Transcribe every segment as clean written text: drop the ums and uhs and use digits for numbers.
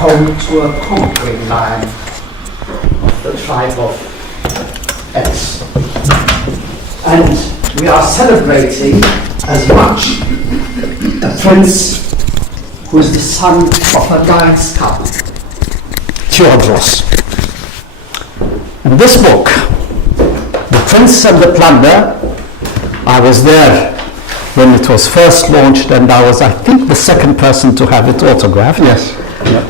home to a conquering lion of the tribe of X. And we are celebrating as much a prince who is the son of a lion's cub, Tewodros. And this book, The Prince and the Plunder, I was there when it was first launched, and I was, I think, the second person to have it autographed. Yes.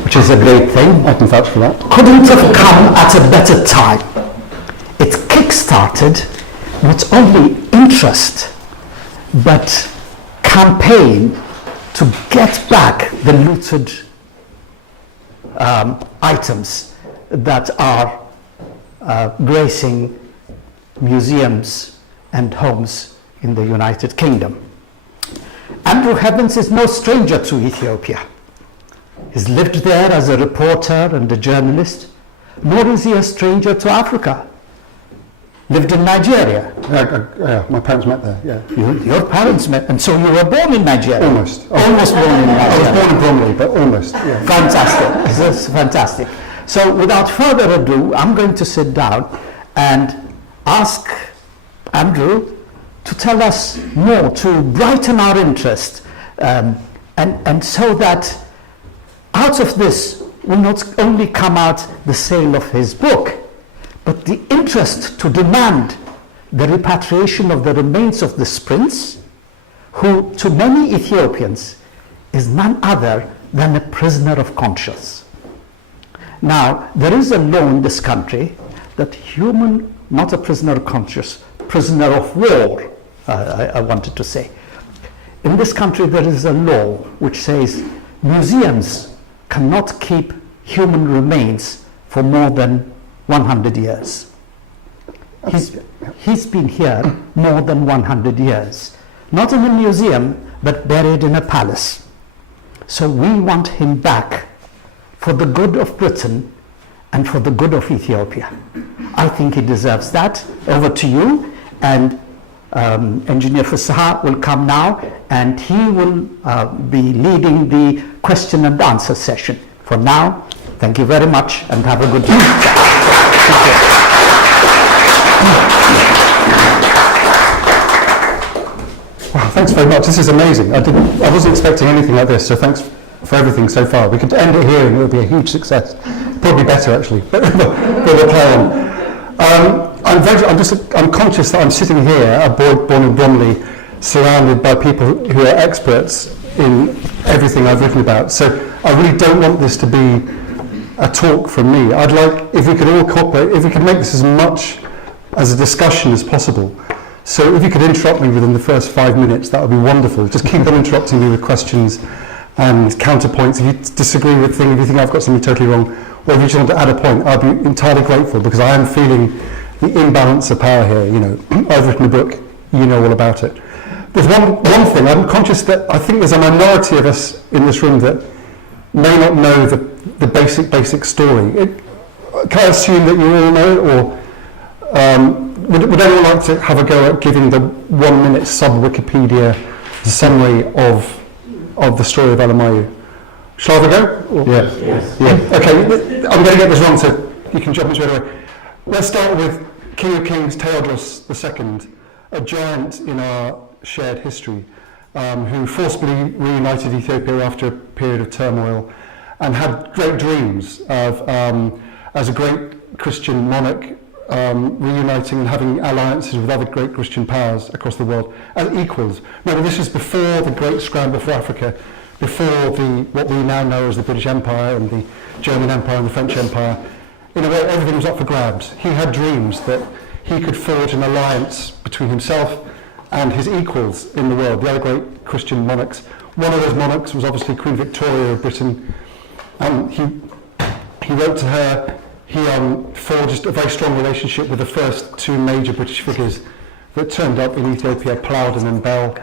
Which is a great thing. I can vouch for that. Couldn't have come at a better time. It kick-started not only interest, but campaign to get back the looted items that are gracing museums and homes in the United Kingdom. Andrew Heavens is no stranger to Ethiopia. He's lived there as a reporter and a journalist, nor is he a stranger to Africa. Lived in Nigeria. Yeah, my parents met there, yeah. Your parents met, and so you were born in Nigeria? Almost. Almost born in Nigeria. I was born in Bromley, but almost, yeah. Fantastic. This is fantastic. So without further ado, I'm going to sit down and ask Andrew to tell us more, to brighten our interest, and so that out of this will not only come out the sale of his book, but the interest to demand the repatriation of the remains of this prince, who to many Ethiopians is none other than a prisoner of conscience. Now, there is a law in this country that human, not a prisoner of conscience, prisoner of war, I wanted to say. In this country there is a law which says museums cannot keep human remains for more than 100 years. He's been here more than 100 years, not in a museum, but buried in a palace. So we want him back for the good of Britain and for the good of Ethiopia. I think he deserves that. Over to you, and Engineer Fasaha will come now, and he will be leading the question and answer session. For now, thank you very much and have a good day. Wow, thanks very much. This is amazing. I wasn't expecting anything like this, so thanks for everything so far. We could end it here and it would be a huge success. Probably better, actually, but we'll play on. I'm conscious that I'm sitting here, a boy born in Bromley, surrounded by people who are experts in everything I've written about. So I really don't want this to be a talk from me. I'd like, if we could all cooperate, if we could make this as much as a discussion as possible. So if you could interrupt me within the first 5 minutes, that would be wonderful. Just keep on interrupting me with questions and counterpoints. If you disagree with things, if you think I've got something totally wrong, or if you just want to add a point, I'd be entirely grateful, because I am feeling the imbalance of power here. You know, I've written a book, you know all about it. There's one thing, I'm conscious that I think there's a minority of us in this room that may not know the basic story. Can I assume that you all know it, or would anyone like to have a go at giving the 1 minute sub-Wikipedia summary of the story of Alemayehu? Shall I have a go? Yes. Yeah. Okay, I'm going to get this wrong, so you can jump in straight away. Let's start with King of Kings Tewodros II, a giant in our shared history, who forcibly reunited Ethiopia after a period of turmoil, and had great dreams of, as a great Christian monarch, reuniting and having alliances with other great Christian powers across the world as equals. Remember, this is before the great scramble for Africa, before what we now know as the British Empire and the German Empire and the French Empire. In a way, everything was up for grabs. He had dreams that he could forge an alliance between himself and his equals in the world, the other great Christian monarchs. One of those monarchs was obviously Queen Victoria of Britain. He wrote to her. He forged a very strong relationship with the first two major British figures that turned up in Ethiopia, Plowden and Bell.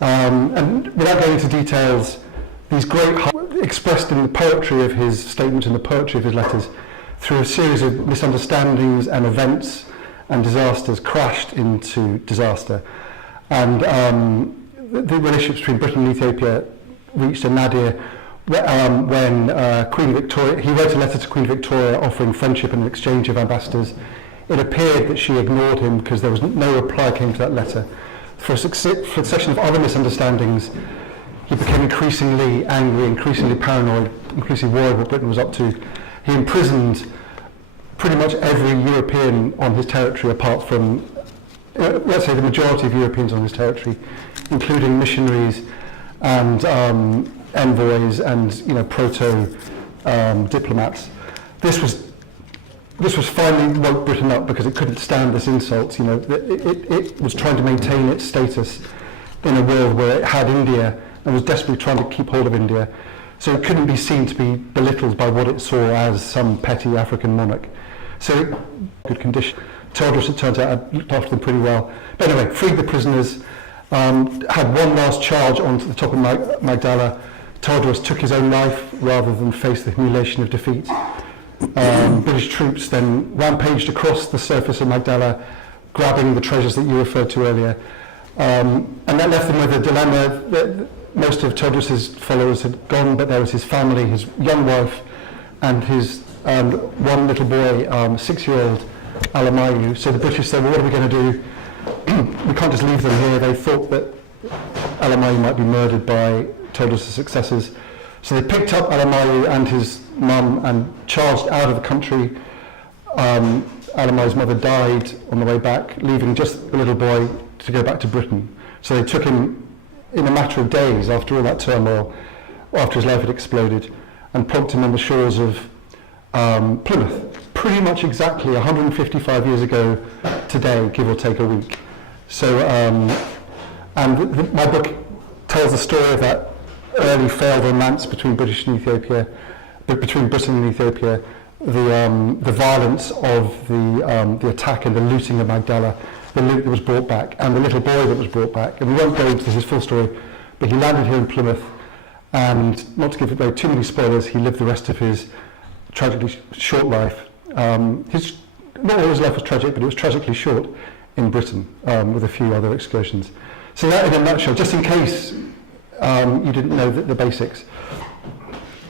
And without going into details, these great expressed in the poetry of his statements and the poetry of his letters, through a series of misunderstandings and events and disasters, crashed into disaster. And the relationships between Britain and Ethiopia reached a nadir when Queen Victoria, he wrote a letter to Queen Victoria offering friendship and an exchange of ambassadors. It appeared that she ignored him because there was no reply came to that letter. For a succession of other misunderstandings, he became increasingly angry, increasingly paranoid, increasingly worried what Britain was up to. He imprisoned pretty much every European on his territory apart from, let's say, the majority of Europeans on his territory, including missionaries and envoys and proto-diplomats. This was finally woke Britain up because it couldn't stand this insult. It was trying to maintain its status in a world where it had India and was desperately trying to keep hold of India. So it couldn't be seen to be belittled by what it saw as some petty African monarch. So good condition. Tewodros, it turns out, had looked after them pretty well. But anyway, freed the prisoners, had one last charge onto the top of Meqdela. Tewodros took his own life rather than face the humiliation of defeat. British troops then rampaged across the surface of Meqdela, grabbing the treasures that you referred to earlier. And that left them with a dilemma. Most of Tewodros' followers had gone, but there was his family, his young wife, and his one little boy, 6-year-old Alemayehu. So the British said, well, what are we going to do? We can't just leave them here. They thought that Alemayehu might be murdered by Tewodros' successors. So they picked up Alemayehu and his mum and charged out of the country. Alemayehu's mother died on the way back, leaving just the little boy to go back to Britain. So they took him in a matter of days after all that turmoil, after his life had exploded, and plonked him on the shores of Plymouth, pretty much exactly 155 years ago today, give or take a week. So, my book tells the story of that early failed romance between British and Ethiopia, between Britain and Ethiopia, the violence of the attack and the looting of Meqdela, the loot that was brought back, and the little boy that was brought back. And we won't go into his full story, but he landed here in Plymouth, and not to give away too many spoilers, he lived the rest of his tragically short life. Not all his life was tragic, but it was tragically short in Britain, with a few other excursions. So that, in a nutshell, just in case you didn't know the basics,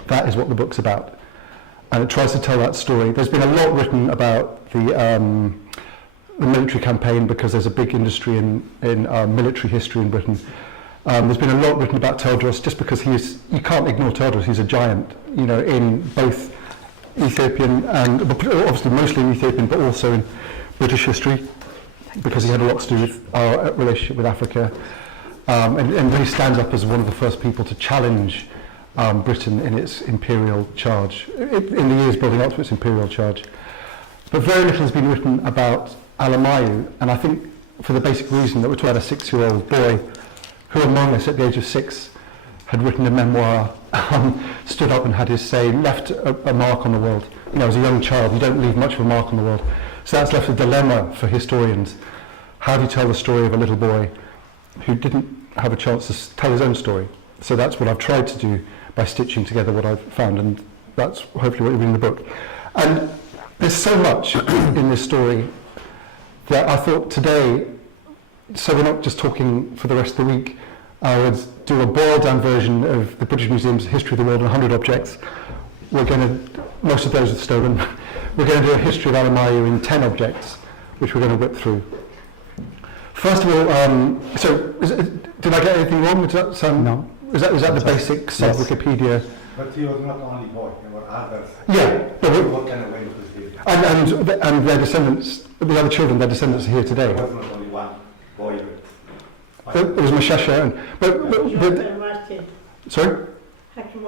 that is what the book's about. And it tries to tell that story. There's been a lot written about the military campaign because there's a big industry in military history in Britain. There's been a lot written about Tewodros just because you can't ignore Tewodros. He's a giant, in both Ethiopian and obviously mostly in Ethiopian, but also in British history, because he had a lot to do with our relationship with Africa, and really stands up as one of the first people to challenge Britain in its imperial charge, in the years building up to its imperial charge. But very little has been written about Alemayehu, and I think for the basic reason that we're talking about a 6-year-old boy who among us at the age of 6 had written a memoir, stood up and had his say, left a mark on the world. As a young child, you don't leave much of a mark on the world. So that's left a dilemma for historians. How do you tell the story of a little boy who didn't have a chance to tell his own story? So that's what I've tried to do by stitching together what I've found, and that's hopefully what you read in the book. And there's so much in this story that I thought today, so we're not just talking for the rest of the week, I would do a boiled-down version of the British Museum's History of the World in 100 objects. Most of those are stolen. We're going to do a history of Alemayehu in 10 objects, which we're going to whip through. First of all, did I get anything wrong? No. Is that the basic Wikipedia? But he was not only boy, there were others. Yeah. What kind of way was he? And their descendants, the other children, their descendants are here today. There was not only one boy. There was Mashasha and... Martin. Sorry? Dr.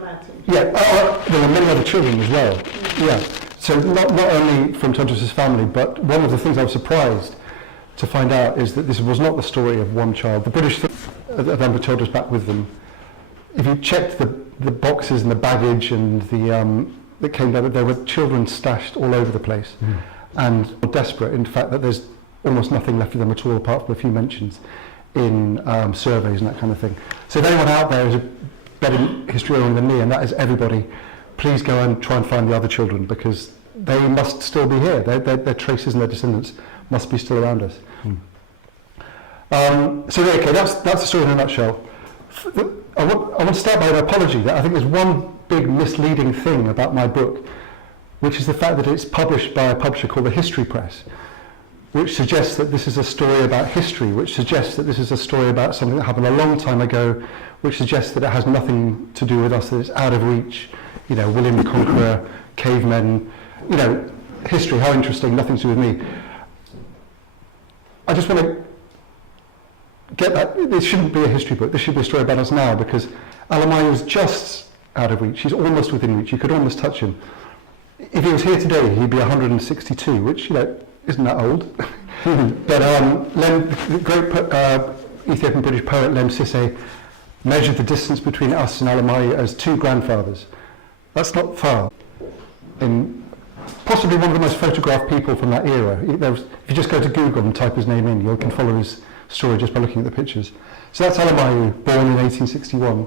Martin. Yeah, there were many other children as well. Yeah. So not only from Tewodros' family, but one of the things I was surprised to find out is that this was not the story of one child. The British then put Tewodros back with them. If you checked the boxes and the baggage and that came down, there were children stashed all over the place, and were desperate. In fact, that there's almost nothing left of them at all, apart from a few mentions in surveys and that kind of thing. So if anyone out there is a better historian than me, and that is everybody, please go and try and find the other children, because they must still be here. Their traces and their descendants must be still around us. So okay, that's the story in a nutshell. I want to start by an apology that I think there's one big misleading thing about my book, which is the fact that it's published by a publisher called the History Press, which suggests that this is a story about history, which suggests that this is a story about something that happened a long time ago, which suggests that it has nothing to do with us, that it's out of reach, you know, William the Conqueror, cavemen, you know, history, how interesting, nothing to do with me. I just want to get that, this shouldn't be a history book, this should be a story about us now, because Alemayehu is just out of reach, he's almost within reach, you could almost touch him. If he was here today, he'd be 162, which, you know, isn't that old. But the great Ethiopian British poet Lem Sisse measured the distance between us and Alemayehu as 2 grandfathers. That's not far. In possibly one of the most photographed people from that era. If you just go to Google and type his name in, you can follow his story just by looking at the pictures. So that's Alemayehu, born in 1861.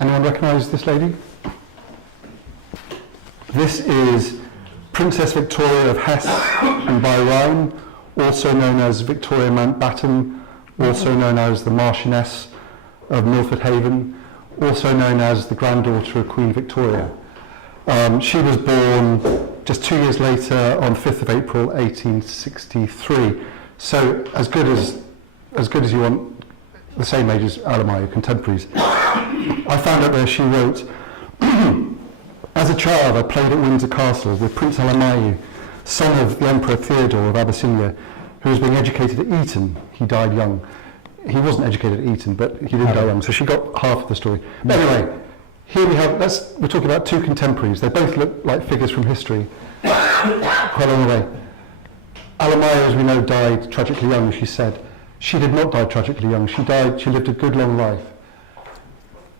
Anyone recognise this lady? This is Princess Victoria of Hesse and Bahrain, also known as Victoria Mountbatten, also known as the Marchioness of Milford Haven, also known as the granddaughter of Queen Victoria. She was born just 2 years later on 5th of April 1863. So as good as you want, the same age as Alemayehu, contemporaries. I found out where she wrote, as a child I played at Windsor Castle with Prince Alemayehu, son of the Emperor Theodore of Abyssinia, who was being educated at Eton. He died young. He wasn't educated at Eton, but he did die young, so she got half of the story. But anyway, here we have, we're talking about 2 contemporaries. They both look like figures from history, quite along the way. Alemayehu, as we know, died tragically young, as she said. She did not die tragically young. She lived a good long life.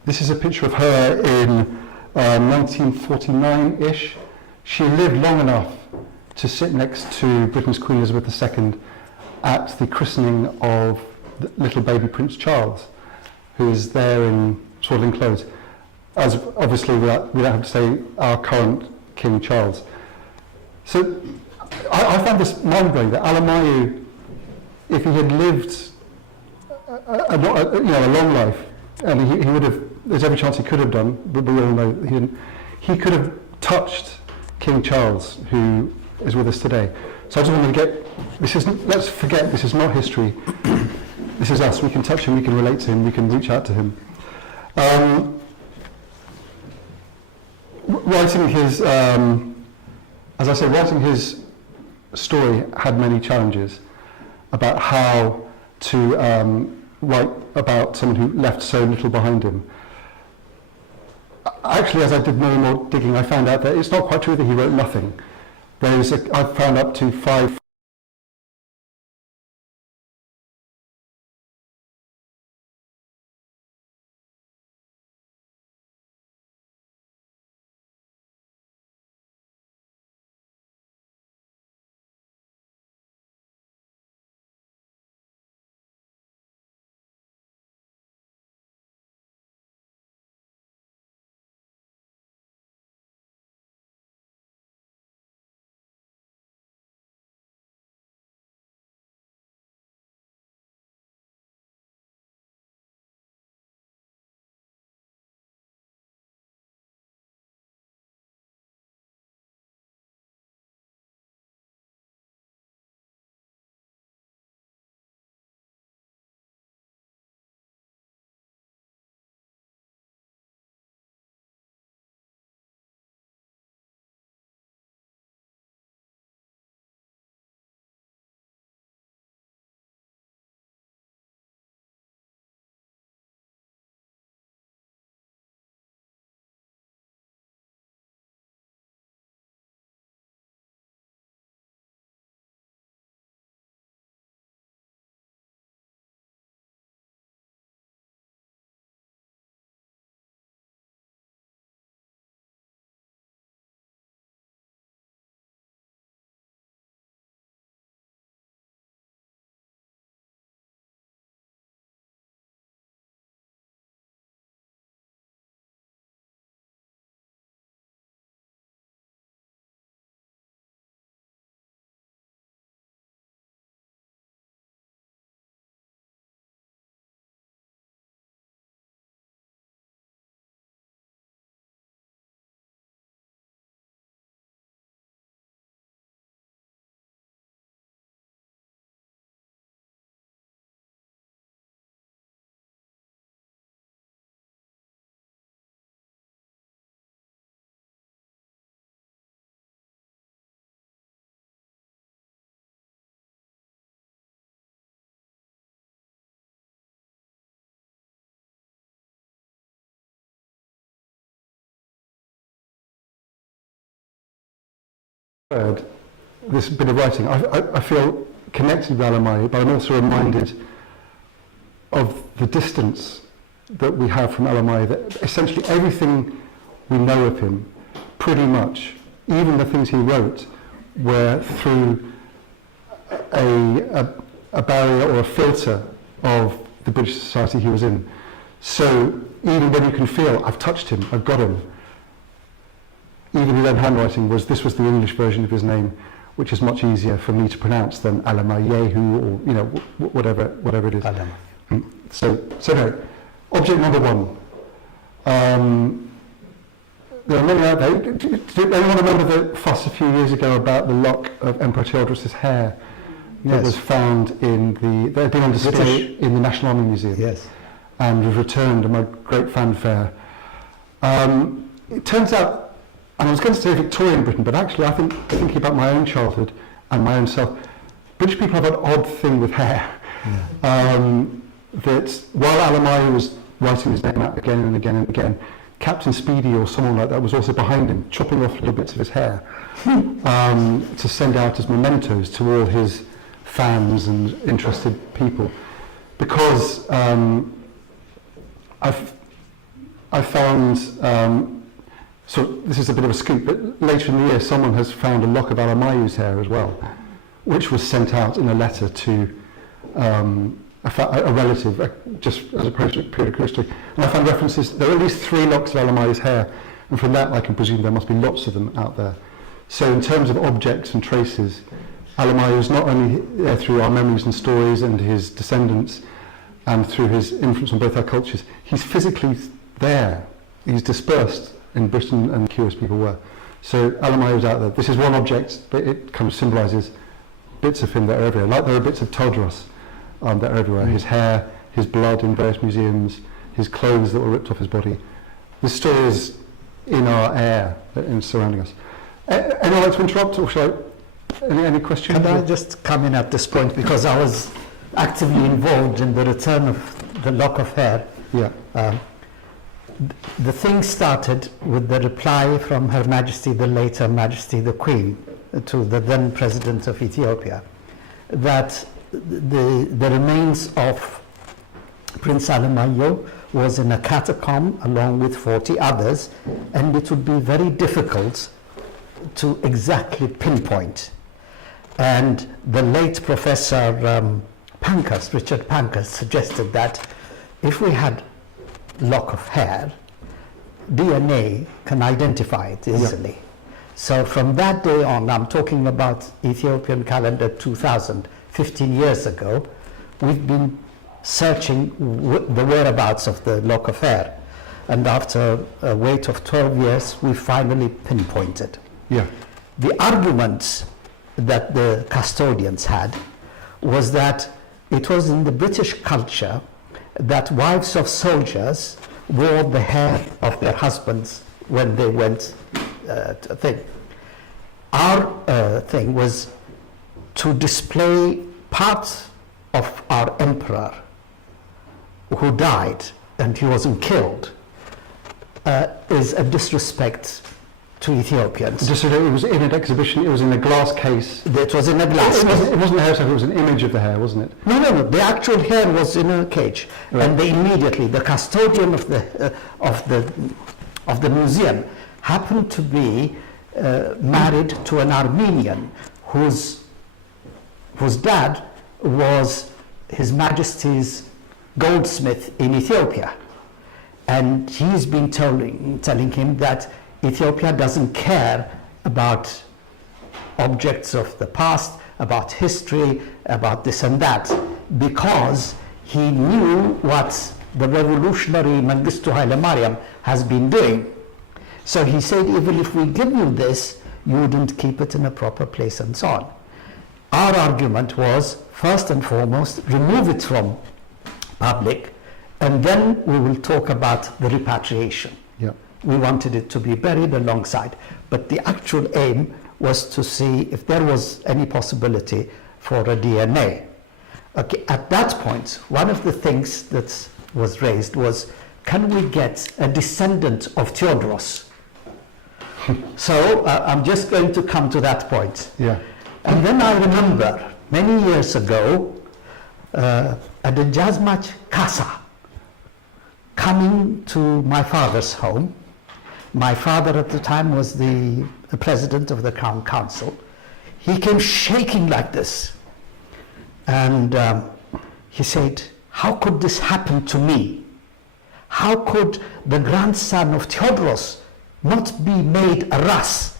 This is a picture of her in 1949-ish. She lived long enough to sit next to Britain's Queen Elizabeth II at the christening of the little baby Prince Charles, who is there in swaddling clothes. As obviously we don't have to say our current King Charles. So I found this mind-blowing that Alemayehu, if he had lived a long life, and he would have, there's every chance he could have done, but we all know he didn't, he could have touched King Charles, who is with us today. So I just wanted to get, let's forget, this is not history, this is us, we can touch him, we can relate to him, we can reach out to him. Writing his, as I said, writing his story had many challenges about how to write about someone who left so little behind him. Actually, as I did more and more digging, I found out that it's not quite true that he wrote nothing. I've found up to 5 heard this bit of writing, I feel connected with Alemayehu, but I'm also reminded of the distance that we have from Alemayehu, that essentially everything we know of him, pretty much, even the things he wrote, were through a barrier or a filter of the British society he was in. So even when you can feel, I've touched him, I've got him, even his own handwriting was the English version of his name, which is much easier for me to pronounce than Alemayehu, or whatever it is. So no, object number one. There are many out there. Did anyone remember the fuss a few years ago about the lock of Emperor Tewodros' hair that was found that had been on display in the National Army Museum? Yes. And was returned among great fanfare. It turns out, and I was going to say Victorian Britain, but actually I think, thinking about my own childhood and my own self, British people have an odd thing with hair. That while Alemayehu was writing his name out again and again and again, Captain Speedy or someone like that was also behind him, chopping off little bits of his hair to send out as mementos to all his fans and interested people. Because I found, so this is a bit of a scoop, but later in the year someone has found a lock of Alemayehu's hair as well, which was sent out in a letter to a relative, just as a period of history. And I found references, there are at least 3 locks of Alemayehu's hair, and from that I can presume there must be lots of them out there. So in terms of objects and traces, Alemayehu is not only there through our memories and stories and his descendants, and through his influence on both our cultures, he's physically there. He's dispersed in Britain, and curious people were. So Alemayehu's out there. This is one object, but it kind of symbolises bits of him that are everywhere. Like there are bits of Tewodros that are everywhere. His hair, his blood in various museums, his clothes that were ripped off his body. The story is in our air and surrounding us. Anyone like to interrupt, or shall I? Any questions? Can I just come in at this point, because I was actively involved in the return of the lock of hair. Yeah. The thing started with the reply from Her Majesty, the later Majesty the Queen, to the then President of Ethiopia, that the remains of Prince Alemayehu was in a catacomb along with 40 others, and it would be very difficult to exactly pinpoint. And the late Professor Richard Pankhurst, suggested that if we had lock of hair, DNA can identify it easily. Yeah. So from that day on, I'm talking about Ethiopian calendar 2000, 15 years ago, we've been searching the whereabouts of the lock of hair. And after a wait of 12 years, we finally pinpointed. Yeah. The argument that the custodians had was that it was in the British culture that wives of soldiers wore the hair of their husbands when they went to a thing. Our thing was to display part of our emperor who died, and he wasn't killed, is a disrespect to Ethiopians. Just so that it was in an exhibition, it was in a glass case. It was in a glass case. It wasn't a hair, it was an image of the hair, wasn't it? No. The actual hair was in a cage, right. And they immediately, the custodian of the museum happened to be married to an Armenian whose dad was His Majesty's goldsmith in Ethiopia, and he's been telling him that Ethiopia doesn't care about objects of the past, about history, about this and that, because he knew what the revolutionary Mengistu Haile Mariam has been doing. So he said, even if we give you this, you wouldn't keep it in a proper place and so on. Our argument was, first and foremost, remove it from public, and then we will talk about the repatriation. Yeah. We wanted it to be buried alongside, but the actual aim was to see if there was any possibility for a DNA. Okay, at that point, one of the things that was raised was, can we get a descendant of Tewodros So I'm just going to come to that point. Yeah. And then I remember many years ago at the Jazmach Casa, coming to my father's home. My father at the time was the president of the Crown Council. He came shaking like this. And he said, how could this happen to me? How could the grandson of Tewodros not be made a Ras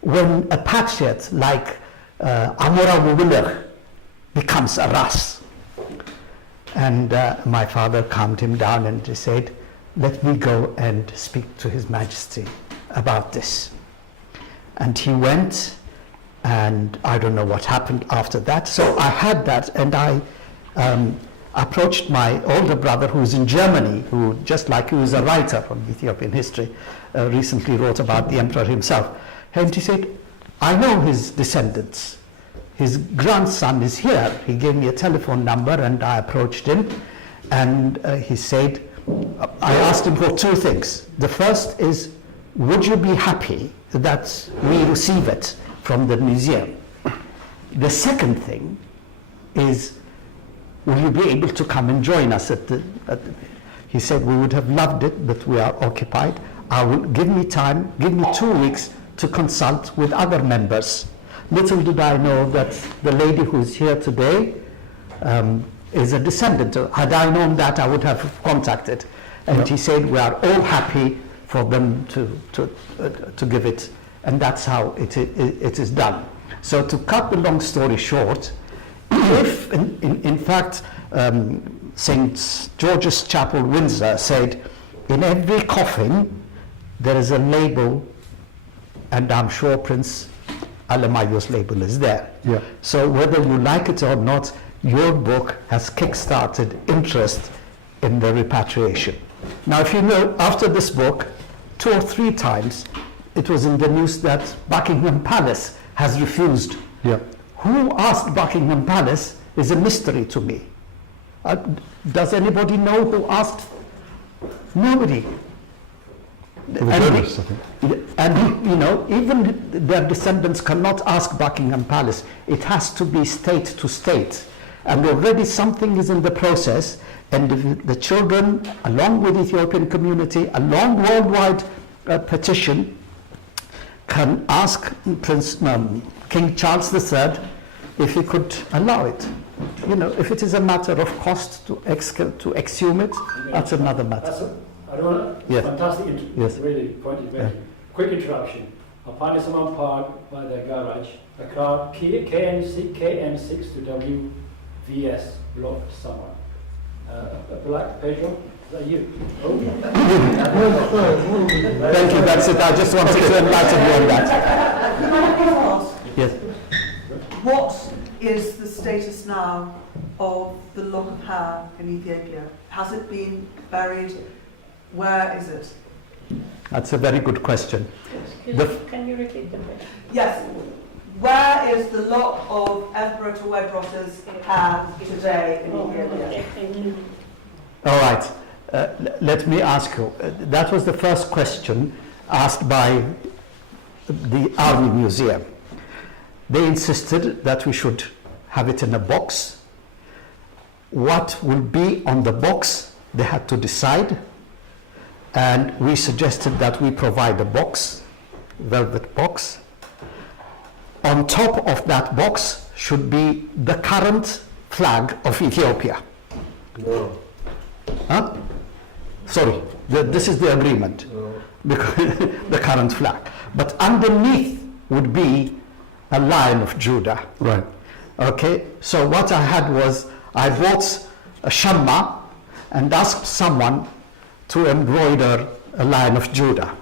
when a patriot like Amora Wuwiller becomes a Ras? And my father calmed him down and he said, let me go and speak to His Majesty about this. And he went, and I don't know what happened after that. So I had that, and I approached my older brother who's in Germany, who, just like you, is a writer on Ethiopian history, recently wrote about the emperor himself. And he said, I know his descendants. His grandson is here. He gave me a telephone number, and I approached him, and he said, I asked him for two things. The first is, would you be happy that we receive it from the museum? The second thing is, will you be able to come and join us he said, we would have loved it, but we are occupied. Give me time, give me 2 weeks to consult with other members. Little did I know that the lady who is here today is a descendant. Had I known that, I would have contacted. And he said, we are all happy for them to give it. And that's how it is done. So to cut the long story short, if in fact St. George's Chapel, Windsor said, in every coffin there is a label, and I'm sure Prince Alemayehu's label is there. Yeah. So whether you like it or not, your book has kick-started interest in the repatriation. Now, if you know, after this book, 2 or 3 times, it was in the news that Buckingham Palace has refused. Yeah. Who asked Buckingham Palace is a mystery to me. Does anybody know who asked? Nobody. The journalists, I think. And you know, even their descendants cannot ask Buckingham Palace. It has to be state to state. And already something is in the process, and the children, along with the Ethiopian community, a long worldwide petition, can ask King Charles III if he could allow it. You know, if it is a matter of cost to exhume it, that's another matter. I don't know. Yes. Fantastic, Yes. really point is making. Quick interruption. Apparently someone parked by their garage, a car KM6 to WVS blocked someone. A black Peugeot, is that you? Oh. Thank you, that's it. I just wanted to enlighten you on that. Can I ask, Yes. what is the status now of the lock of hair in Ethiopia? Has it been buried? Where is it? That's a very good question. Excuse me, can you repeat the question? Yes. Where is the lock of Emperor Tewodros' hair today in Ethiopia? Okay, thank you. All right. Let me ask you. That was the first question asked by the Army Museum. They insisted that we should have it in a box. What will be on the box, they had to decide. And we suggested that we provide a box, velvet box. On top of that box should be the current flag of Ethiopia. No. Huh? Sorry, this is the agreement. No. Because the current flag. But underneath would be a Lion of Judah. Right. Okay, so what I had was, I bought a shamma and asked someone to embroider a Lion of Judah.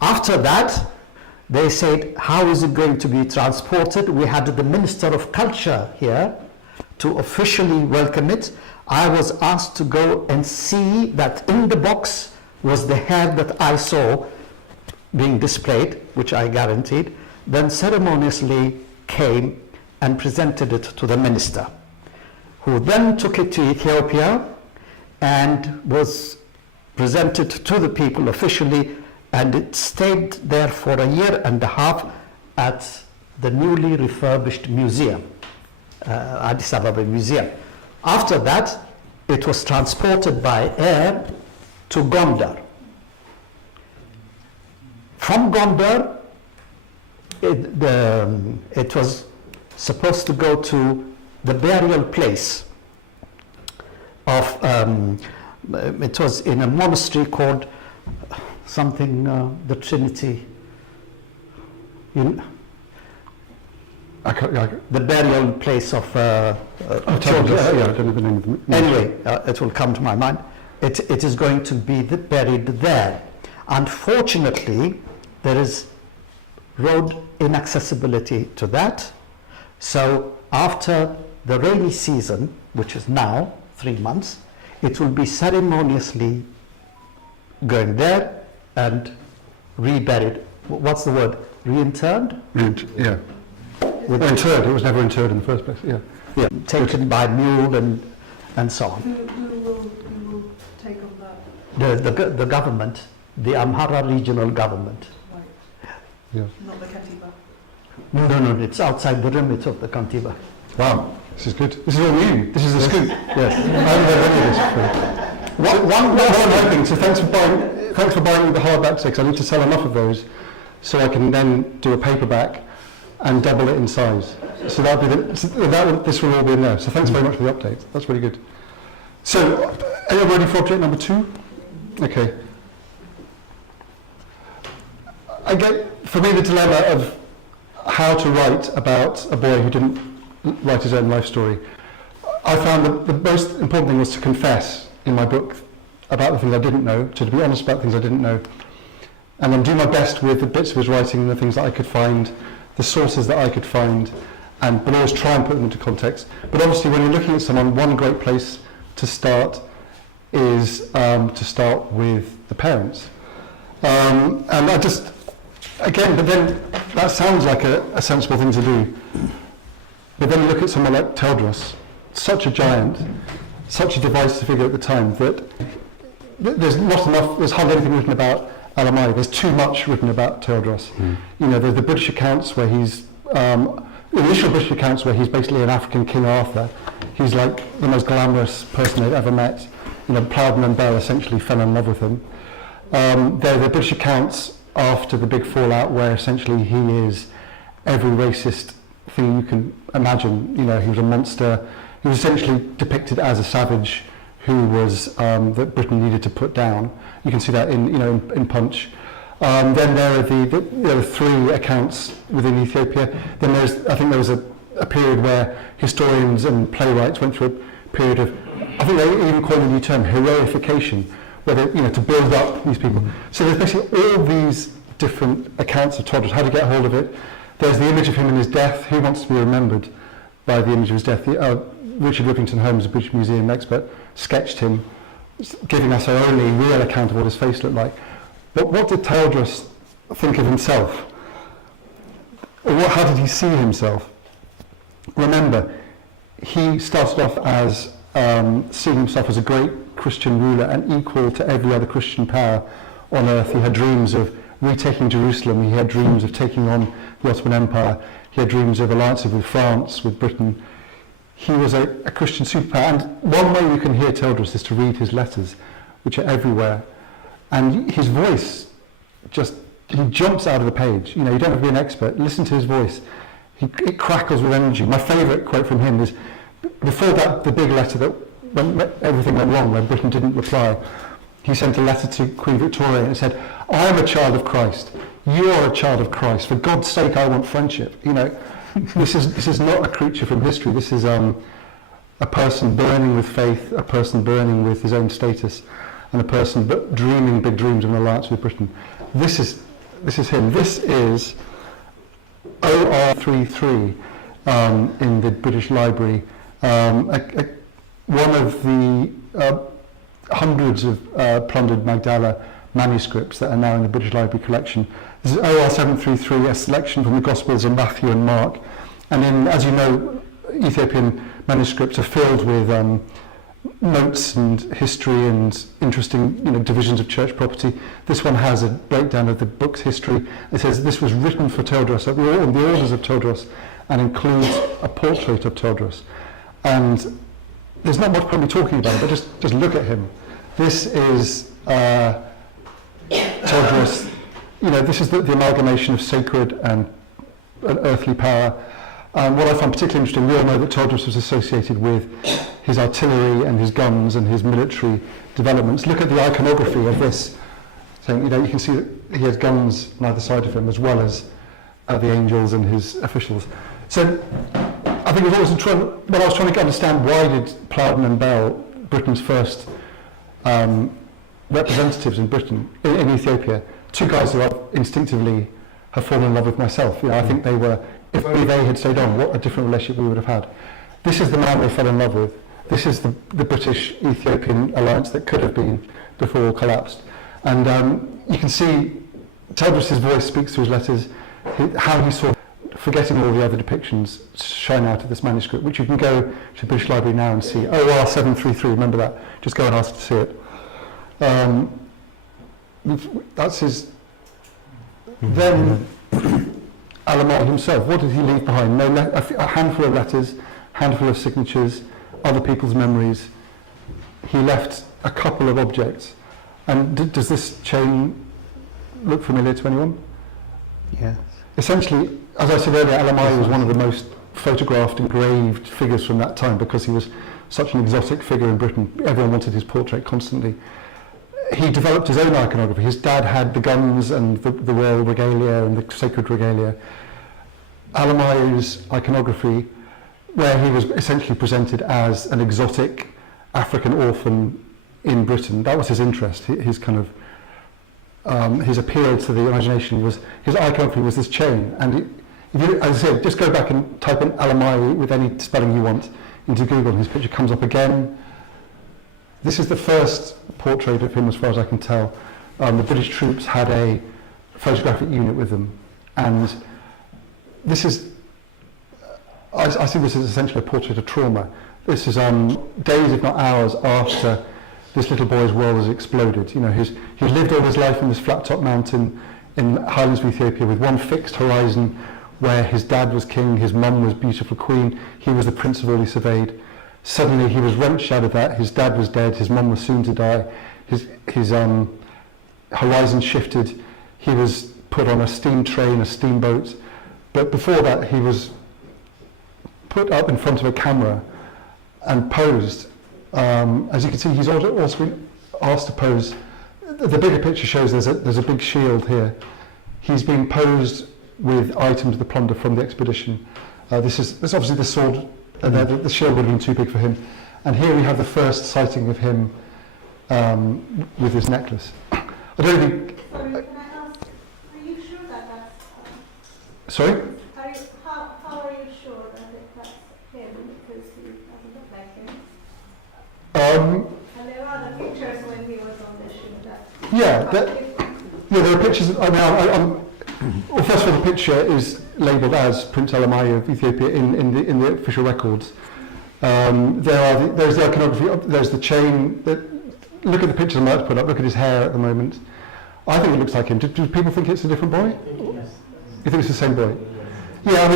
After that, they said, how is it going to be transported? We had the Minister of Culture here to officially welcome it. I was asked to go and see that in the box was the hair that I saw being displayed, which I guaranteed, then ceremoniously came and presented it to the minister, who then took it to Ethiopia and was presented to the people officially and it stayed there for a year and a half at the newly refurbished museum, Addis Ababa Museum. After that, it was transported by air to Gondar. From Gondar, it was supposed to go to the burial place of, it was in a monastery called something, the Trinity, the burial place of I don't know the name of the anyway, it will come to my mind. It is going to be buried there. Unfortunately, there is road inaccessibility to that. So after the rainy season, which is now 3 months, it will be ceremoniously going there and reburied. What's the word? Reinterred? Yeah. Interred. It was never interred in the first place. Yeah. Yeah. Taken by mule and so on. Who will take on that? The government, the Amhara regional government. Right. Yeah. Not the Katiba. No, it's outside the remit of the Kantiba. Wow, this is good. This is all new. This is the scoop. Yes. I haven't heard any of this before. One other thing. So thanks for buying the hardback because I need to sell enough of those, so I can then do a paperback and double it in size. So this will all be in there. So thanks very much for the update. That's really good. So, are you ready for object number 2? Okay. I get, for me, the dilemma of how to write about a boy who didn't write his own life story. I found that the most important thing was to confess in my book about the things I didn't know, to be honest about things I didn't know, and then do my best with the bits of his writing, the things that I could find, the sources that I could find, but always try and put them into context. But obviously when you're looking at someone, one great place to start is to start with the parents. And I just, again, but then that sounds like a sensible thing to do. But then you look at someone like Tewodros, such a giant, such a divisive figure at the time, that there's not enough, there's hardly anything written about Alemayehu. There's too much written about Tewodros. You know, the British accounts where he's, initial British accounts where he's basically an African King Arthur. He's like the most glamorous person they've ever met. You know, Plowden and Bell essentially fell in love with him. There are the British accounts after the big fallout where essentially he is every racist thing you can imagine. You know, he was a monster. He was essentially depicted as a savage who was that Britain needed to put down. You can see that in Punch. Then there are the 3 accounts within Ethiopia. Then I think there was a period where historians and playwrights went through a period of, I think they even call it a new term, heroification, where they, to build up these people. So there's basically all these different accounts of Tewodros, how to get hold of it. There's the image of him in his death. Who wants to be remembered by the image of his death? Richard Whittington Holmes, a British Museum expert, sketched him, giving us our only real account of what his face looked like. But what did Tewodros think of himself? Or how did he see himself? Remember, he started off as seeing himself as a great Christian ruler and equal to every other Christian power on earth. He had dreams of retaking Jerusalem. He had dreams of taking on the Ottoman Empire. He had dreams of alliances with France, with Britain. He was a Christian superpower. And one way you can hear Tewodros is to read his letters, which are everywhere. And his voice he jumps out of the page. You don't have to be an expert. Listen to his voice. It crackles with energy. My favourite quote from him is, before that, the big letter that when everything went wrong, when Britain didn't reply, he sent a letter to Queen Victoria and said, I am a child of Christ. You are a child of Christ. For God's sake, I want friendship. This is not a creature from history. This is a person burning with faith, a person burning with his own status, and a person dreaming big dreams of an alliance with Britain. This is him. This is OR33 in the British Library. One of the hundreds of plundered Meqdela manuscripts that are now in the British Library collection. This is OR733, a selection from the Gospels of Matthew and Mark. And as you know, Ethiopian manuscripts are filled with notes and history and interesting, divisions of church property. This one has a breakdown of the book's history. It says this was written for Tewodros, the orders of Tewodros, and includes a portrait of Tewodros. And there's not much probably talking about it, but just look at him. This is Tewodros. This is the amalgamation of sacred and earthly power. What I find particularly interesting, we all know that Tewodros was associated with his artillery and his guns and his military developments. Look at the iconography of this. So, you can see that he has guns on either side of him, as well as the angels and his officials. So I think when I was trying to understand why did Plowden and Bell, Britain's first representatives in Britain, in Ethiopia, two guys who I instinctively have fallen in love with myself. I think they were, if only they had stayed on, what a different relationship we would have had. This is the man they fell in love with. This is the British-Ethiopian alliance that could have been before all collapsed. And you can see Tewodros' voice speaks through his letters, how he saw, forgetting all the other depictions, shine out of this manuscript, which you can go to the British Library now and see. OR 733, remember that. Just go and ask to see it. That's his... Then Alemayehu himself, what did he leave behind? A handful of letters, handful of signatures, other people's memories. He left a couple of objects. And does this chain look familiar to anyone? Yes. Essentially, as I said earlier, Alemayehu was one of the most photographed, engraved figures from that time because he was such an exotic figure in Britain. Everyone wanted his portrait constantly. He developed his own iconography. His dad had the guns and the royal regalia and the sacred regalia. Alemayehu's iconography, where he was essentially presented as an exotic African orphan in Britain, that was his interest. His kind of his appeal to the imagination was, his iconography was this chain. And if you, as I said, just go back and type in Alemayehu with any spelling you want into Google, and his picture comes up again. This is the first portrait of him, as far as I can tell. The British troops had a photographic unit with them, and this is, I see this as essentially a portrait of trauma. This is days, if not hours, after this little boy's world has exploded. He's lived all his life in this flat-top mountain in the highlands of Ethiopia with one fixed horizon, where his dad was king, his mum was beautiful queen, he was the prince of all he surveyed. Suddenly he was wrenched out of that. His dad was dead, his mum was soon to die. His horizon shifted. He was put on a steam train, a steamboat. But before that, he was put up in front of a camera and posed. As you can see, he's also been asked to pose. The bigger picture shows there's a big shield here. He's being posed with items of the plunder from the expedition. This is obviously the sword. The shield would have been too big for him. And here we have the first sighting of him with his necklace. I don't think... Sorry, can I ask, are you sure that that's... Sorry? How are you sure that that's him? Because he doesn't look like him. And there are other pictures when he was on the ship that... Yeah, there are pictures... Well, first of all, the picture is labelled as Prince Alemayehu of Ethiopia in the official records. There's the iconography, there's the chain. Look at the pictures I'm about to put up, look at his hair at the moment. I think it looks like him. Do people think it's a different boy? Yes. You think it's the same boy? Yeah,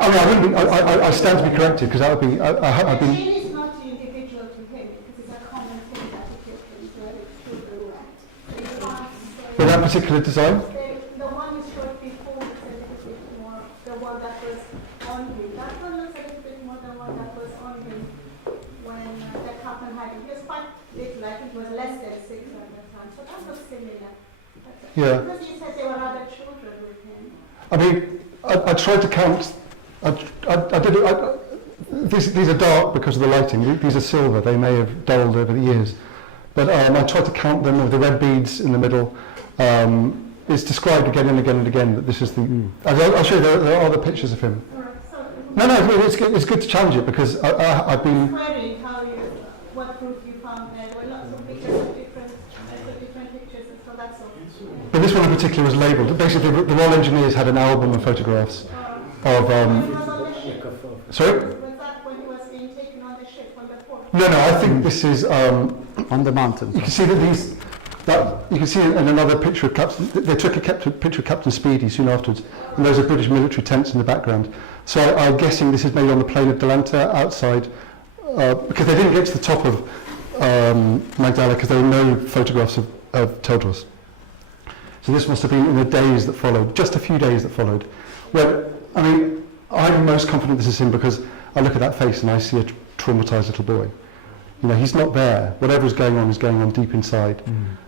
I stand to be corrected, because that would be... I've The been... chain is not individual to him, because it's a common thing that Ethiopians wear through the right. With that particular design? The one you showed before was a little bit more, the one that was on him. That one looks a little bit more than one that was on him when that happened. He was quite little, I think it was less than 6 at the time. So that looks similar. Yeah. Because you said there were other children with him. I mean, I tried to count... These are dark because of the lighting. These are silver. They may have dulled over the years. But I tried to count them with the red beads in the middle. It's described again and again and again that this is the... I'll show you, there are other pictures of him. No, it's good to challenge it, because I've been... Querying what proof you found there. There were lots of pictures of different pictures, and so that's all. But this one in particular was labelled. Basically, the Royal Engineers had an album of photographs of... When he was on the ship. Sorry? Was that when he was being taken on the ship on the port? No, I think this is. On the mountain. You can see you can see in another picture of Captain. They took a picture of Captain Speedy soon afterwards, and those are British military tents in the background. So I'm guessing this is made on the plain of Delanta outside, because they didn't get to the top of Meqdela because there were no photographs of Tewodros. So this must have been in the days that followed, just a few days that followed. Well, I mean, I'm most confident this is him because I look at that face and I see a traumatized little boy. You know, he's not there. Whatever's going on is going on deep inside.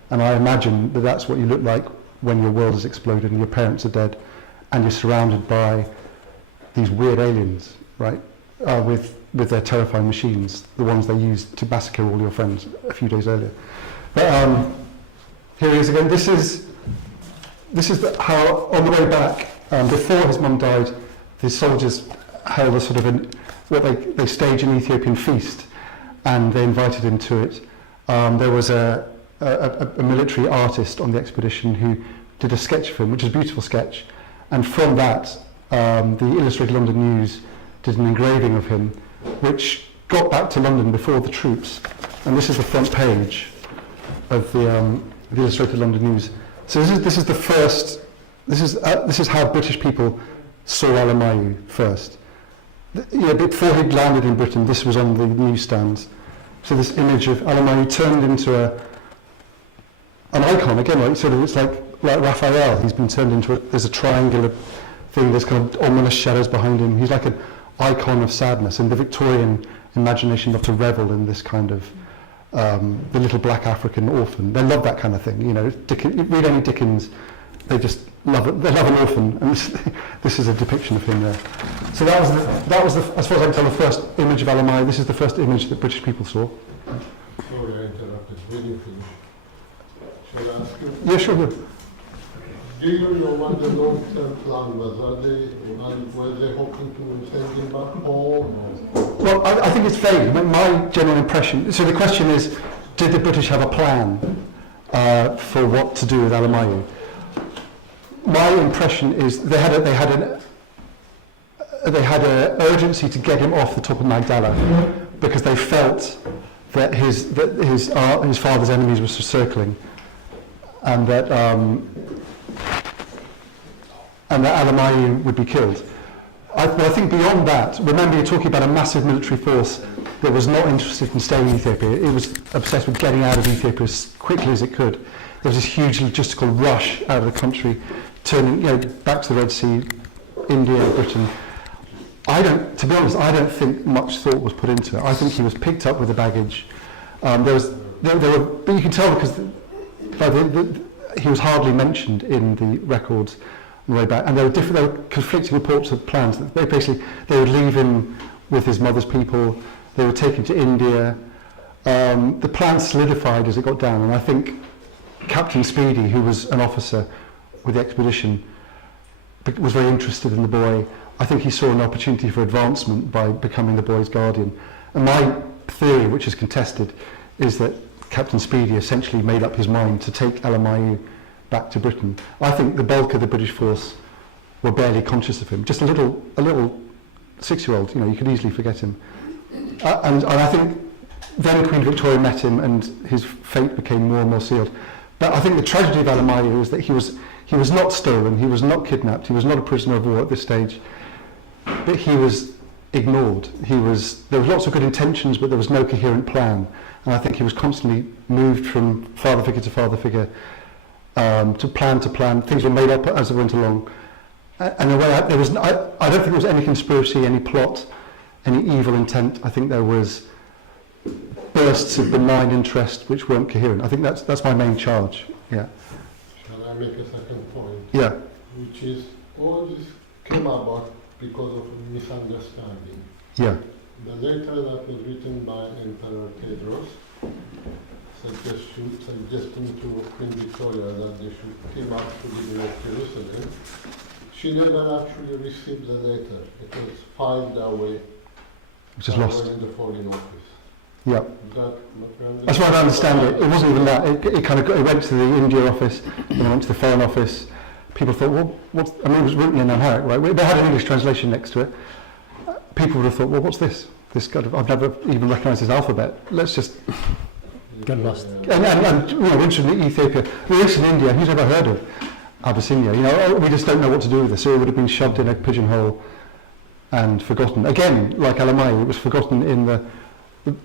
And I imagine that that's what you look like when your world has exploded and your parents are dead and you're surrounded by these weird aliens, right? With their terrifying machines, the ones they used to massacre all your friends a few days earlier. But here he is again. This is how, on the way back, before his mum died, the soldiers held a sort of what they stage an Ethiopian feast, and they invited him to it. There was a military artist on the expedition who did a sketch of him, which is a beautiful sketch, and from that, the Illustrated London News did an engraving of him, which got back to London before the troops, and this is the front page of the Illustrated London News. So this is the first. This is how British people saw Alemayehu first. Before he'd landed in Britain, this was on the newsstands. So this image of Alemayehu turned into an icon again, right? Sort of, it's like Raphael. He's been turned into there's a triangular thing. There's kind of ominous shadows behind him. He's like an icon of sadness. And the Victorian imagination loved to revel in this kind of the little black African orphan. They love that kind of thing. You know, read any Dickens, they just love it. They love an orphan, and this is a depiction of him there. So that was the, as far as I can tell, the first image of Alemayehu. This is the first image that British people saw. Sorry, I interrupted. When you finish, shall I ask you? Yeah, sure. Do you know what the long-term plan was? Were they hoping to send him back home? Well, I think it's vague. My general impression. So the question is, did the British have a plan for what to do with Alemayehu? My impression is they had an urgency to get him off the top of Meqdela because they felt that his father's enemies were circling, and that Alemayehu would be killed. I think beyond that, remember you're talking about a massive military force that was not interested in staying in Ethiopia. It was obsessed with getting out of Ethiopia as quickly as it could. There was this huge logistical rush out of the country, turning back to the Red Sea, India, Britain. To be honest, I don't think much thought was put into it. I think he was picked up with the baggage. But you can tell because he was hardly mentioned in the records on the way back, and there were conflicting reports of plans. They would leave him with his mother's people. They would take him to India. The plan solidified as it got down, and I think Captain Speedy, who was an officer with the expedition, was very interested in the boy. I think he saw an opportunity for advancement by becoming the boy's guardian. And my theory, which is contested, is that Captain Speedy essentially made up his mind to take Alemayehu back to Britain. I think the bulk of the British force were barely conscious of him. Just a little 6-year-old, you could easily forget him. And I think then Queen Victoria met him and his fate became more and more sealed. But I think the tragedy of Alemayehu is that he was not stolen, he was not kidnapped, he was not a prisoner of war at this stage, but he was ignored. There was lots of good intentions, but there was no coherent plan. And I think he was constantly moved from father figure to father figure, to plan to plan. Things were made up as they went along. And the way I don't think there was any conspiracy, any plot, any evil intent. I think there was bursts of benign interest which weren't coherent. I think that's my main charge. Yeah. Shall I make a second point? Yeah. Which is, all this came about because of misunderstanding. Yeah. The letter that was written by Emperor Tewodros suggesting to Queen Victoria that they should team up to liberate Jerusalem, she never actually received the letter. It was filed away. Which is lost. In the Foreign Office. Yeah. That's what I understand it. It wasn't even that. It went to the India office, then it went to the Foreign Office. People thought, well, it was written in Amharic, right? They had an English translation next to it. People would have thought, well, what's this? this kind of, I've never even recognised his alphabet. Let's just Get lost. and you know, interested in Ethiopia, we're interested in India. Who's ever heard of Abyssinia? You know, we just don't know what to do with this. So it would have been shoved in a pigeonhole and forgotten. Again, like Alemayehu, it was forgotten in the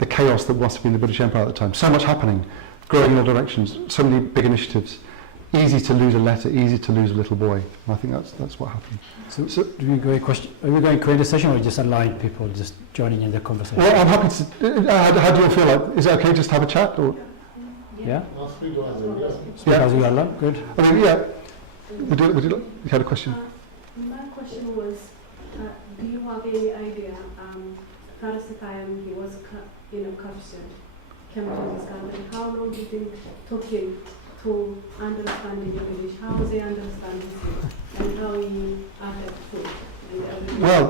chaos that must have been the British Empire at the time. So much happening, growing in all directions, so many big initiatives. Easy to lose a letter, easy to lose a little boy. And I think that's what happened. So do we go a question? Are we going to create a session or just allowing people just joining in the conversation? Well, I'm happy to. How do you feel like? Is it okay just to have a chat? Or Yeah? I'll speak to them, yeah. Speak as you allow. Good. I mean, yeah. You had a question? My question was, do you have any idea, first time he was captured, came to this country, how long did it took him to understand the English, how they understand him, and how he acted food, and everything? Well,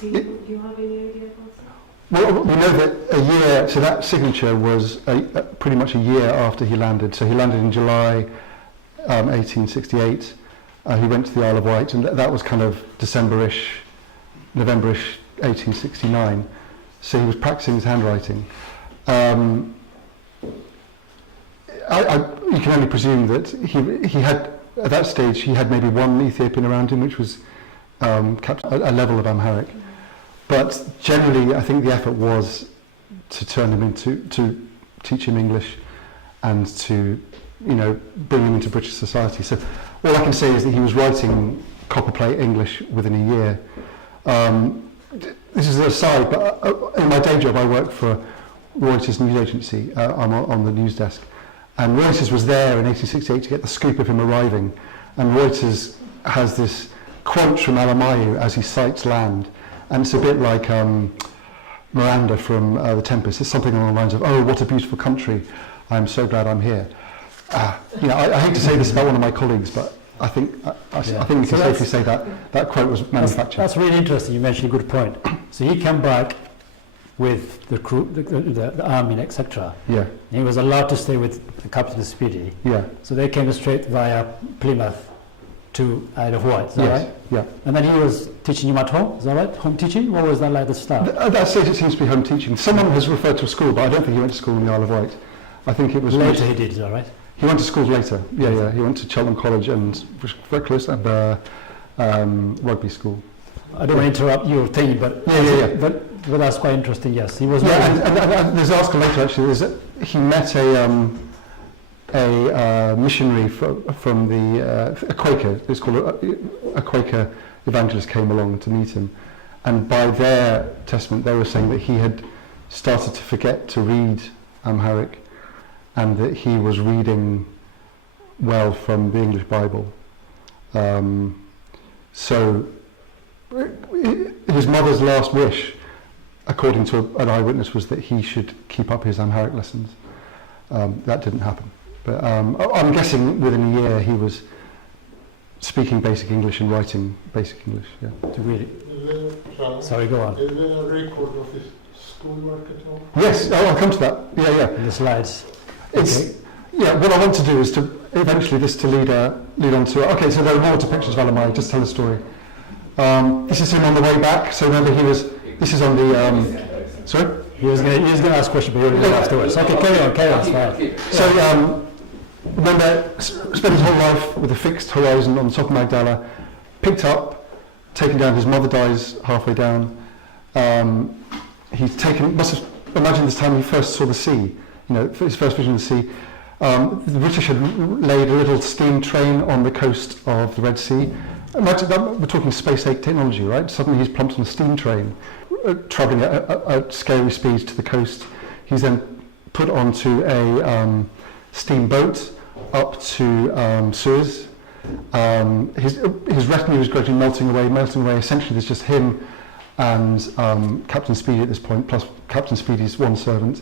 do you have any idea about that? Well, we know that a year, so that signature was pretty much a year after he landed. So he landed in July 1868. He went to the Isle of Wight, and that was kind of December-ish, November-ish 1869. So he was practicing his handwriting. You can only presume that he had, at that stage, he had maybe one Ethiopian around him, which was kept a level of Amharic. But generally, I think the effort was to turn him to teach him English and to, you know, bring him into British society. So all I can say is that he was writing copperplate English within a year. This is an aside, but in my day job, I work for Reuters news agency. I'm on the news desk. And Reuters was there in 1868 to get the scoop of him arriving. And Reuters has this quote from Alemayehu as he sights land. And it's a bit like Miranda from The Tempest. It's something along the lines of, "Oh, what a beautiful country. I'm so glad I'm here." You know, I hate to say this about one of my colleagues, but I think I think we can safely say that quote was manufactured. That's really interesting. You mentioned a good point. So he came back with the crew, the army, etc. Yeah, He was allowed to stay with Captain Speedy. yeah, So they came straight via Plymouth to Isle of Wight. Is that yes, right? yeah. And then he was teaching him at home. Is that right? Home teaching? What was that like at the start? At that stage, it seems to be home teaching. Someone has referred to a school, but I don't think he went to school in the Isle of Wight. I think it was Later he did. Is that right? He went to school later. Yeah, yeah. He went to Cheltenham College and very close and rugby school. I don't want to interrupt your thing, but Yeah. But that's quite interesting. Yes, he was. Yeah, and there's an article later actually. Is that he met a missionary from a Quaker. It's called a Quaker evangelist came along to meet him, and by their testament, they were saying that he had started to forget to read Amharic, and that he was reading well from the English Bible. So his mother's last wish, according to an eyewitness, was that he should keep up his Amharic lessons. That didn't happen. But I'm guessing within a year he was speaking basic English and writing basic English. Yeah. To read it. Is there, Sorry, go on. is there a record of his schoolwork at all? Yes, I'll come to that. Yeah, yeah. In the slides. It's, yeah, what I want to do is to eventually lead on to. Okay, so there are more depictions of Alemayehu. Just tell the story. This is him on the way back. So remember, this is on the. Sorry. He was going to ask a question, but you'll do it afterwards. Okay, carry on. Fine. So remember, spent his whole life with a fixed horizon on the top of Meqdela, picked up, taken down. His mother dies halfway down. He's taken. Must have imagined this time he first saw the sea. You know, his first vision of the sea. The British had laid a little steam train on the coast of the Red Sea. Imagine that, we're talking space age technology, right? Suddenly he's plumped on a steam train, travelling at scary speeds to the coast. He's then put onto a steamboat up to Suez. His retinue is gradually melting away. Essentially, there's just him and Captain Speedy at this point, plus Captain Speedy's one servant.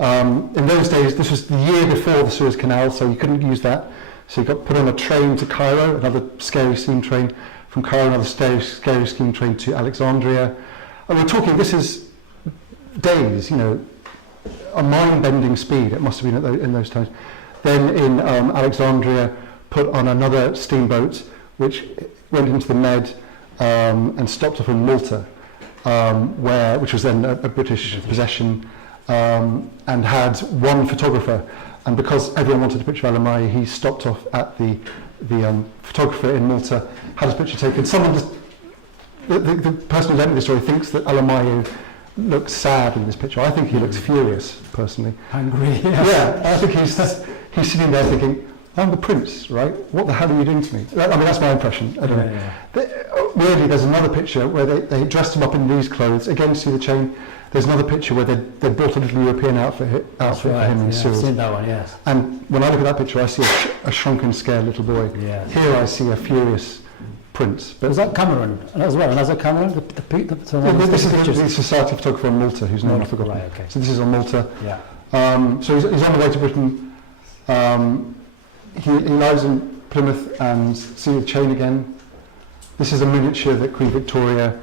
In those days, this was the year before the Suez Canal, so you couldn't use that. So he got put on a train to Cairo, another scary steam train. From Cairo, another scary steam train to Alexandria. And we're talking, this is days, you know, a mind-bending speed, it must have been in those times. Then in Alexandria, put on another steamboat, which went into the Med and stopped off in Malta. which was then a British possession, and had one photographer. And because everyone wanted a picture of Alemayehu, he stopped off at the photographer in Malta, had his picture taken. The person who lent me the story thinks that Alemayehu looks sad in this picture. I think he looks furious, personally. Angry. Yeah, I think he's sitting there thinking, I'm the prince, right? What the hell are you doing to me? I mean, that's my impression. I don't know. Weirdly, there's another picture where they dressed him up in these clothes. Again, see the chain. There's another picture where they bought a little European outfit for him in I've Suez. seen that one, yes. And when I look at that picture, I see a shrunken, scared little boy. Yes. Here I see a furious prince. But Was that Cameron as well? Another Cameron? this is the society photographer in Malta, whose name I've forgotten. Right, okay. So this is on Malta. Yeah. So he's on the way to Britain. He lies in Plymouth, and see the chain again. This is a miniature that Queen Victoria.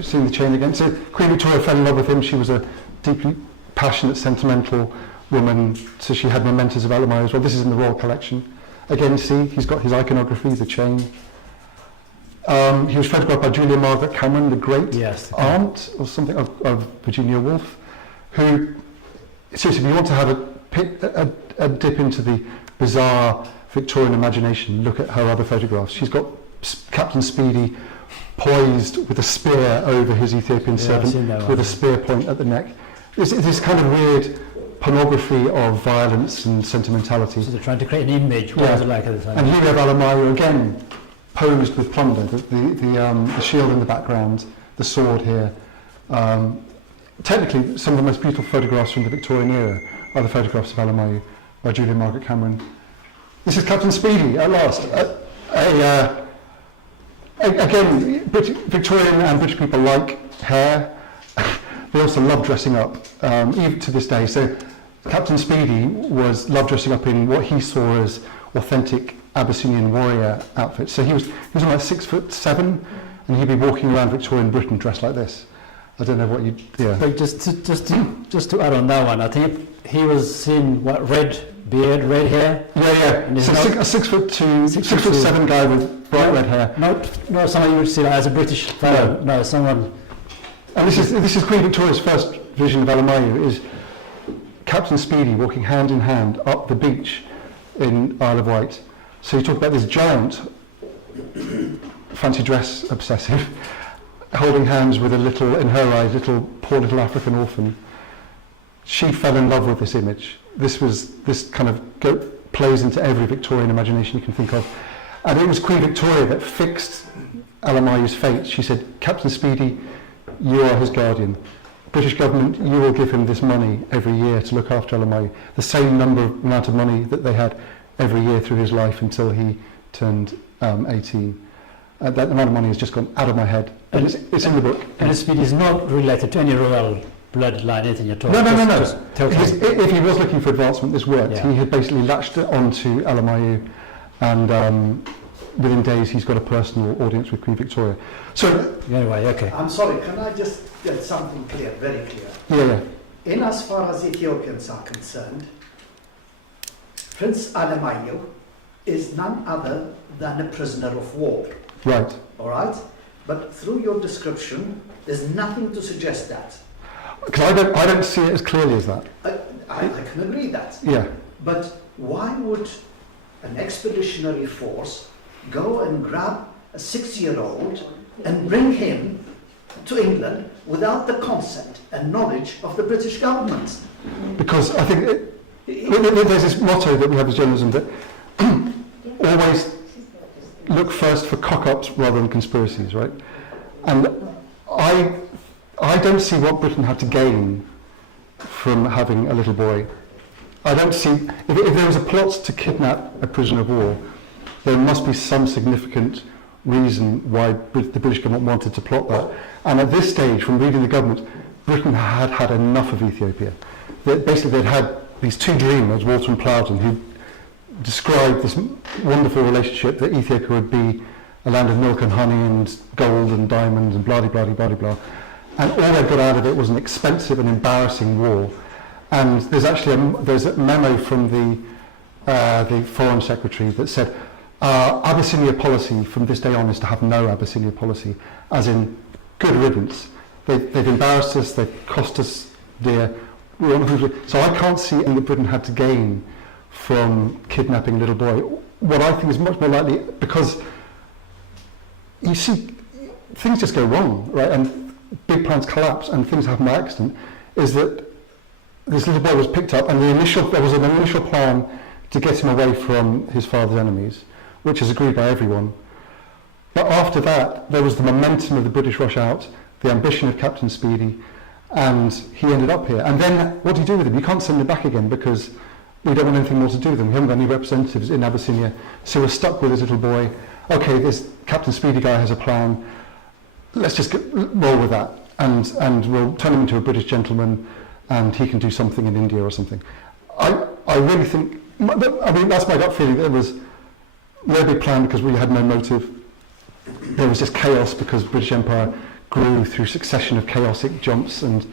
Seeing the chain again. So Queen Victoria fell in love with him. She was a deeply passionate, sentimental woman. So she had mementos of Alemayehu as well. This is in the Royal Collection. Again, see, he's got his iconography, the chain. He was photographed by Julia Margaret Cameron, the great aunt or something of Virginia Woolf, who, seriously, if you want to have a dip into the bizarre Victorian imagination, look at her other photographs. She's got Captain Speedy poised with a spear over his Ethiopian servant, with a spear point at the neck. This kind of weird pornography of violence and sentimentality. So they're trying to create an image. What was it like at the time? And here we have Alemayehu again, posed with plunder. The shield in the background, the sword here. Technically, some of the most beautiful photographs from the Victorian era are the photographs of Alemayehu by Julia Margaret Cameron. This is Captain Speedy at last. Again, Victorian and British people like hair. They also love dressing up, even to this day. So Captain Speedy loved dressing up in what he saw as authentic Abyssinian warrior outfits. So he was only like 6'7", and he'd be walking around Victorian Britain dressed like this. I don't know what you. Yeah. But just to add on that one, I think he was seen red beard, red hair. Yeah. So a 6'2", 6'7" guy with bright red hair. Not someone you would see as a British fellow. No, someone. And this is Queen Victoria's first vision of Alemayehu, is Captain Speedy walking hand in hand up the beach in Isle of Wight. So you talk about this giant, fancy dress obsessive, holding hands with in her eyes, poor little African orphan. She fell in love with this image. This kind of plays into every Victorian imagination you can think of. And it was Queen Victoria that fixed Alemayehu's fate. She said, Captain Speedy, you are his guardian. British government, you will give him this money every year to look after Alemayehu. The same amount of money that they had every year through his life until he turned 18. That amount of money has just gone out of my head. But it's in the book. And Speedy is not related to any royal bloodline, anything at all. No. If he was looking for advancement, this worked. Yeah. He had basically latched it onto Alemayehu, and within days he's got a personal audience with Queen Victoria. So anyway, okay. I'm sorry, can I just get something clear, very clear? Yeah. In as far as Ethiopians are concerned, Prince Alemayehu is none other than a prisoner of war. Right. All right? But through your description, there's nothing to suggest that. Because I don't see it as clearly as that. I can agree that. Yeah. But why would an expeditionary force go and grab a 6-year-old and bring him to England without the consent and knowledge of the British government? Because I think there's this motto that we have as journalism that always look first for cock-ups rather than conspiracies, right? And I don't see what Britain had to gain from having a little boy. I don't see, if there was a plot to kidnap a prisoner of war, there must be some significant reason why the British government wanted to plot that. And at this stage, from reading the government, Britain had had enough of Ethiopia. Basically, they'd had these two dreamers, Walter and Plowden, who described this wonderful relationship that Ethiopia would be a land of milk and honey and gold and diamonds and blah-de-blah-de-blah-de-blah. And all they got out of it was an expensive and embarrassing war. And there's actually there's a memo from the Foreign Secretary that said, our Abyssinia policy from this day on is to have no Abyssinia policy, as in good riddance. They've embarrassed us, they've cost us dear. So I can't see anything that Britain had to gain from kidnapping a little boy. What I think is much more likely, because you see, things just go wrong, right? And big plans collapse and things happen by accident, is that this little boy was picked up and there was an initial plan to get him away from his father's enemies, which is agreed by everyone. But after that, there was the momentum of the British rush out, the ambition of Captain Speedy, and he ended up here. And then what do you do with him? You can't send him back again because we don't want anything more to do with him. We haven't got any representatives in Abyssinia, so we're stuck with this little boy. Okay, this Captain Speedy guy has a plan. Let's just roll with that, and we'll turn him into a British gentleman, and he can do something in India or something. I really think, I mean, that's my gut feeling. There was no big plan because we had no motive. There was just chaos because the British Empire grew through succession of chaotic jumps, and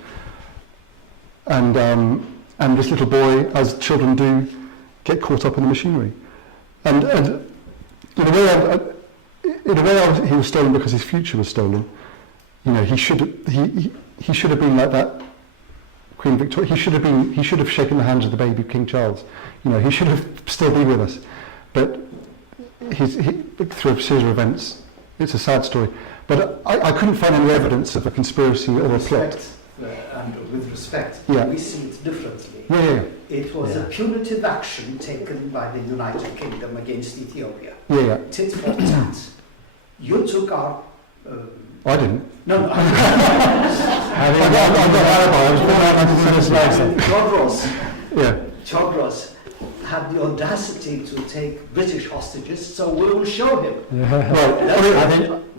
this little boy, as children do, get caught up in the machinery. And in a way, he was stolen because his future was stolen. You know, he should have been like that Queen Victoria. He should have shaken the hands of the baby King Charles. You know, he should have still be with us. But through a series of events, it's a sad story. But I couldn't find any evidence of a conspiracy or a plot. And with respect, Yeah. we see it differently. Yeah. It was a punitive action taken by the United Kingdom against Ethiopia. Yeah. Tit for tat. You took our... I didn't. No. Tewodros had the audacity to take British hostages, so we will show him.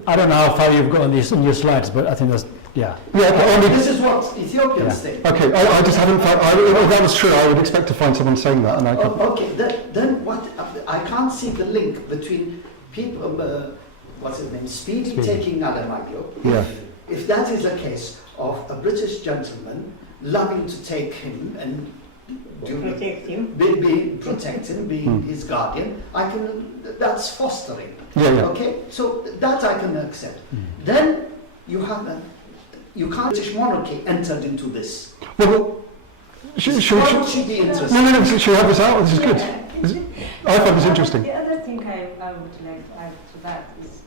I don't know how far you've got on this in your slides, but I think that's, This is what Ethiopians think. Okay, I just haven't found, if that was true, I would expect to find someone saying that, and I could... Okay, then what, I can't see the link between people, what's his name, Speedy taking Alemayehu. Yeah. If that is a case of a British gentleman loving to take him and Protect him. protect him, being his guardian, that's fostering. Yeah. Okay, so that I can accept. Then you can't, British monarchy entered into this. Well, should she be interested? No, should we have this out? This is good. I find this interesting. The other thing I would like to add to that is,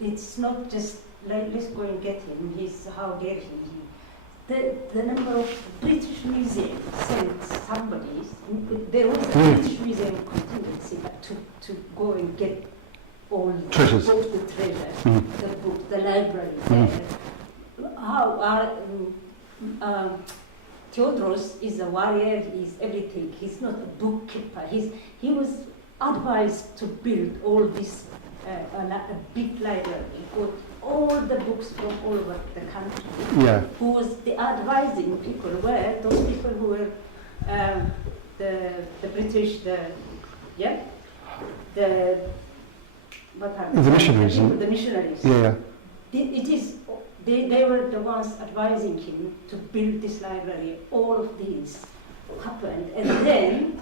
it's not just like, let's go and get him, how dare he. The number of British museums sent somebody, there was a British museum contingency to go and get all treasures. Both the treasures, the book, the library there. Tewodros is a warrior, he's everything. He's not a bookkeeper. He was advised to build all this a big library. He got all the books from all over the country. Yeah. Who was the advising people were those people who were the British, the missionaries. The missionaries. Yeah. They were the ones advising him to build this library. All of these happened, and then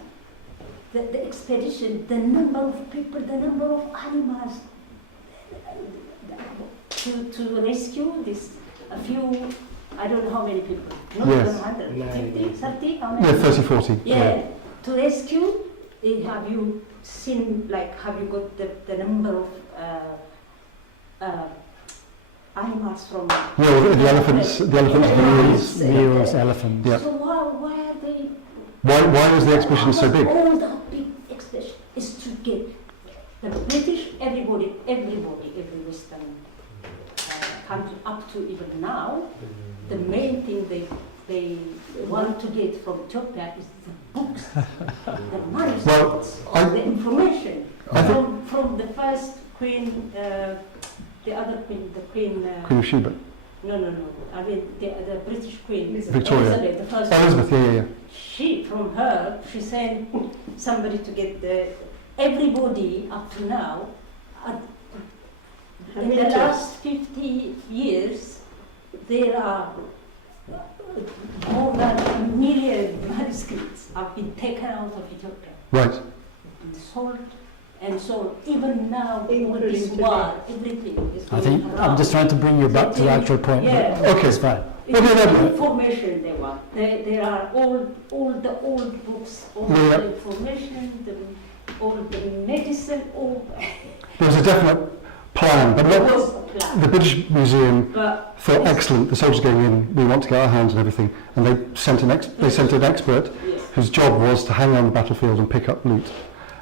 the expedition, the number of people, the number of animals to rescue this, a few, I don't know how many people, not Yes. 150, 30, how many? Yeah, 30, 40. Yeah, to rescue, have you seen, have you got the number of animals from... Yeah, the elephants, mules, elephants. So why are they... Why was the expedition so big? All the big expedition is to get the British, everybody, every Western country up to even now, the main thing they want to get from Ethiopia is the books, the manuscripts, the information from the first queen, the other queen, the queen... Queen of Sheba. No. I mean the British queen, Victoria. Elizabeth, the first Elizabeth, yeah. From her, she sent somebody to get everybody up to now. In the last 50 years, there are more than 1 million manuscripts have been taken out of Ethiopia. Right. Sold and so even now with Including this today. war, everything is I going think I'm around. just trying to bring you back to the actual point. Yeah. Okay, it's fine. It's What do you the know? information they want. There are all the old books, all Yeah. the information, all the medicine, all. There was a definite plan, but There not, was a plan. the British Museum But thought, it's- excellent, the soldiers going in, we want to get our hands on everything, and they sent an expert yes. whose job was to hang on the battlefield and pick up loot,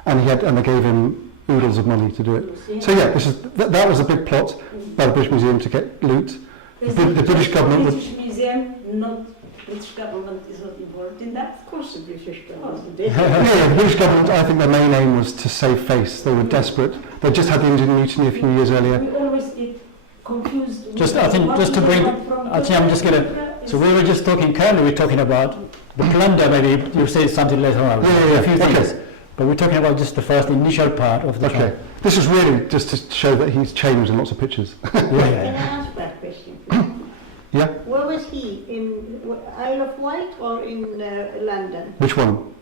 and they gave him oodles of money to do it. So yeah, that was a big plot by the British Museum to get loot. The British government would, British Museum, not British government is not involved in that. Of course, the British government. yeah, the British government, I think their main aim was to save face. They were desperate. They just had the Indian Mutiny a few years earlier. We always get confused. Just, with I think, what just to we bring, want from I think I'm just going to, so we were just talking, currently we're talking about the plunder, maybe you say something later on, Yeah, a few okay. things. But we're talking about just the first initial part of the Okay, this is really just to show that he's changed in lots of pictures. Yeah. Can I ask that question, please? Yeah, Where was he? In Isle of Wight or in London, which one?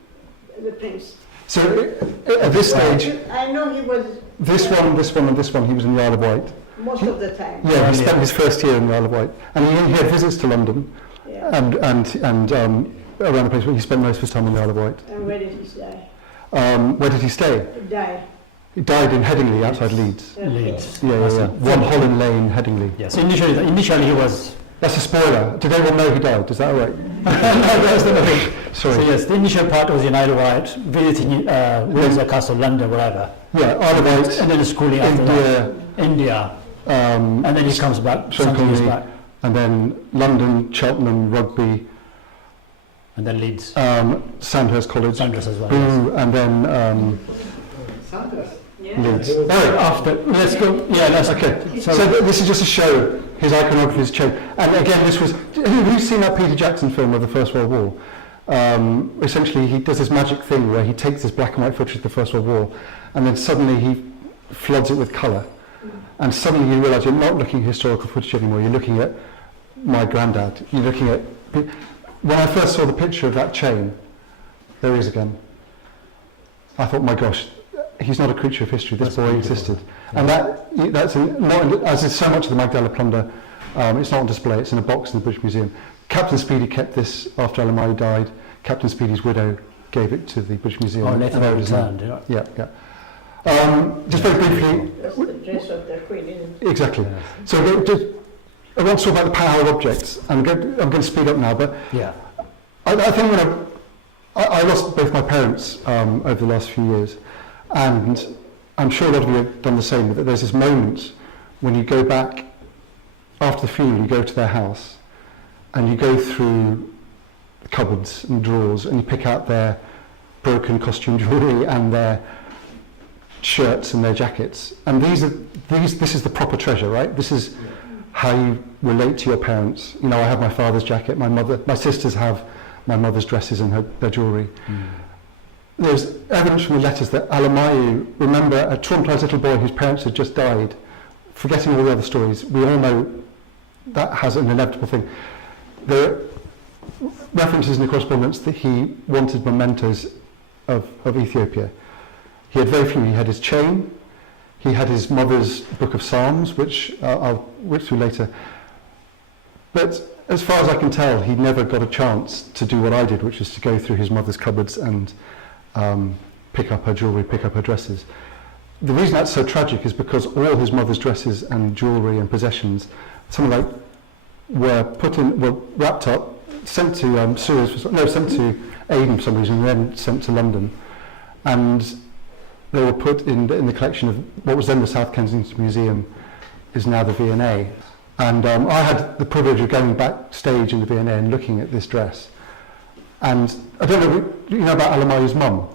the Prince? So at this stage, I know he was this one, and this one, he was in the Isle of Wight. most of the time. Yeah, he spent his first year in the Isle of Wight, and he had visits to London, Yeah. and around the place, but he spent most of his time in the Isle of Wight. And where did he die? Where did he stay? Die. He died in Headingley, outside Leeds. Leeds. Yeah. One Holland Lane, Headingley. Yes, initially he was. That's a spoiler. Did everyone know he died? Is that all right? No, that's not a big. Sorry. So yes, the initial part was in Isle of Wight, visiting Windsorcastle, London, wherever. Yeah, Isle of Wight, And then schooling after that. India. And then he comes back, Sean some years Connery, back. and then London, Cheltenham, Rugby, And then Leeds. Sandhurst College, Sandhurst as well. Yes. Boo, and then Sandhurst. Leeds. After, let's go. Yeah, that's Okay, So, so this is just to show his iconography has changed. And again, this was, who's seen that Peter Jackson film of the First World War? Essentially, he does this magic thing where he takes this black and white footage of the First World War, and then suddenly he floods it with colour. And suddenly you realise you're not looking at historical footage anymore, you're looking at my granddad, you're looking at... When I first saw the picture of that chain, there he is again, I thought, my gosh, he's not a creature of history, this boy existed. And that's not, as is so much of the Meqdela plunder, it's not on display, it's in a box in the British Museum. Captain Speedy kept this after Alemayehu died. Captain Speedy's widow gave it to the British Museum. oh, later There on it is now. returned. Yeah. Yeah. Just very briefly, That's the dress of the Queen, isn't it? exactly. So I want to talk about the power of objects. I'm going to speed up now, but Yeah. I think I lost both my parents over the last few years, and I'm sure a lot of you have done the same, but there's this moment when you go back after the funeral, you go to their house and you go through the cupboards and drawers and you pick out their broken costume jewellery and their shirts and their jackets, and this is the proper treasure, right? This is how you relate to your parents. You know, I have my father's jacket, my sisters have my mother's dresses and their jewellery. There's evidence from the letters that Alemayehu, remember a traumatised little boy whose parents had just died, forgetting all the other stories, we all know that has an inevitable thing. There are references in the correspondence that he wanted mementos of Ethiopia. He had very few. He had his chain, he had his mother's book of Psalms, which I'll whip through later. But as far as I can tell, he never got a chance to do what I did, which is to go through his mother's cupboards and pick up her jewellery, pick up her dresses. The reason that's so tragic is because all his mother's dresses and jewellery and possessions, something like, were wrapped up, sent to sent to Aden for some reason, and then sent to London, and they were put in the collection of what was then the South Kensington Museum, is now the V&A. And I had the privilege of going backstage in the V&A and looking at this dress. And I don't know, you know about Alemayehu's mum?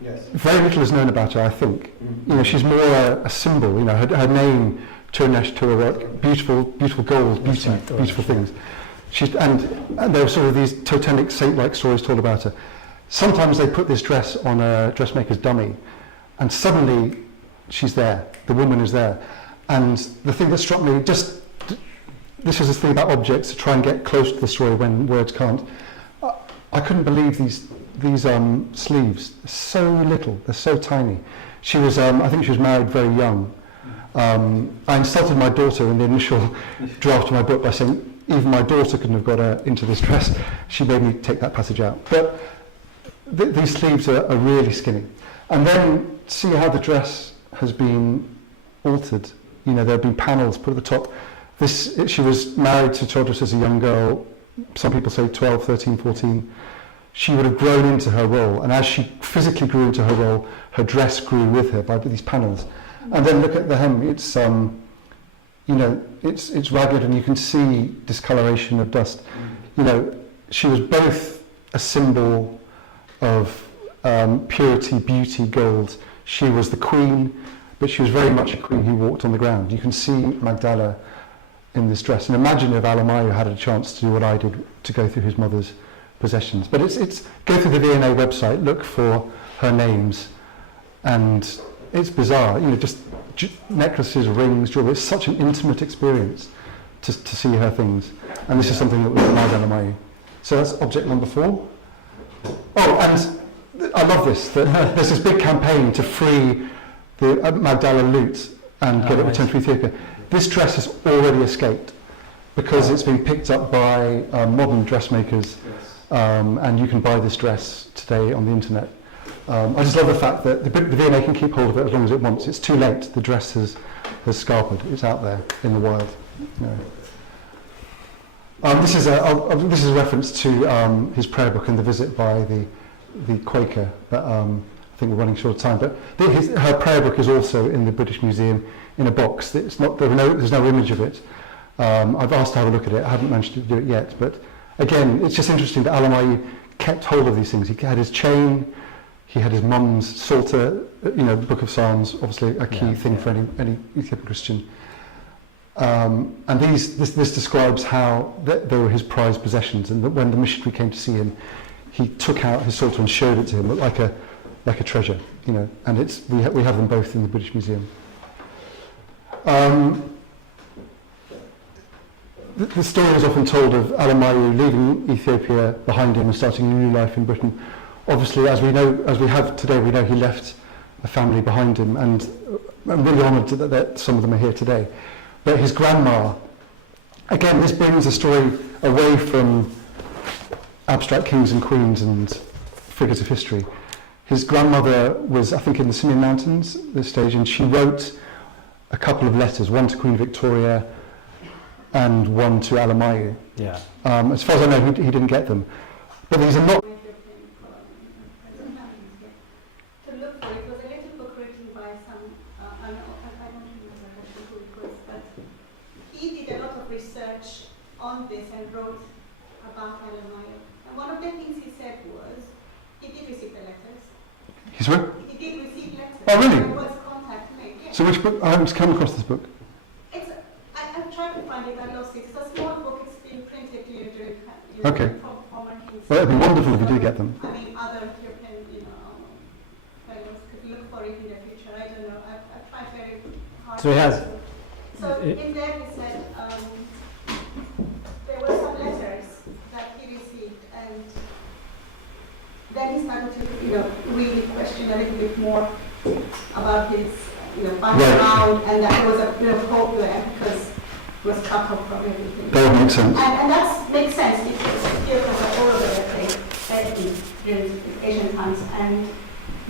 Yes. Very little is known about her, I think. You know, she's more a symbol. You know, her name, Tewodros, beautiful gold, beautiful things. And there were sort of these totemic saint-like stories told about her. Sometimes they put this dress on a dressmaker's dummy, and suddenly she's there. The woman is there. And the thing that struck me, this is the thing about objects, to try and get close to the story when words can't. I couldn't believe these sleeves, so little, they're so tiny. She was, I think she was married very young. I insulted my daughter in the initial draft of my book by saying even my daughter couldn't have got her into this dress. She made me take that passage out. But these sleeves are really skinny. And then see how the dress has been altered. You know, there have been panels put at the top. She was married to Tewodros as a young girl. Some people say 12, 13, 14. She would have grown into her role, and as she physically grew into her role, her dress grew with her by these panels. And then look at the hem. It's it's ragged, and you can see discoloration of dust. You know, she was both a symbol of purity, beauty, gold. She was the queen, but she was very much a queen who walked on the ground. You can see Meqdela in this dress, and imagine if Alemayehu had a chance to do what I did, to go through his mother's possessions. But it's go through the V&A website, look for her names, and it's bizarre. You know, just necklaces, rings, jewelry. It's such an intimate experience to see her things, and this is something that was denied Alemayehu. So that's object number 4. Oh, and I love this. That there's this big campaign to free the Meqdela loot and get it returned to Ethiopia. This dress has already escaped because it's been picked up by modern dressmakers, and you can buy this dress today on the internet. I just love the fact that the V&A can keep hold of it as long as it wants. It's too late. The dress has scarpered. It's out there in the wild. No. This is a reference to his prayer book and the visit by the Quaker, but I think we're running short of time. But her prayer book is also in the British Museum in a box. There's no image of it. I've asked to have a look at it. I haven't managed to do it yet. But again, it's just interesting that Alemayehu kept hold of these things. He had his chain. He had his mum's psalter. You know, the Book of Psalms, obviously a key thing for any Ethiopian Christian. And this describes how they were his prized possessions, and that when the missionary came to see him, he took out his psalter and showed it to him like a treasure, you know. And we have them both in the British Museum. The story is often told of Alemayehu leaving Ethiopia behind him and starting a new life in Britain. Obviously, as we have today, we know he left a family behind him, and I'm really honoured that some of them are here today. But his grandma, again, this brings the story away from abstract kings and queens and figures of history. His grandmother was, I think, in the Simien Mountains at this stage, and she wrote a couple of letters, one to Queen Victoria and one to Alemayehu. Yeah. As far as I know, he didn't get them. But these are not... To look for it was a little book written by some, I don't remember who it was, but he did a lot of research on this and wrote about Alemayehu. And one of the things he said was, he did receive the letters. He's what? He did receive letters. Oh, really? There was contact made, yes. So which book? I haven't come across this book. I've tried to find it, I lost it. It's a small book, it's been printed during Okay. former kings. Well, it'd be wonderful if you did get them. I mean, other Ethiopian, fellows could look for it in the future. I don't know. I've tried very hard. So he has. So in there he said there were some letters that he received, and then he started to, really question a little bit more about his, background, and that there was a bit of hope there because it was cut off from everything. That would make sense. And that makes sense because Ethiopia was all over the place during Asian times, and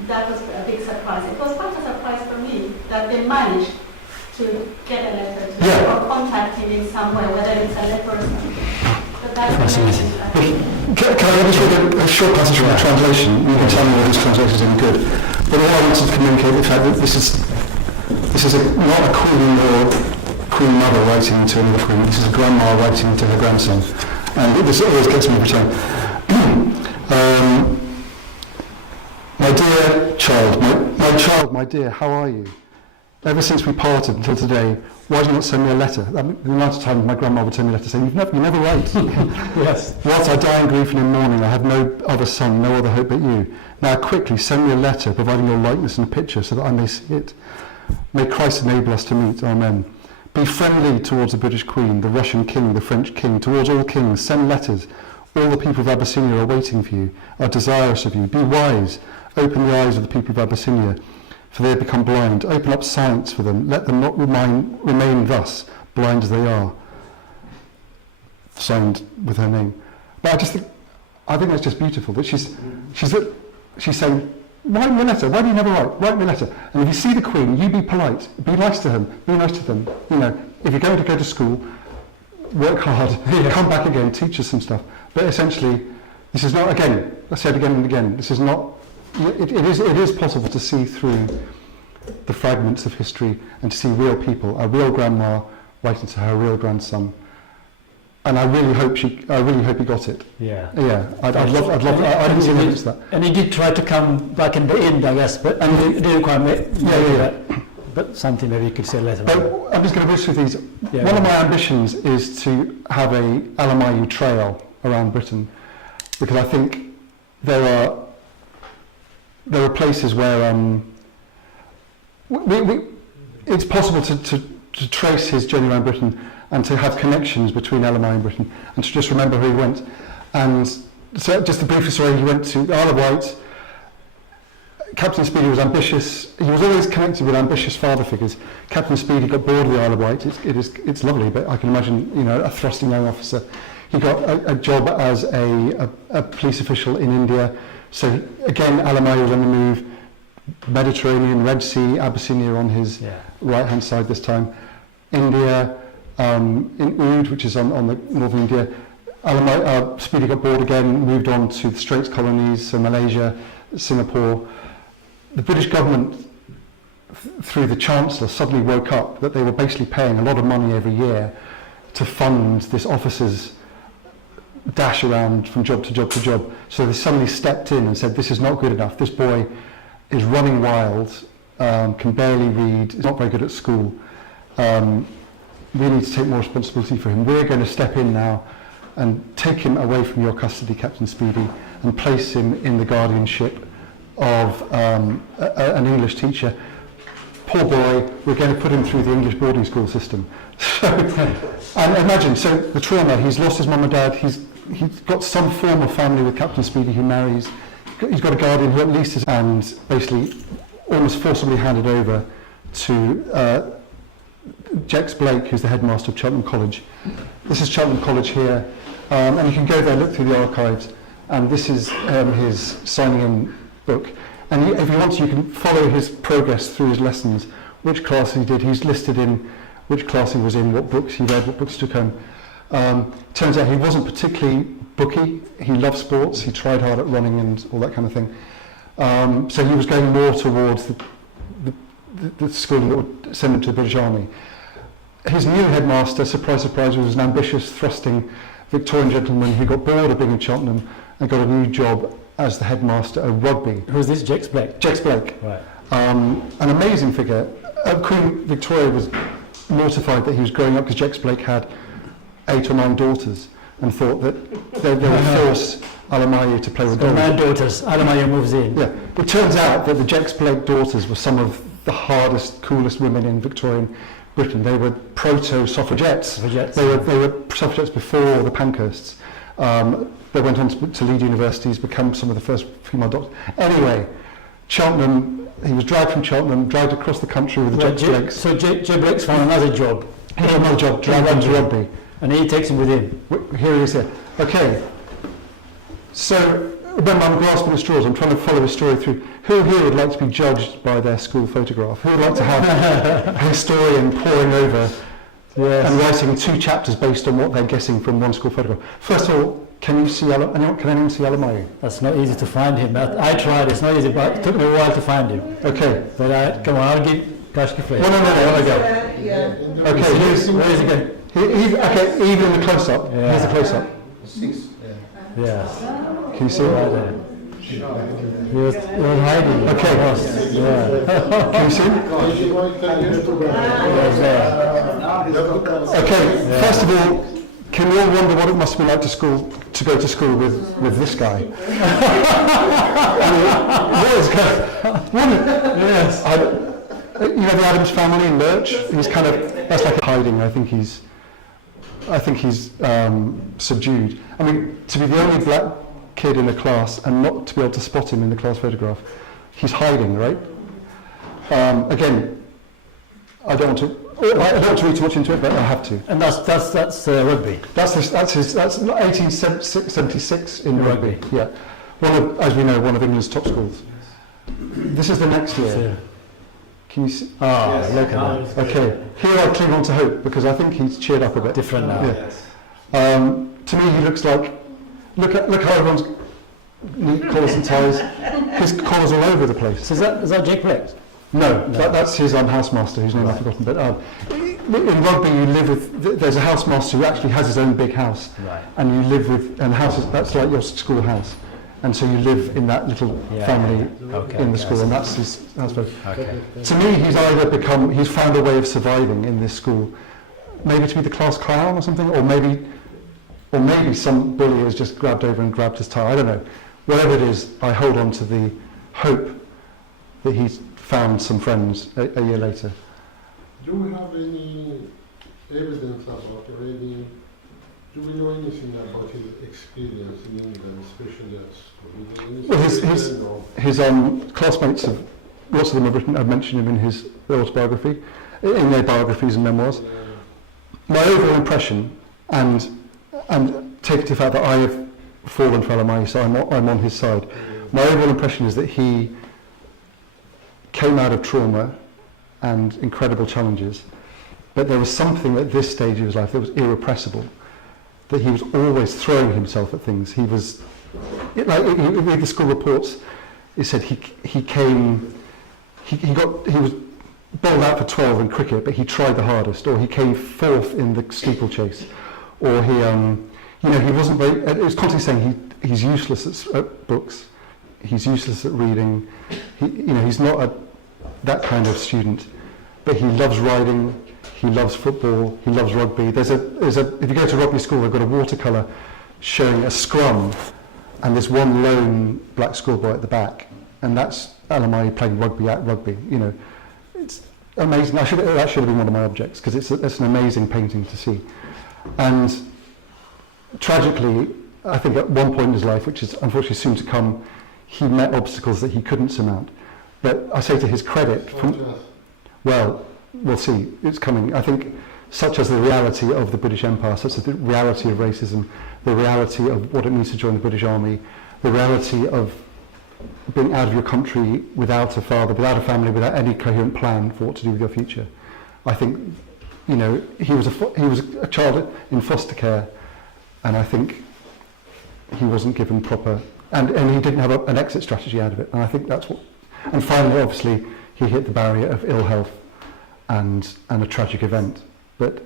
that was a big surprise. It was quite a surprise for me that they managed to get a letter to or contact him in some way, whether it's a letter or something. But that's amazing. Can I just read a short passage from the translation? You can tell me whether this translation is any good. But all I wanted to communicate the fact that this is not a queen or queen mother writing to another queen. This is a grandma writing to her grandson, and this always gets me every time. My dear child, my dear, how are you? Ever since we parted until today, why did you not send me a letter? The amount of time my grandma would send me a letter saying, you never write. Yes. Whilst I die in grief and in mourning, I have no other son, no other hope but you. Now quickly send me a letter providing your likeness and a picture so that I may see it. May Christ enable us to meet. Amen. Be friendly towards the British Queen, the Russian King, the French King, towards all kings. Send letters. All the people of Abyssinia are waiting for you, are desirous of you. Be wise, open the eyes of the people of Abyssinia, for they have become blind. Open up science for them, let them not remain thus, blind as they are. Signed with her name. But I think that's just beautiful, that she's saying, write me a letter, why do you never write? Write me a letter. And if you see the Queen, you be polite, be nice to him, be nice to them. You know, if you're going to go to school, work hard, come back again, teach us some stuff. But essentially, this is not, again, I said again and again, this is not, it is possible to see through the fragments of history and to see real people, a real grandma writing to her real grandson. And I really hope he got it. Yeah. Yeah. I'd love. I didn't see evidence of that. And he did try to come back in the end, I guess, but and he didn't quite make But something maybe you could say later. But I'm just going to rush through these. Yeah. One of my ambitions is to have a Alemayehu trail around Britain, because I think there are places where it's possible to trace his journey around Britain and to have connections between Alemayehu and Britain, and to just remember who he went. And so, just a brief story, he went to the Isle of Wight. Captain Speedy was ambitious. He was always connected with ambitious father figures. Captain Speedy got bored of the Isle of Wight. It's lovely, but I can imagine, you know, a thrusting young officer. He got a job as a police official in India. So again, Alemayehu was on the move. Mediterranean, Red Sea, Abyssinia on his right-hand side this time. India. In Oud, which is on the northern India, Speedy got bored again, moved on to the Straits colonies, so Malaysia, Singapore. The British government, through the Chancellor, suddenly woke up that they were basically paying a lot of money every year to fund this officer's dash around from job to job to job. So they suddenly stepped in and said, this is not good enough. This boy is running wild, can barely read, is not very good at school. We need to take more responsibility for him. We're going to step in now and take him away from your custody, Captain Speedy, and place him in the guardianship of an English teacher. Poor boy, we're going to put him through the English boarding school system. So, and imagine, so the trauma, he's lost his mum and dad, he's got some form of family with Captain Speedy who marries, he's got a guardian who at least is, and basically almost forcibly handed over to Jex Blake, who's the headmaster of Cheltenham College. This is Cheltenham College here, and you can go there, look through the archives, and this is his signing in book. And if you want to, you can follow his progress through his lessons, which class he did. He's listed in which class he was in, what books he read, what books took home. Turns out he wasn't particularly booky. He loved sports. He tried hard at running and all that kind of thing. So he was going more towards the schooling that would send him to the British Army. His new headmaster, surprise, surprise, was an ambitious, thrusting Victorian gentleman who got bored of being in Cheltenham and got a new job as the headmaster of Rugby. Who's this, Jex Blake? Jex Blake. Right. An amazing figure. Queen Victoria was mortified that he was growing up because Jex Blake had 8 or 9 daughters and thought that they would force Alemayehu to play with dolls. 9 daughters, Alemayehu moves in. Yeah. It turns out that the Jex Blake daughters were some of the hardest, coolest women in Victorian Britain. They were proto-suffragettes. They were suffragettes before the Pankhursts. They went on to lead universities, become some of the first female doctors. Anyway, Cheltenham, he was dragged from Cheltenham, dragged across the country with the Jex Blakes. So Jex Blake's found another job. He had another job, dragged into Rugby. And he takes him with him. Here he is here. Okay. So, remember, I'm grasping at straws. I'm trying to follow his story through. Who here would like to be judged by their school photograph? Who would like to have a historian poring over and writing 2 chapters based on what they're guessing from one school photograph? First of all, can anyone see Alemayehu? That's not easy to find him. I tried, it's not easy, but it took me a while to find him. Okay. But come on, I'll give Kashki flavor. No, there we go. Yeah. Okay, Where is he going? Okay, even the close-up. Yeah. Here's the close-up. 6. Yeah. Can you see it? Right there. He was hiding. Okay. Yeah. Can you see it? Okay, first of all, can you all wonder what it must have been like to go to school with this guy? What is going? Yes. You know the Adams family in Lurch? He's kind of, that's like hiding. I think he's I think he's subdued. I mean, to be the only black kid in the class and not to be able to spot him in the class photograph, he's hiding, right? Again, I don't want to read too much into it, but I have to. And that's rugby. That's 1876 in rugby. Yeah, as we know, one of England's top schools. This is the next year. Can you see? Look at that. Okay, here I cling on to hope because I think he's cheered up a bit. Different now. Yeah. To me, he looks like. Look how everyone's neat collars and ties. His collars all over the place. So is that Jake Rex? No. That's his housemaster, whose name I've forgotten. But in rugby, you live with. There's a housemaster who actually has his own big house, right. And you live with. And that's like your school house. And so you live in that little family in the school, and that's his husband. Okay. To me, he's found a way of surviving in this school. Maybe to be the class clown or something, or maybe some bully has just grabbed over and grabbed his tie. I don't know. Whatever it is, I hold on to the hope that he's found some friends a year later. Do we have any evidence about, do we know anything about his experience in England, especially at school? Well, his classmates, lots of them have mentioned him in his autobiography, in their biographies and memoirs. My overall impression, and take it to the fact that I have fallen for Alemayehu, so I'm on his side. My overall impression is that he came out of trauma and incredible challenges, but there was something at this stage of his life that was irrepressible, that he was always throwing himself at things. He was, you read the school reports, it said he was bowled out for 12 in cricket, but he tried the hardest, or he came fourth in the steeplechase, or he wasn't very, it was constantly saying he's useless at books, he's useless at reading, he's not that kind of student, but he loves riding, he loves football, he loves rugby. If you go to rugby school, they've got a watercolour showing a scrum, and there's one lone black schoolboy at the back, and that's Alemayehu playing rugby at rugby. It's amazing. That should have been one of my objects because it's an amazing painting to see. And tragically, I think at one point in his life, which is unfortunately soon to come, he met obstacles that he couldn't surmount. But I say to his credit, well, we'll see. It's coming. I think such as the reality of the British Empire, such as the reality of racism, the reality of what it means to join the British Army, the reality of being out of your country without a father, without a family, without any coherent plan for what to do with your future. I think, he was a child in foster care, and I think he wasn't given proper, and he didn't have an exit strategy out of it. And I think that's what. And finally, obviously, he hit the barrier of ill health and a tragic event. But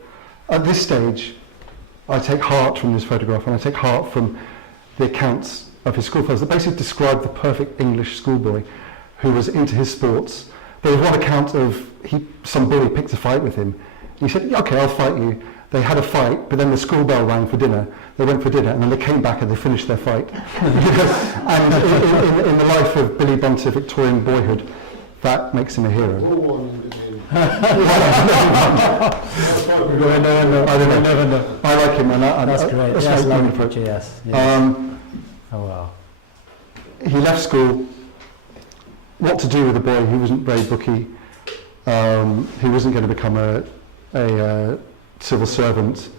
at this stage, I take heart from this photograph, and I take heart from the accounts of his schoolfellows that basically described the perfect English schoolboy who was into his sports. There was one account of some bully picked a fight with him. He said, okay, I'll fight you. They had a fight, but then the school bell rang for dinner. They went for dinner, and then they came back and they finished their fight. And in the life of Billy Bunter, Victorian boyhood, that makes him a hero. I like him, and that's great. That's a lovely picture. Yes. Oh wow. He left school. What to do with a boy who wasn't very booky, who wasn't going to become a civil servant,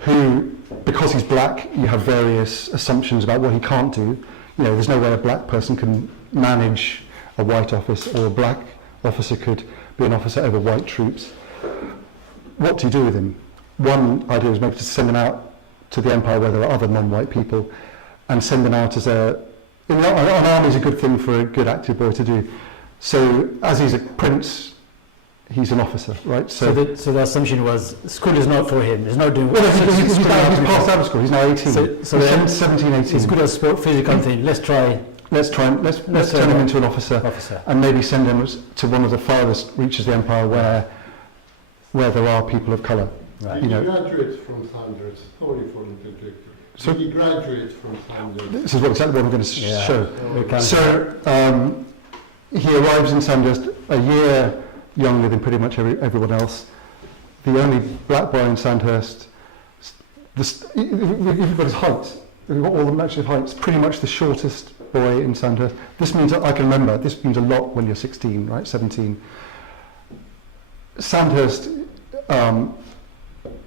who, because he's black, you have various assumptions about what he can't do. There's no way a black person can manage a white office, or a black officer could be an officer over white troops. What do you do with him? One idea was maybe to send him out to the empire where there are other non-white people, and send them out as an army is a good thing for a good active boy to do. So as he's a prince, he's an officer, right? So the assumption was school is not for him. He's not doing. Well, he's passed out of school. He's now 18. So he's 17, 18. He's good at sport, physical thing. Let's turn him into an officer, and maybe send him to one of the farthest reaches of the empire where there are people of colour. Right. He graduates from Thunders. Sorry for interjecting. So he graduates from Thunders. This is exactly what I'm going to show. So he arrives in Sandhurst a year younger than pretty much everyone else. The only black boy in Sandhurst, You've got his height. We've got all the matches of heights. Pretty much the shortest boy in Sandhurst. This means, I can remember, this means a lot when you're 16, right, 17. Sandhurst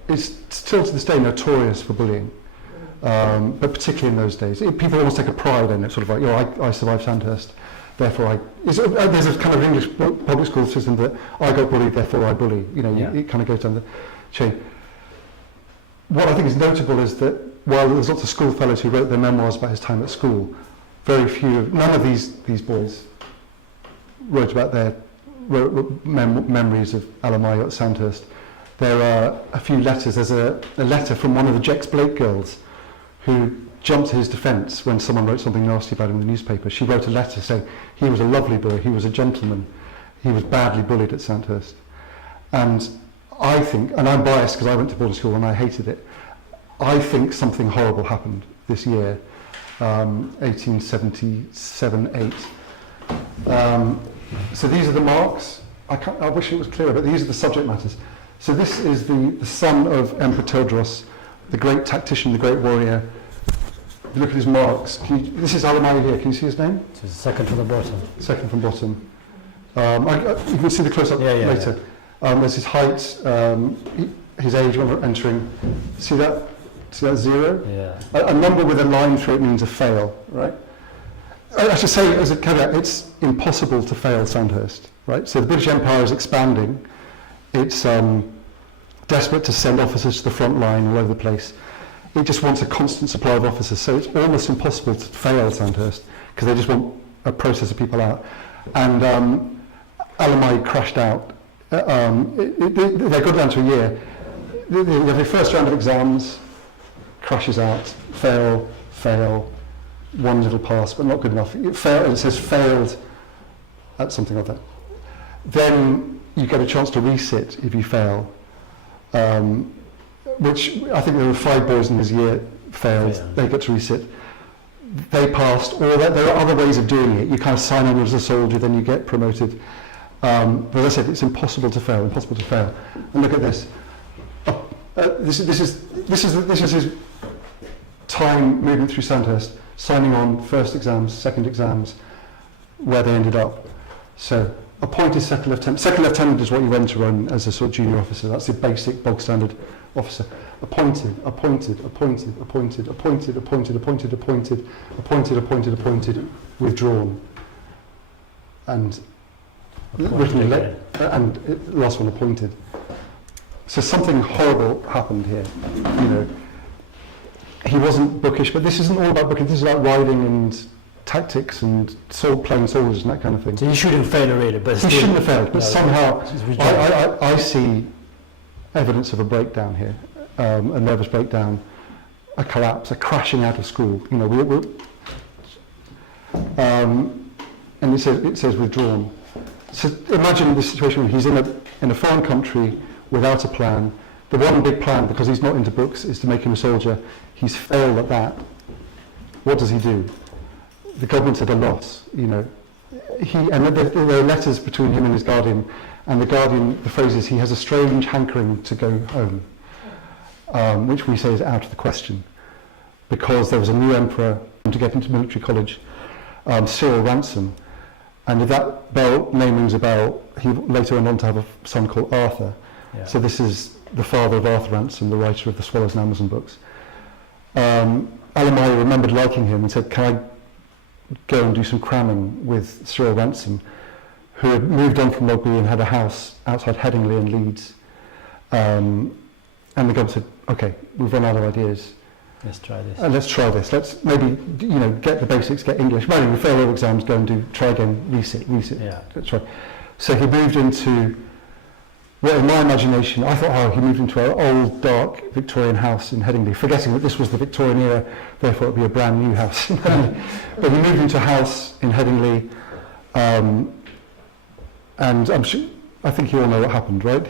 is still to this day notorious for bullying, but particularly in those days. People almost take a pride in it, sort of like, I survived Sandhurst, therefore there's a kind of English public school system that I got bullied, therefore I bully. It kind of goes down the chain. What I think is notable is that while there's lots of school fellows who wrote their memoirs about his time at school, none of these boys wrote about their memories of Alemayehu at Sandhurst. There are a few letters. There's a letter from one of the Jex Blake girls who jumped to his defence when someone wrote something nasty about him in the newspaper. She wrote a letter saying he was a lovely boy, he was a gentleman, he was badly bullied at Sandhurst. And I think, and I'm biased because I went to boarding school and I hated it, I think something horrible happened this year, 1877-8. So these are the marks. I wish it was clearer, but these are the subject matters. So this is the son of Emperor Tewodros, the great tactician, the great warrior. If you look at his marks, this is Alemayehu here. Can you see his name? So second from the bottom. Second from bottom. You can see the close-up later. There's his height, his age when we're entering. See that? See that 0? Yeah. A number with a line through it means a fail, right? I should say, as a caveat, it's impossible to fail Sandhurst, right? So the British Empire is expanding. It's desperate to send officers to the front line all over the place. It just wants a constant supply of officers. So it's almost impossible to fail Sandhurst because they just want a process of people out. And Alemayehu crashed out. They got down to a year. They have their first round of exams, crashes out, fail, one little pass, but not good enough. It says failed at something like that. Then you get a chance to resit if you fail, which I think there were 5 boys in his year failed. They got to resit. They passed, or there are other ways of doing it. You kind of sign on as a soldier, then you get promoted. But as I said, it's impossible to fail. And look at this. This is his time moving through Sandhurst, signing on first exams, second exams, where they ended up. So appointed second lieutenant. Second lieutenant is what you went to run as a sort of junior officer. That's the basic bog standard officer. Appointed, withdrawn. And written and last one appointed. So something horrible happened here. He wasn't bookish, but this isn't all about bookish. This is about riding and tactics and playing soldiers and that kind of thing. So he shouldn't fail really, but he shouldn't have failed. But somehow, I see evidence of a breakdown here, a nervous breakdown, a collapse, a crashing out of school. And it says withdrawn. So imagine the situation when he's in a foreign country without a plan. The one big plan, because he's not into books, is to make him a soldier. He's failed at that. What does he do? The government's at a loss, and there are letters between him and his guardian, and the guardian, the phrase is, he has a strange hankering to go home, which we say is out of the question, because there was a new emperor to get into military college, Cyril Ransom, and if that name rings a bell, he later went on to have a son called Arthur. Yeah. So this is the father of Arthur Ransom, the writer of the Swallows and Amazon books. Alemayehu remembered liking him and said, can I go and do some cramming with Cyril Ransom, who had moved on from Rugby and had a house outside Headingley in Leeds. And the government said, okay, we've run out of ideas. Let's try this. Let's maybe, get the basics, get English. Maybe we fail all exams, go and try again, resit. Yeah. Let's try. So he moved into, well, in my imagination, I thought, he moved into an old, dark Victorian house in Headingley, forgetting that this was the Victorian era, therefore it would be a brand new house. But he moved into a house in Headingley, and I think you all know what happened, right?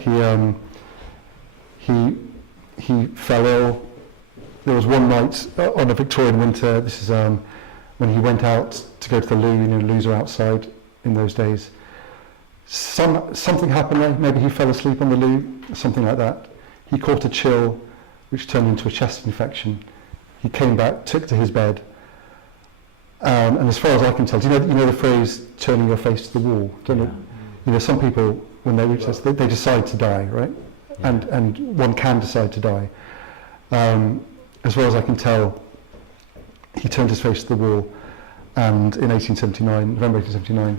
He fell ill. There was one night on a Victorian winter, this is when he went out to go to the loo, loos are outside in those days. Something happened there, maybe he fell asleep on the loo, something like that. He caught a chill, which turned into a chest infection. He came back, took to his bed, and as far as I can tell, do you know the phrase "turning your face to the wall"? Don't know? You know, some people when they reach this, they decide to die, right? Yeah. And one can decide to die. As far as I can tell, he turned his face to the wall, and in November 1879,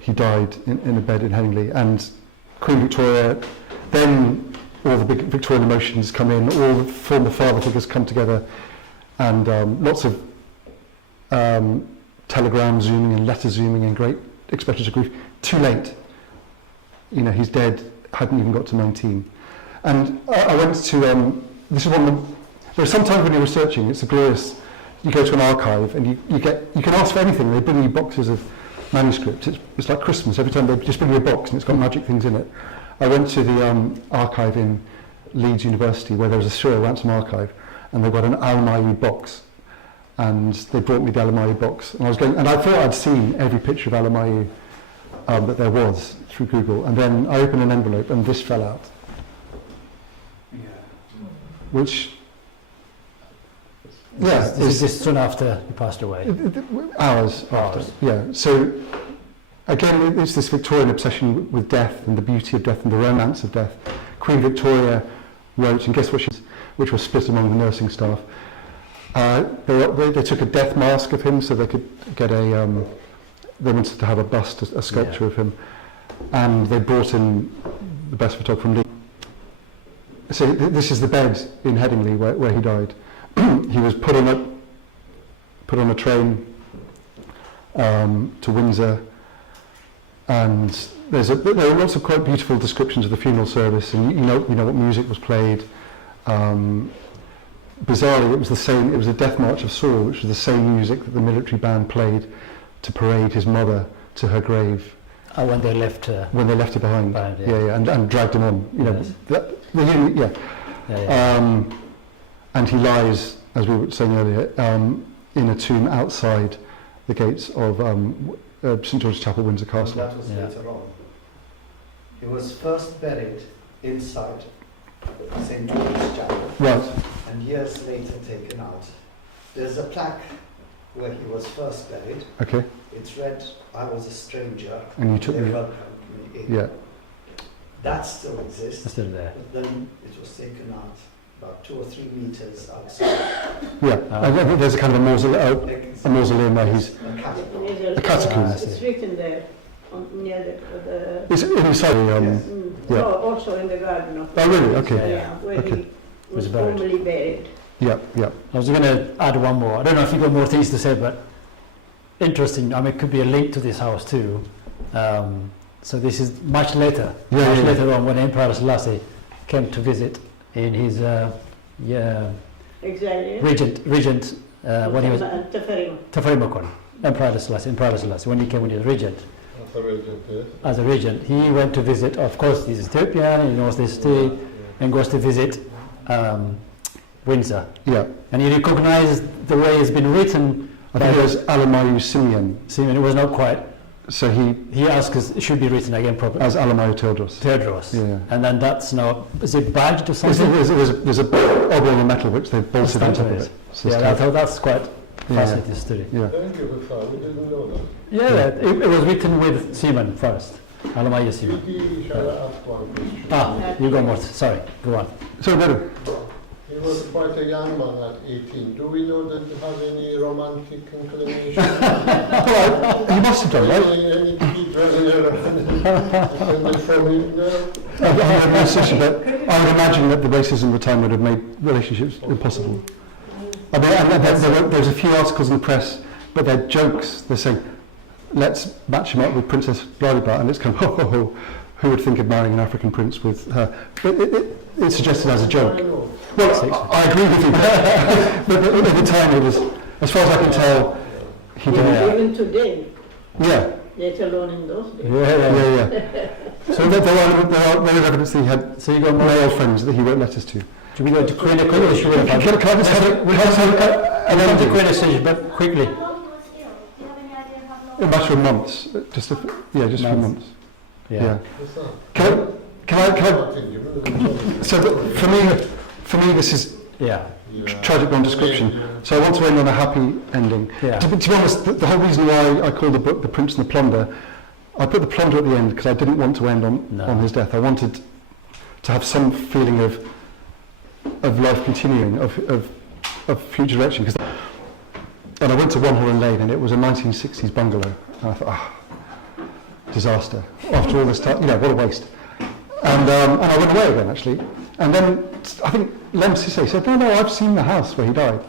he died in a bed in Headingley. And Queen Victoria, then all the big Victorian emotions come in, all the former father figures come together, and lots of telegram zooming and letter zooming and great expressions of grief. Too late. You know, he's dead, hadn't even got to 19. And I went to, this is one of the, there's sometimes when you're researching, it's a glorious, you go to an archive and you can ask for anything. They bring you boxes of manuscripts. It's like Christmas. Every time they just bring you a box and it's got magic things in it. I went to the archive in Leeds University where there was a Cyril Ransom archive, and they've got an Alemayehu box, and they brought me the Alemayehu box, and I was going, and I thought I'd seen every picture of Alemayehu that there was through Google, and then I opened an envelope and this fell out, which This is soon after he passed away. Hours after. Yeah. So again, it's this Victorian obsession with death and the beauty of death and the romance of death. Queen Victoria wrote, and guess what which was split among the nursing staff. They took a death mask of him so they could get a. They wanted to have a bust, a sculpture of him, and they brought in the best photographer from Leeds. So this is the bed in Headingley where he died. He was put on a train to Windsor, and there are lots of quite beautiful descriptions of the funeral service, and you know what music was played. Bizarrely, it was the same. It was the Death March of Saul, which was the same music that the military band played to parade his mother to her grave. When they left her. When they left her behind. And dragged him on. You know, Yes. And he lies, as we were saying earlier, in a tomb outside the gates of St George's Chapel, Windsor Castle. That was later on. He was first buried inside St George's Chapel. Right. And years later taken out. There's a plaque where he was first buried. Okay. It's read, "I was a stranger." And you took they me. welcomed me in. Yeah. That still exists. It's still there. But then it was taken out about 2 or 3 meters outside. Yeah. And there's a kind of a mausoleum where he's A a catacomb. It's written there, near the It's inside the Yes. yeah. also in the garden of. Oh really? Okay. Yeah, where Okay. he was Was buried. formerly buried. Yeah. Yeah. I was going to add one more. I don't know if you've got more things to say, but interesting. I mean, it could be a link to this house too. So this is much later. Much later on, when Emperor Haileselassie came to visit in his Exactly. regent when he was Teferim. Teferimakon, Emperor Haileselassie, when he came with his regent. As a regent, he went to visit. Of course, he's Ethiopian. He knows this history, and goes to visit Windsor. Yeah. And he recognized the way it's been written. I think it was Alemayehu Simeon. Simeon, it was not quite. So he asked us, it should be written again properly. as Alemayehu Tewodros. Tewodros. Yeah. And then that's now, is it badged or something? There's a oblong of metal which they've bolted on top of it. So Yeah, I thought that's quite Yeah. fascinating story. Yeah. Thank you, Vifar. We didn't know that. Yeah, it was written with Simeon first. Alemayehu Simeon. Vicky, shall I ask one question? You go more. Sorry, go on. So madam, He was quite a young man at 18. Do we know that he had any romantic inclination? he must have done, right? Any kids running around from him now? I'm not a musician, but I would imagine that the racism of the time would have made relationships impossible. I mean, and there's a few articles in the press, but they're jokes. They're saying, let's match him up with Princess Blah, and it's kind of, who would think of marrying an African prince with her? But it's suggested as a joke. Well, I agree with you, but at the time it was, as far as I can tell, he didn't. Even today, Yeah. let alone in those days. Yeah. So there is evidence that he had So you got male friends that he wrote letters to. Should we go to Queen quickly? Or should we Can I just have I want the Queen stage, but quickly. How long he was ill? Do you have any idea how long? a matter of months, just a few months. Yeah. Can I? So for for me, this is Yeah. tragic beyond description. So I want to end on a happy ending. Yeah. To be honest, the whole reason why I called the book The Prince and the Plunder, I put the plunder at the end because I didn't want to end on his death. I wanted to have some feeling of life continuing, of future direction. And I went to One Holland Lane, and it was a 1960s bungalow. And I thought, disaster. After all this time, what a waste. And I went away again, actually. And then I think Lem Sisse said, no, I've seen the house where he died.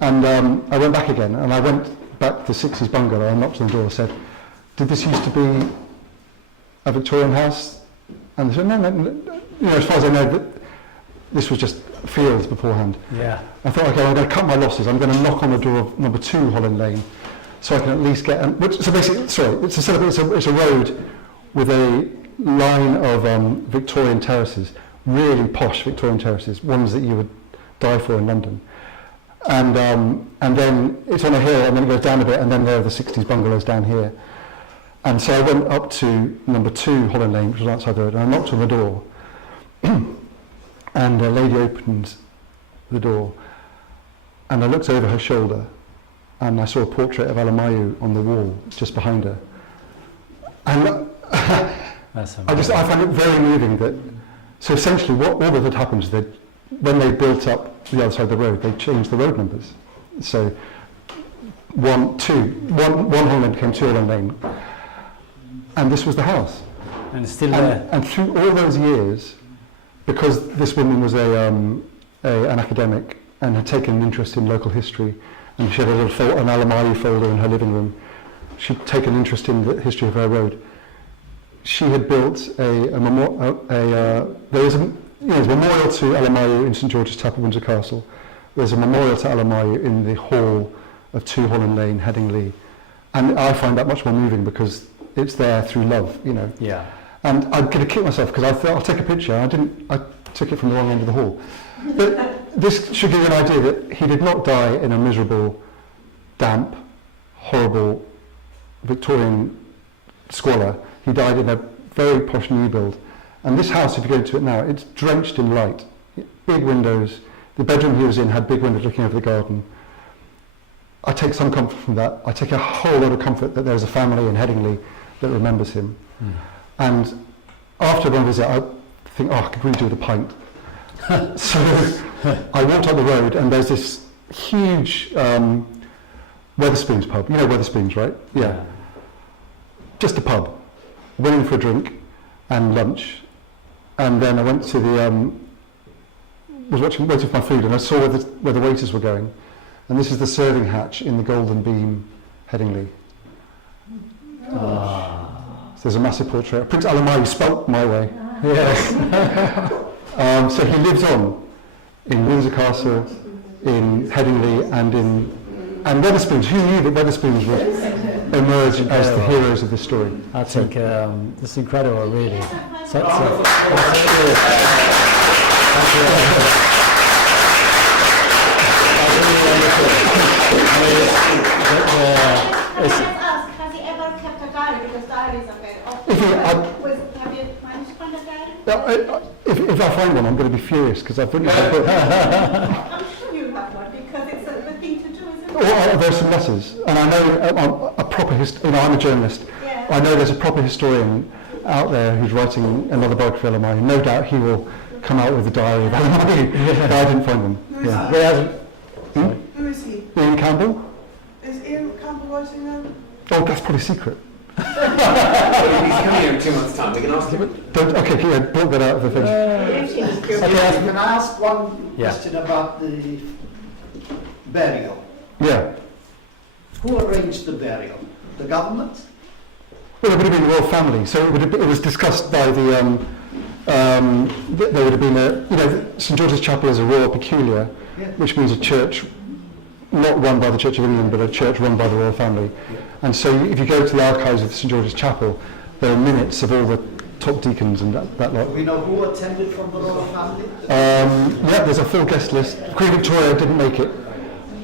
And I went back again, and I went back to the 60s bungalow and knocked on the door and said, did this used to be a Victorian house? And they said, no, as far as I know, that this was just fields beforehand. Yeah. I thought, okay, I'm going to cut my losses. I'm going to knock on the door of number 2 Holland Lane, so I can at least get. So basically, it's a road with a line of Victorian terraces, really posh Victorian terraces, ones that you would die for in London. And then it's on a hill, and then it goes down a bit, and then there are the 60s bungalows down here. And so I went up to number 2 Holland Lane, which was outside the road, and I knocked on the door. And a lady opened the door, and I looked over her shoulder, and I saw a portrait of Alemayehu on the wall just behind her. And I found it very moving that. So essentially, what all that had happened is that when they built up the other side of the road, they changed the road numbers. So 1 Holland became 2 Holland Lane, and this was the house. And it's still there. And through all those years, because this woman was an academic and had taken an interest in local history, and she had an Alemayehu folder in her living room, she'd taken an interest in the history of her road. She had built there's a memorial to Alemayehu in St George's Chapel, Windsorcastle. There's a memorial to Alemayehu in the hall of 2 Holland Lane, Headingley, and I find that much more moving because it's there through love, Yeah. And I'm going to kick myself because I thought I'll take a picture. I took it from the wrong end of the hall. But this should give you an idea that he did not die in a miserable, damp, horrible Victorian squalor. He died in a very posh new build. And this house, if you go to it now, it's drenched in light. Big windows. The bedroom he was in had big windows looking over the garden. I take some comfort from that. I take a whole lot of comfort that there's a family in Headingley that remembers him. And after one visit, I think, I could really do with a pint. So I walked up the road, and there's this huge Wetherspoons pub. You know Wetherspoons, right? Yeah. Just a pub. Went in for a drink and lunch, and then I went to the was waiting for my food, and I saw where the waiters were going, and this is the serving hatch in the Golden Beam, Headingley. So there's a massive portrait. Prince Alemayehu, spelt my way. Yes. So he lives on in Windsorcastle, in Headingley, and Wetherspoons. Who knew that Wetherspoons would emerge as the heroes of this story? I think it's incredible, really. Has he ever kept a diary? Because diaries are very often. Have you managed to find a diary? If I find one, I'm going to be furious because I've written a book. I'm sure you have one because it's the thing to do, isn't it? There's some letters, and I know a proper I'm a journalist. Yeah. I know there's a proper historian out there who's writing another biography of Alemayehu. No doubt he will come out with a diary of Alemayehu. But I didn't find one. Who is he? Ian Campbell? Is Ian Campbell writing them? Oh, that's probably secret. He's coming here in 2 months' time. We can ask him. Okay, block that out of the thing. Can I ask one question about the burial? Yeah. Who arranged the burial? The government? Well, it would have been the royal family. So it was discussed by the. There would have been St George's Chapel is a royal peculiar, which means a church not run by the Church of England, but a church run by the royal family. And so if you go to the archives of St George's Chapel, there are minutes of all the top deacons and that lot. Do we know who attended from the royal family? There's a full guest list. Queen Victoria didn't make it,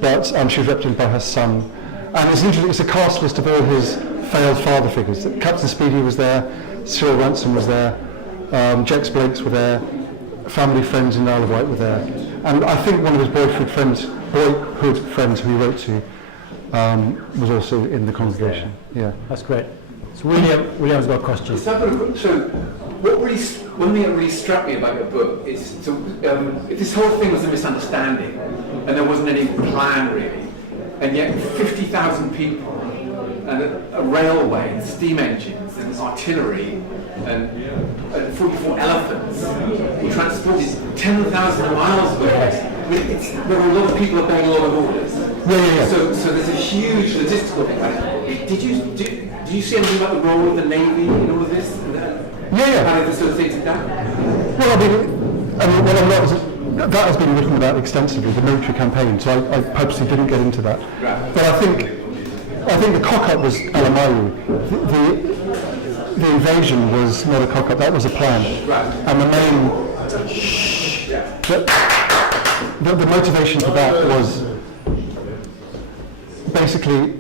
but she was represented by her son. And it's interesting, it's a cast list of all his failed father figures. Captain Speedy was there, Cyril Ransom was there, Jex Blakes were there, family friends in the Isle of Wight were there. And I think one of his boyhood friends who he wrote to was also in the congregation. Yeah. That's great. So William's got a question. So one thing that really struck me about your book is if this whole thing was a misunderstanding and there wasn't any plan really, and yet 50,000 people and a railway and steam engines and artillery and 44 elephants were transported 10,000 miles away. There were a lot of people obeying a lot of orders. Yeah. So there's a huge logistical thing. Did you see anything about the role of the Navy in all of this? Yeah. How they facilitated that? Well, that has been written about extensively, the military campaign, so I purposely didn't get into that. Right. But I think the cock-up was Alemayehu. The invasion was not a cock-up, that was a plan. Right. And the motivation for that was basically,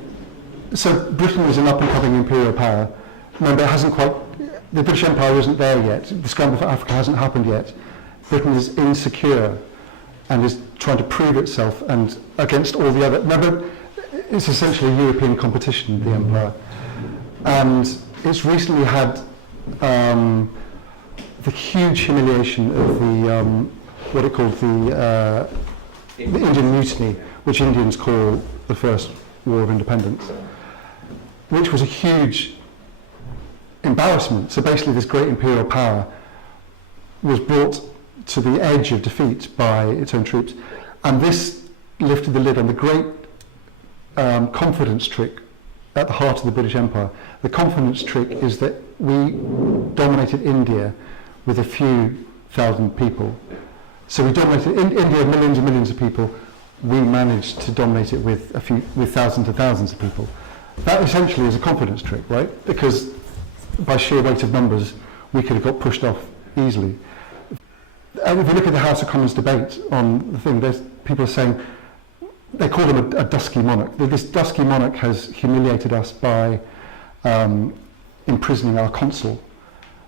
so Britain was an up-and-coming imperial power. Remember, the British Empire isn't there yet. The scramble for Africa hasn't happened yet. Britain is insecure and is trying to prove itself and against all the other. Remember, it's essentially a European competition, the empire. And it's recently had the huge humiliation of the, what it called the Indian Mutiny, which Indians call the First War of Independence, which was a huge embarrassment. So basically this great imperial power was brought to the edge of defeat by its own troops, and this lifted the lid on the great confidence trick at the heart of the British Empire. The confidence trick is that we dominated India with a few thousand people. So we dominated India, millions and millions of people. We managed to dominate it with thousands and thousands of people. That essentially is a confidence trick, right? Because by sheer weight of numbers, we could have got pushed off easily. And if you look at the House of Commons debate on the thing, there's people are saying, they call him a dusky monarch. This dusky monarch has humiliated us by imprisoning our consul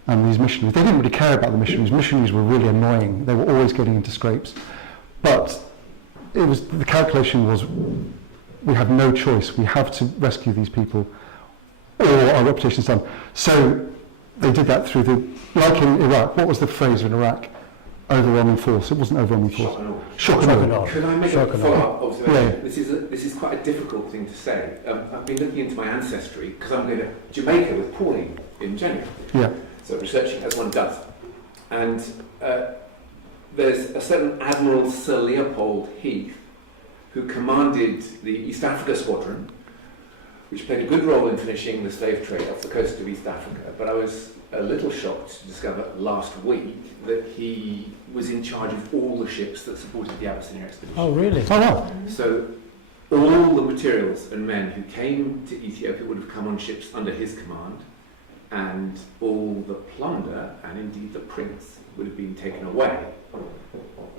and these missionaries. They didn't really care about the missionaries. Missionaries were really annoying. They were always getting into scrapes. But the calculation was, we have no choice. We have to rescue these people or our reputation's done. So they did that through like in Iraq, what was the phrase in Iraq? Overwhelming force. It wasn't overwhelming force. Shock and awe. Could I make a follow-up observation? Yeah. This is quite a difficult thing to say. I've been looking into my ancestry because I'm going to Jamaica with Pauline in January. Yeah. So researching as one does. And there's a certain Admiral Sir Leopold Heath who commanded the East Africa Squadron, which played a good role in finishing the slave trade off the coast of East Africa. But I was a little shocked to discover last week that he was in charge of all the ships that supported the Abyssinia expedition. Oh, really? Oh, wow. So all the materials and men who came to Ethiopia would have come on ships under his command, and all the plunder, and indeed the prince, would have been taken away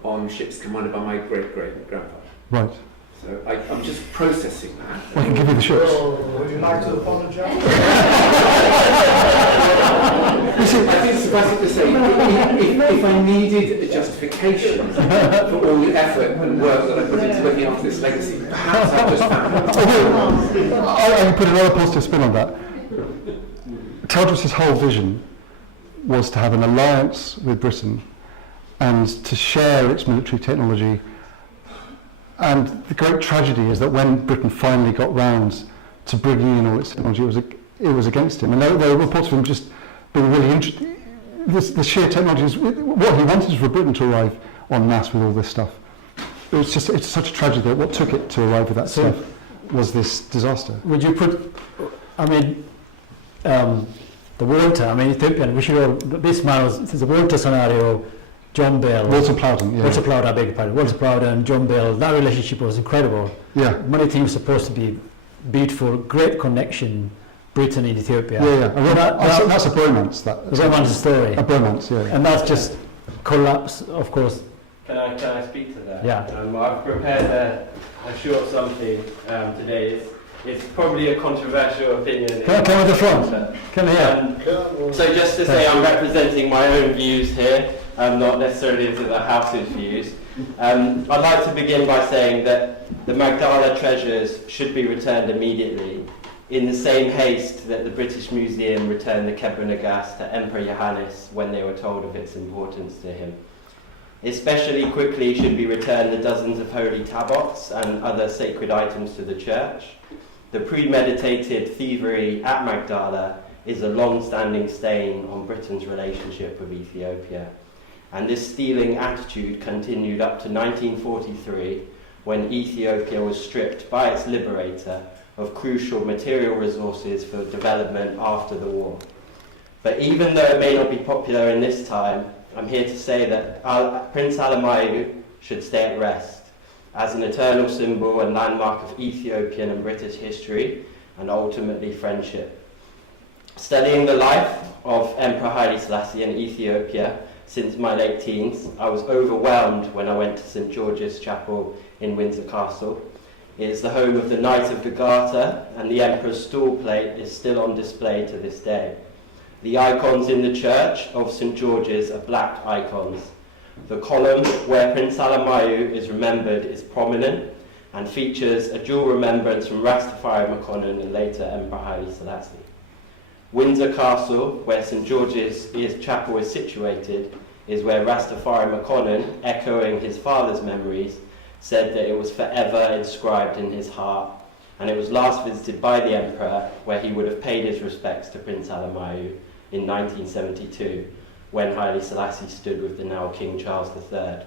on ships commanded by my great-great-grandfather. Right. So I'm just processing that. I can give you the ships. Would you like to apologize? I think suffice it to say, if I needed a justification for all the effort and work that I put into looking after this legacy, perhaps I've just found it. I can put another positive spin on that. Tewodros' whole vision was to have an alliance with Britain and to share its military technology. And the great tragedy is that when Britain finally got round to bringing in all its technology, it was against him. And there were reports of him just being really interested. The sheer technology, what he wanted was for Britain to arrive en masse with all this stuff. It's such a tragedy that what took it to arrive with that stuff was this disaster. Would you put, the water, Ethiopian, we should all, this man was, the water scenario, John Bell. Walter Plowden, yeah. Walter Plowden, I beg your pardon. Walter Plowden and John Bell, that relationship was incredible. Yeah. Many things supposed to be beautiful, great connection, Britain and Ethiopia. Yeah. That's a bromance. That's a story. A bromance, yeah. And that's just collapse, of course. Can I speak to that? Yeah. I've prepared a short something today. It's probably a controversial opinion. Come to the front. Come here. So just to say, I'm representing my own views here, not necessarily into the House's views. I'd like to begin by saying that the Meqdela treasures should be returned immediately, in the same haste that the British Museum returned the Kebra Nagast to Emperor Johannes when they were told of its importance to him. Especially quickly should be returned the dozens of holy tabots and other sacred items to the church. The premeditated thievery at Meqdela is a long-standing stain on Britain's relationship with Ethiopia. And this stealing attitude continued up to 1943, when Ethiopia was stripped by its liberator of crucial material resources for development after the war. But even though it may not be popular in this time, I'm here to say that Prince Alemayehu should stay at rest as an eternal symbol and landmark of Ethiopian and British history and ultimately friendship. Studying the life of Emperor Haileselassie in Ethiopia since my late teens, I was overwhelmed when I went to St. George's Chapel in Windsorcastle. It is the home of the Knight of the Garter, and the Emperor's stool plate is still on display to this day. The icons in the church of St. George's are black icons. The column where Prince Alemayehu is remembered is prominent and features a dual remembrance from Rastafari Makonnen and later Emperor Haileselassie. Windsor Castle, where St. George's Chapel is situated, is where Rastafari Makonnen, echoing his father's memories, said that it was forever inscribed in his heart, and it was last visited by the Emperor, where he would have paid his respects to Prince Alemayehu in 1972, when Haileselassie stood with the now King Charles III.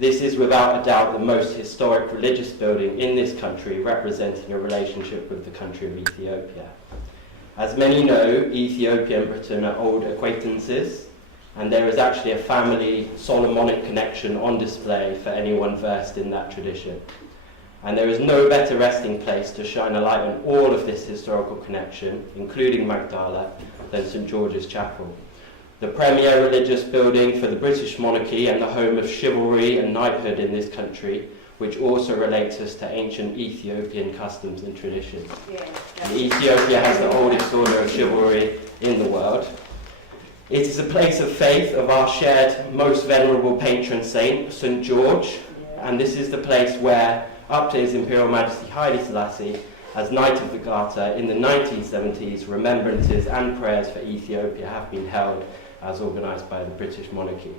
This is without a doubt the most historic religious building in this country, representing a relationship with the country of Ethiopia. As many know, Ethiopia and Britain are old acquaintances, and there is actually a family Solomonic connection on display for anyone versed in that tradition. And there is no better resting place to shine a light on all of this historical connection, including Meqdela, than St. George's Chapel. The premier religious building for the British monarchy and the home of chivalry and knighthood in this country, which also relates us to ancient Ethiopian customs and traditions. Ethiopia has the oldest order of chivalry in the world. It is a place of faith of our shared most venerable patron saint, St. George, and this is the place where, up to His Imperial Majesty Haileselassie, as Knight of the Garter in the 1970s, remembrances and prayers for Ethiopia have been held as organised by the British monarchy.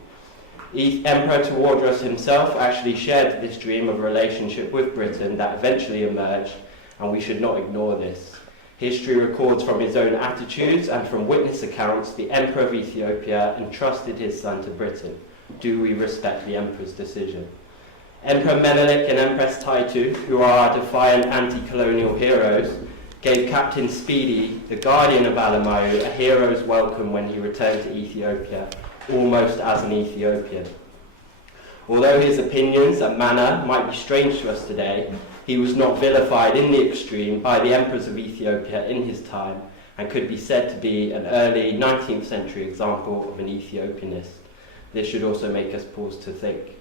Emperor Tewodros himself actually shared this dream of a relationship with Britain that eventually emerged, and we should not ignore this. History records from his own attitudes and from witness accounts the Emperor of Ethiopia entrusted his son to Britain. Do we respect the Emperor's decision? Emperor Menelik and Empress Taitu, who are our defiant anti-colonial heroes, gave Captain Speedy, the guardian of Alemayehu, a hero's welcome when he returned to Ethiopia, almost as an Ethiopian. Although his opinions and manner might be strange to us today, he was not vilified in the extreme by the emperors of Ethiopia in his time, and could be said to be an early 19th century example of an Ethiopianist. This should also make us pause to think.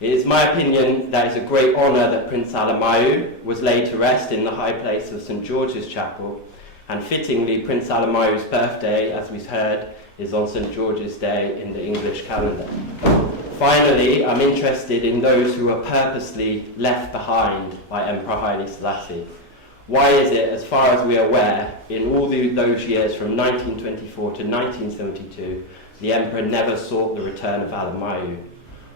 It is my opinion that it is a great honour that Prince Alemayehu was laid to rest in the high place of St. George's Chapel, and fittingly Prince Alemayehu's birthday, as we've heard, is on St. George's Day in the English calendar. Finally, I'm interested in those who are purposely left behind by Emperor Haileselassie. Why is it, as far as we are aware, in all those years from 1924 to 1972, the Emperor never sought the return of Alemayehu?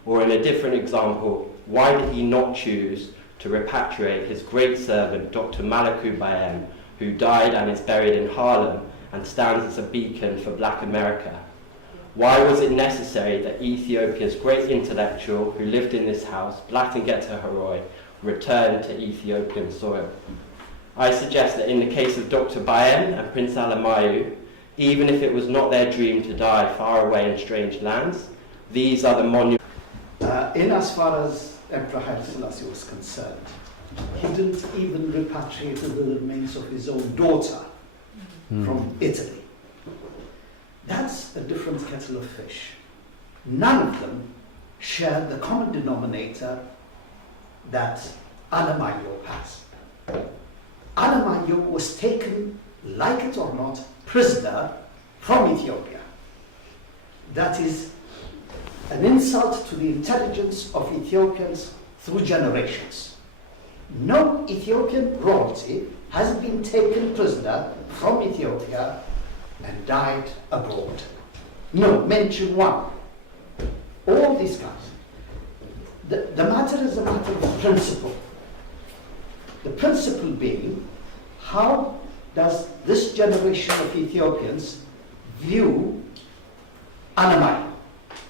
Or in a different example, why did he not choose to repatriate his great servant, Dr. Malaku Bayem, who died and is buried in Harlem and stands as a beacon for Black America? Why was it necessary that Ethiopia's great intellectual who lived in this house, Blattengeta Haroy, returned to Ethiopian soil? I suggest that in the case of Dr. Bayem and Prince Alemayehu, even if it was not their dream to die far away in strange lands, these are the monuments. In as far as Emperor Haileselassie was concerned, he didn't even repatriate the remains of his own daughter from Italy. That's a different kettle of fish. None of them shared the common denominator that Alemayehu has. Alemayehu was taken, like it or not, prisoner from Ethiopia. That is an insult to the intelligence of Ethiopians through generations. No Ethiopian royalty has been taken prisoner from Ethiopia and died abroad. No, mention one. All these guys. The matter is a matter of principle. The principle being, how does this generation of Ethiopians view Alemayehu?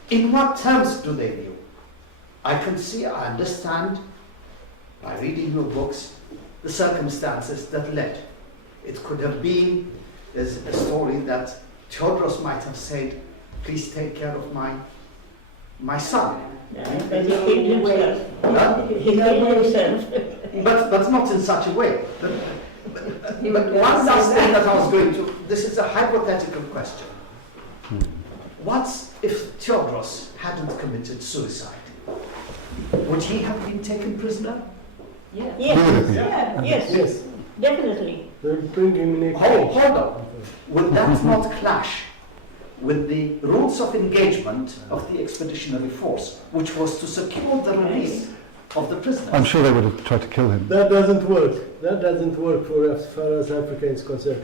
In what terms do they view? I understand by reading your books the circumstances that led. It could have been, there's a story that Tewodros might have said, please take care of my son. But he killed himself. He killed himself. But not in such a way. But one last thing that I was going to, this is a hypothetical question. What if Tewodros hadn't committed suicide? Would he have been taken prisoner? Yeah. Yes, definitely. Hold on. Would that not clash with the rules of engagement of the expeditionary force, which was to secure the release of the prisoners? I'm sure they would have tried to kill him. That doesn't work. That doesn't work for as far as Africa is concerned.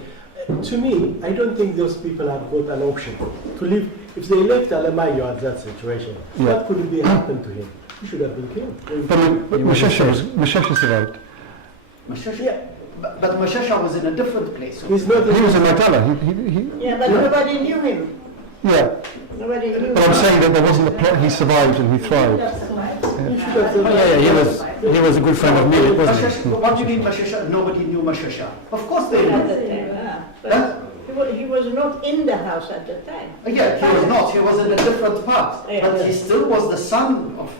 To me, I don't think those people have got an option to leave. If they left Alemayehu at that situation, what could have happened to him? He should have been killed. But Mashesha survived. But Mashesha was in a different place. He was in Meqdela. Yeah, but nobody knew him. Yeah. Nobody knew But I'm saying that there wasn't a plot. He survived and he thrived. He was a good friend of me, wasn't he? What do you mean Mashesha? Nobody knew Mashesha. Of course they knew. But he was not in the house at the time. Yeah, he was not. He was in a different part. Yeah. But he still was the son of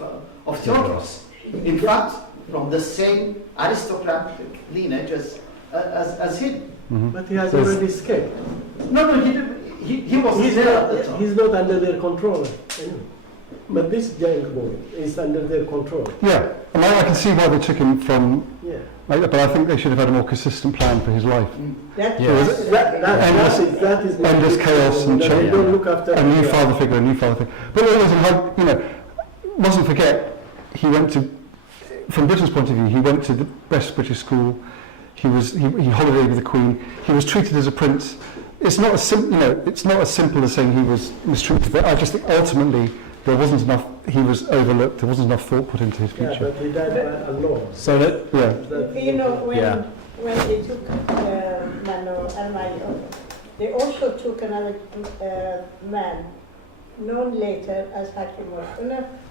Tewodros. In fact, from the same aristocratic lineage as him. But he has already escaped. No, he didn't. He was there at the time. He's not under their control anyway. But this young boy is under their control. Yeah, and I can see why they took him from. Yeah. But I think they should have had a more consistent plan for his life. That is endless chaos and change. Don't look after a new father figure, But it wasn't how, mustn't forget, he went to, from Britain's point of view, he went to the best British school. He holidayed with the Queen. He was treated as a prince. It's not it's not as simple as saying he was mistreated. But I just think ultimately there wasn't enough. He was overlooked. There wasn't enough thought put into his future. Yeah, but he died alone. So when they took Alemayehu, they also took another man, known later as Hakim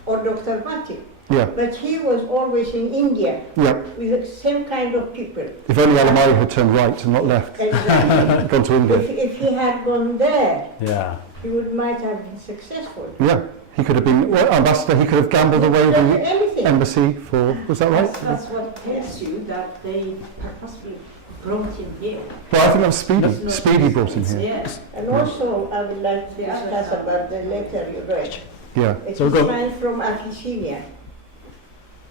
or Dr. Mati. Yeah. But he was always in India with the same kind of people. If only Alemayehu had turned right and not left, Exactly. gone to India. If he had gone there, Yeah. might have been successful. Yeah, he could have been ambassador. He could have gambled away the Anything. embassy for. Was that right? That's what tells you that they purposely brought him here. Well, I think that was Speedy. Speedy brought him here. Yes. And also, I would like to discuss about the letter you read. Yeah. It So is go. signed from Abyssinia,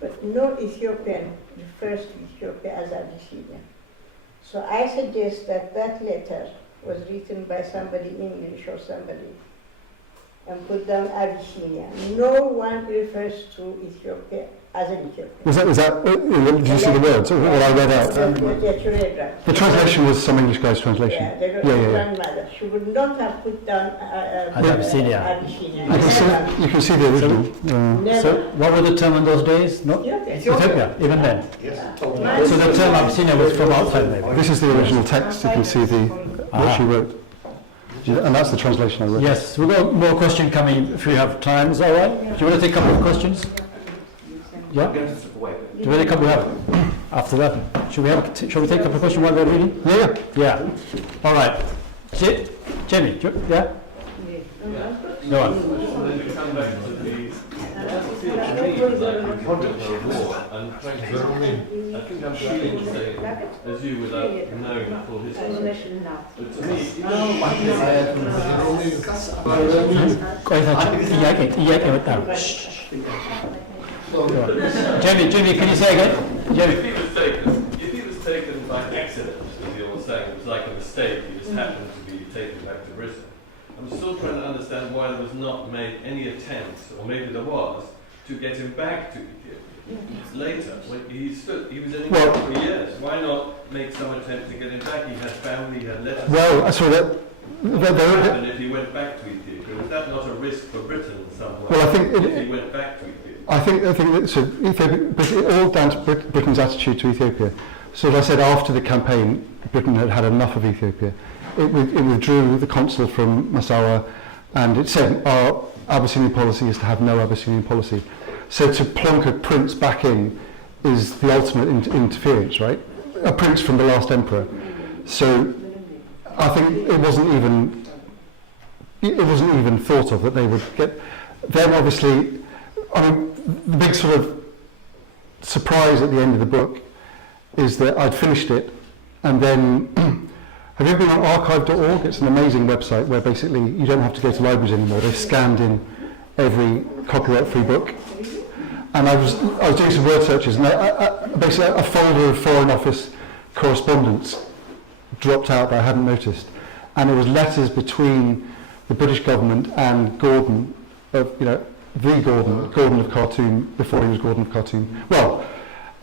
but no Ethiopian refers to Ethiopia as Abyssinia. So I suggest that letter was written by somebody English or somebody and put down Abyssinia. No one refers to Ethiopia as an Ethiopian. Was that? Did you see the words? What I read out. That you read, right? The translation was some English guy's translation. Yeah, the grandmother. She would not have put down Abyssinia. Abyssinia. You can see the original. Never. So what was the term in those days? No? Ethiopia, even then. Yes. So the term Abyssinia was from outside maybe. This is the original text. You can see what she wrote. And that's the translation I read. Yes, we've got more questions coming if we have time. Is that all right? Do you want to take a couple of questions? Yeah? I'm going to step away. Do you want to take a couple after that? Shall we take a couple of questions while they're reading? Yeah. All right. Jenny, yeah? Go on. We come back to the and frankly, I think I'm free to say, as you would have known for his but to me, Jenny, can you say again? Jenny. if he was taken by accident, as you were saying. It was like a mistake. He just happened to be taken back to Britain. I'm still trying to understand why there was not made any attempt, or maybe there was, to get him back to Ethiopia later. When he was in England for years. Why not make some attempt to get him back? He had family, he had letters. Well, so what would happen if he went back to Ethiopia? Was that not a risk for Britain in some way? Well, I think if he went back to Ethiopia. I think that, so Ethiopia, all down to Britain's attitude to Ethiopia. So as I said, after the campaign, Britain had had enough of Ethiopia. It withdrew the consul from Massawa, and it said our Abyssinian policy is to have no Abyssinian policy. So to plonk a prince back in is the ultimate interference, right? A prince from the last emperor. So I think it wasn't even thought of that they would get. Then obviously, I mean, the big sort of surprise at the end of the book is that I'd finished it, and then have you ever been on archive.org? It's an amazing website where basically you don't have to go to libraries anymore. They've scanned in every copyright-free book. And I was doing some word searches, and basically a folder of Foreign Office correspondence dropped out that I hadn't noticed. And it was letters between the British government and Gordon, the Gordon of Khartoum, before he was Gordon of Khartoum. Well,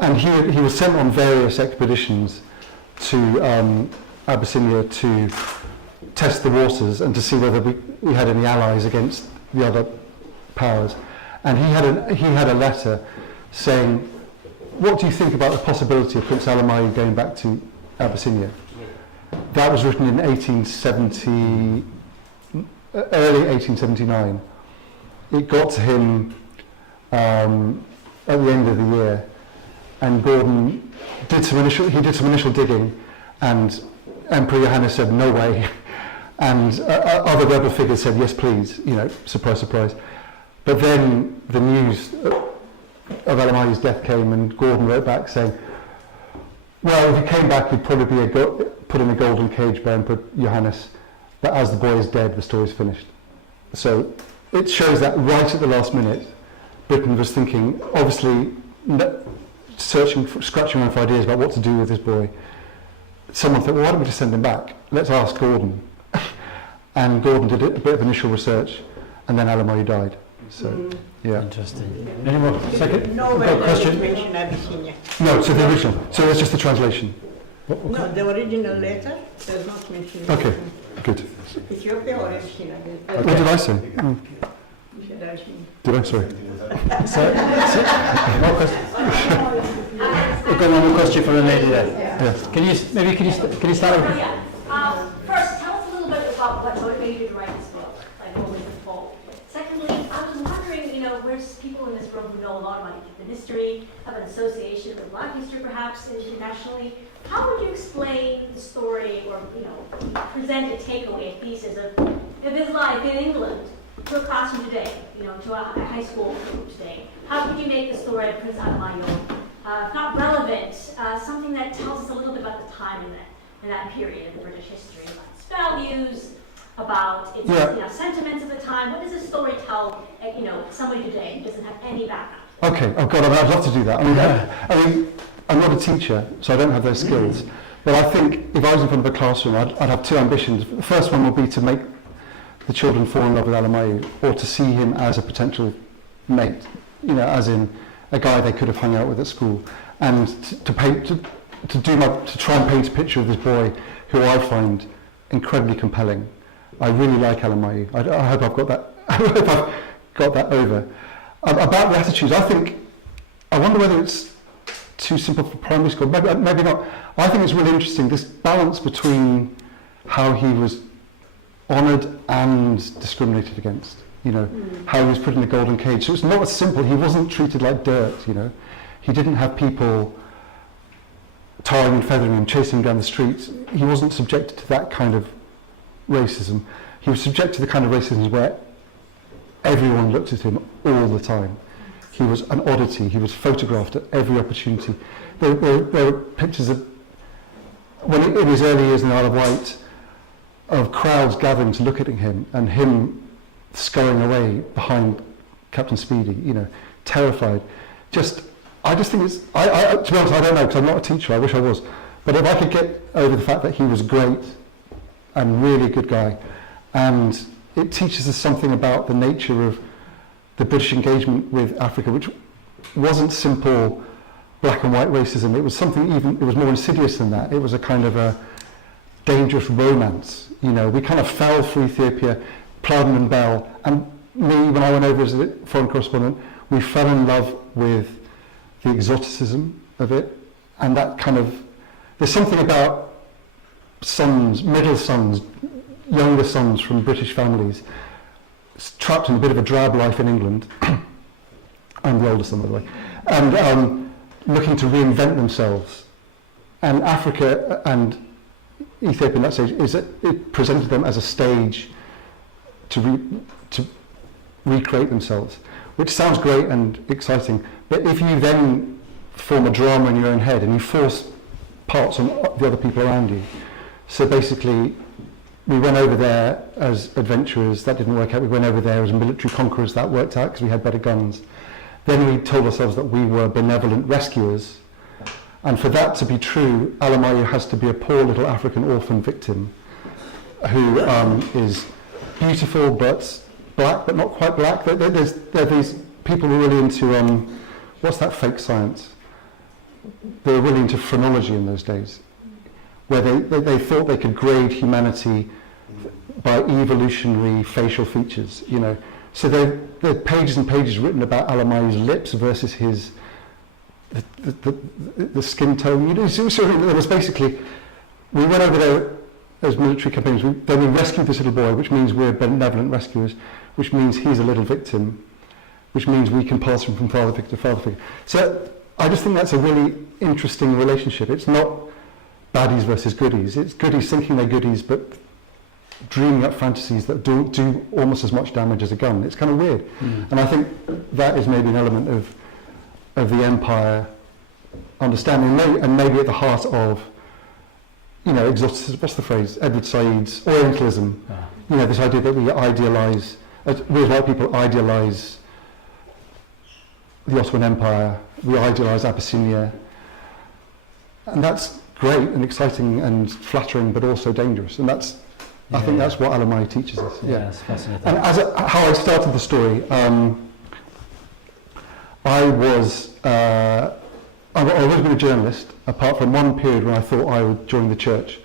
and he was sent on various expeditions to Abyssinia to test the waters and to see whether we had any allies against the other powers. And he had a letter saying, what do you think about the possibility of Prince Alemayehu going back to Abyssinia? That was written in early 1879. It got to him at the end of the year, and Gordon did some initial digging, and Emperor Johannes said no way, and other rebel figures said yes please, surprise surprise. But then the news of Alemayehu's death came, and Gordon wrote back saying, well, if he came back he'd probably be put in a golden cage by Emperor Johannes, but as the boy is dead the story's finished. So it shows that right at the last minute Britain was thinking, obviously scratching around for ideas about what to do with this boy. Someone thought, well, why don't we just send him back? Let's ask Gordon. And Gordon did a bit of initial research, and then Alemayehu died. So, yeah. Interesting. Any more? Second? Nobody doesn't mention Abyssinia. No, so the original. So it's just the translation. No, the original letter does not mention Abyssinia. Okay, good. Ethiopia or Abyssinia? What did I say? You said Abyssinia. Did I? Sorry. More questions? We've got one more question for the lady there. Yeah. Can you start with? First, tell us a little bit about what motivated you to write this book, like what was the goal. Secondly, I was wondering, where's people in this room who know a lot about Ethiopian history, have an association with Black history perhaps internationally. How would you explain the story, or present a takeaway, a thesis of his life in England to a classroom today, to a high school group today? How would you make the story of Prince Alemayehu not relevant, something that tells us a little bit about the time in that period of British history, about its values, about its sentiments of the time? What does this story tell somebody today who doesn't have any background? Okay, oh God, I'd love to do that. I mean, I'm not a teacher, so I don't have those skills. But I think if I was in front of a classroom, I'd have two ambitions. The first one would be to make the children fall in love with Alemayehu, or to see him as a potential mate, as in a guy they could have hung out with at school, and to try and paint a picture of this boy who I find incredibly compelling. I really like Alemayehu. I hope I've got that. I hope I've got that over. About the attitudes, I wonder whether it's too simple for primary school. Maybe not. I think it's really interesting, this balance between how he was honoured and discriminated against. How he was put in a golden cage. So it's not as simple. He wasn't treated like dirt. He didn't have people tarring and feathering him, chasing him down the streets. He wasn't subjected to that kind of racism. He was subjected to the kind of racism where everyone looked at him all the time. He was an oddity. He was photographed at every opportunity. There were pictures of, in his early years in the Isle of Wight, of crowds gathering to look at him, and him scurrying away behind Captain Speedy, terrified. I just think it's, to be honest, I don't know, because I'm not a teacher, I wish I was, But if I could get over the fact that he was great and really a good guy, and it teaches us something about the nature of the British engagement with Africa, which wasn't simple black and white racism. It was something it was more insidious than that. It was a kind of a dangerous romance. You know, we kind of fell for Ethiopia, Plowden and Bell, and me, when I went over as a foreign correspondent, we fell in love with the exoticism of it, and that kind of, there's something about sons, middle sons, younger sons from British families, trapped in a bit of a drab life in England. I'm the oldest son, by the way, and looking to reinvent themselves. And Africa and Ethiopia in that stage, it presented them as a stage to recreate themselves, which sounds great and exciting, but if you then form a drama in your own head and you force parts on the other people around you. So basically, we went over there as adventurers, that didn't work out. We went over there as military conquerors, that worked out because we had better guns. Then we told ourselves that we were benevolent rescuers. And for that to be true, Alemayehu has to be a poor little African orphan victim who is beautiful but black, but not quite black. There are these people who are really into, what's that fake science? They were really into phrenology in those days, where they thought they could grade humanity by evolutionary facial features, you know. So there are pages and pages written about Alemayehu's lips versus his the skin tone. You know, so there was basically, we went over there as military campaigns. Then we rescued this little boy, which means we're benevolent rescuers, which means he's a little victim, which means we can pass him from father figure to father figure. So I just think that's a really interesting relationship. It's not baddies versus goodies. It's goodies thinking they're goodies, but dreaming up fantasies that do almost as much damage as a gun. It's kind of weird. And I think that is maybe an element of the empire understanding, and maybe at the heart of, you know, exoticism, what's the phrase? Edward Said's Orientalism. You know, this idea that we idealise, we as white people idealise the Ottoman Empire, we idealise Abyssinia, and that's great and exciting and flattering, but also dangerous. And that's, I think that's what Alemayehu teaches us. Yeah, that's fascinating. And how I started the story, I've always been a journalist, apart from one period when I thought I would join the church,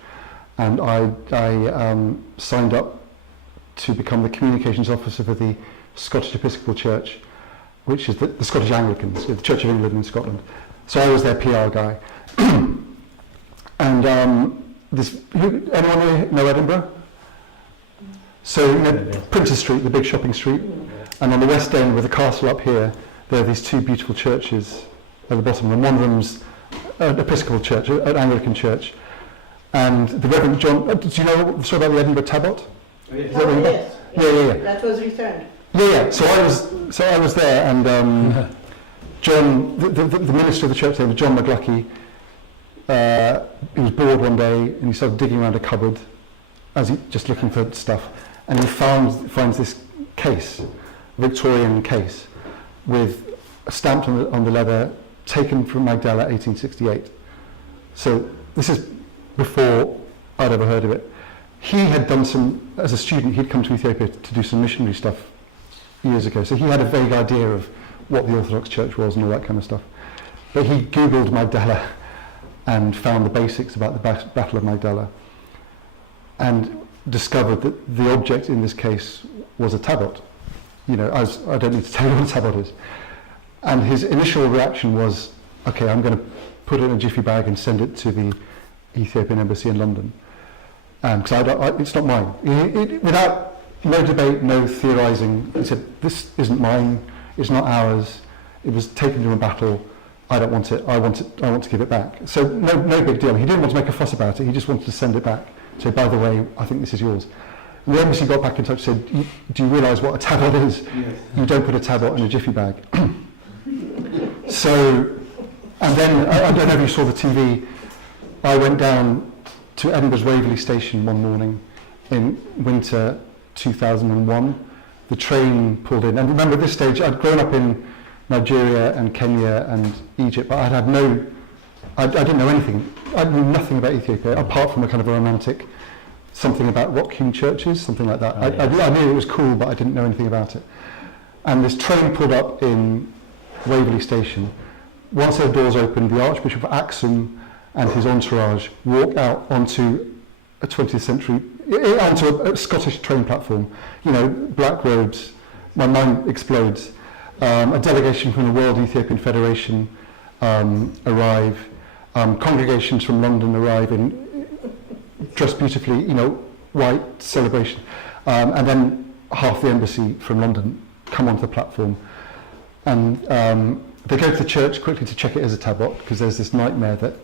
and I signed up to become the communications officer for the Scottish Episcopal Church, which is the Scottish Anglicans, the Church of England in Scotland. So I was their PR guy. And anyone know Edinburgh? So you know, Princes Street, the big shopping street, and on the west end with the castle up here, there are these two beautiful churches at the bottom, and one of them's an Episcopal church, an Anglican church. And the Reverend John, do you know what the story about the Edinburgh Tabot? Yes. Yeah. That was returned. Yeah. So I was there, and John, the minister of the church there, John McGluckie, he was bored one day and he started digging around a cupboard, just looking for stuff, and he finds this case, Victorian case, with a stamp on the leather, taken from Meqdela, 1868. So this is before I'd ever heard of it. He had done as a student, he'd come to Ethiopia to do some missionary stuff years ago, so he had a vague idea of what the Orthodox Church was and all that kind of stuff. But he Googled Meqdela and found the basics about the Battle of Meqdela, and discovered that the object in this case was a tabot. You know, I don't need to tell you what a tabot is. And his initial reaction was, okay, I'm going to put it in a jiffy bag and send it to the Ethiopian embassy in London. Because it's not mine. Without no debate, no theorising, he said, this isn't mine, it's not ours, it was taken during a battle, I don't want it, I want to give it back. So no big deal. He didn't want to make a fuss about it, he just wanted to send it back. So by the way, I think this is yours. And the embassy got back in touch and said, do you realise what a tabot is? Yes. You don't put a tabot in a jiffy bag. So, and then, I don't know if you saw the TV, I went down to Edinburgh's Waverley Station one morning in winter 2001. The train pulled in, and remember at this stage I'd grown up in Nigeria and Kenya and Egypt, but I'd had no I didn't know anything. I knew nothing about Ethiopia apart from a kind of a romantic something about rock-hewn churches, something like that. I knew it was cool, but I didn't know anything about it. And this train pulled up in Waverley Station. Once the doors opened, the Archbishop of Axum and his entourage walked out onto a 20th century, onto a Scottish train platform. You know, black robes. My mind explodes. A delegation from the World Ethiopian Federation arrive. Congregations from London arrive in dressed beautifully, you know, white celebration. And then half the embassy from London come onto the platform. And they go to the church quickly to check it as a tabot, because there's this nightmare that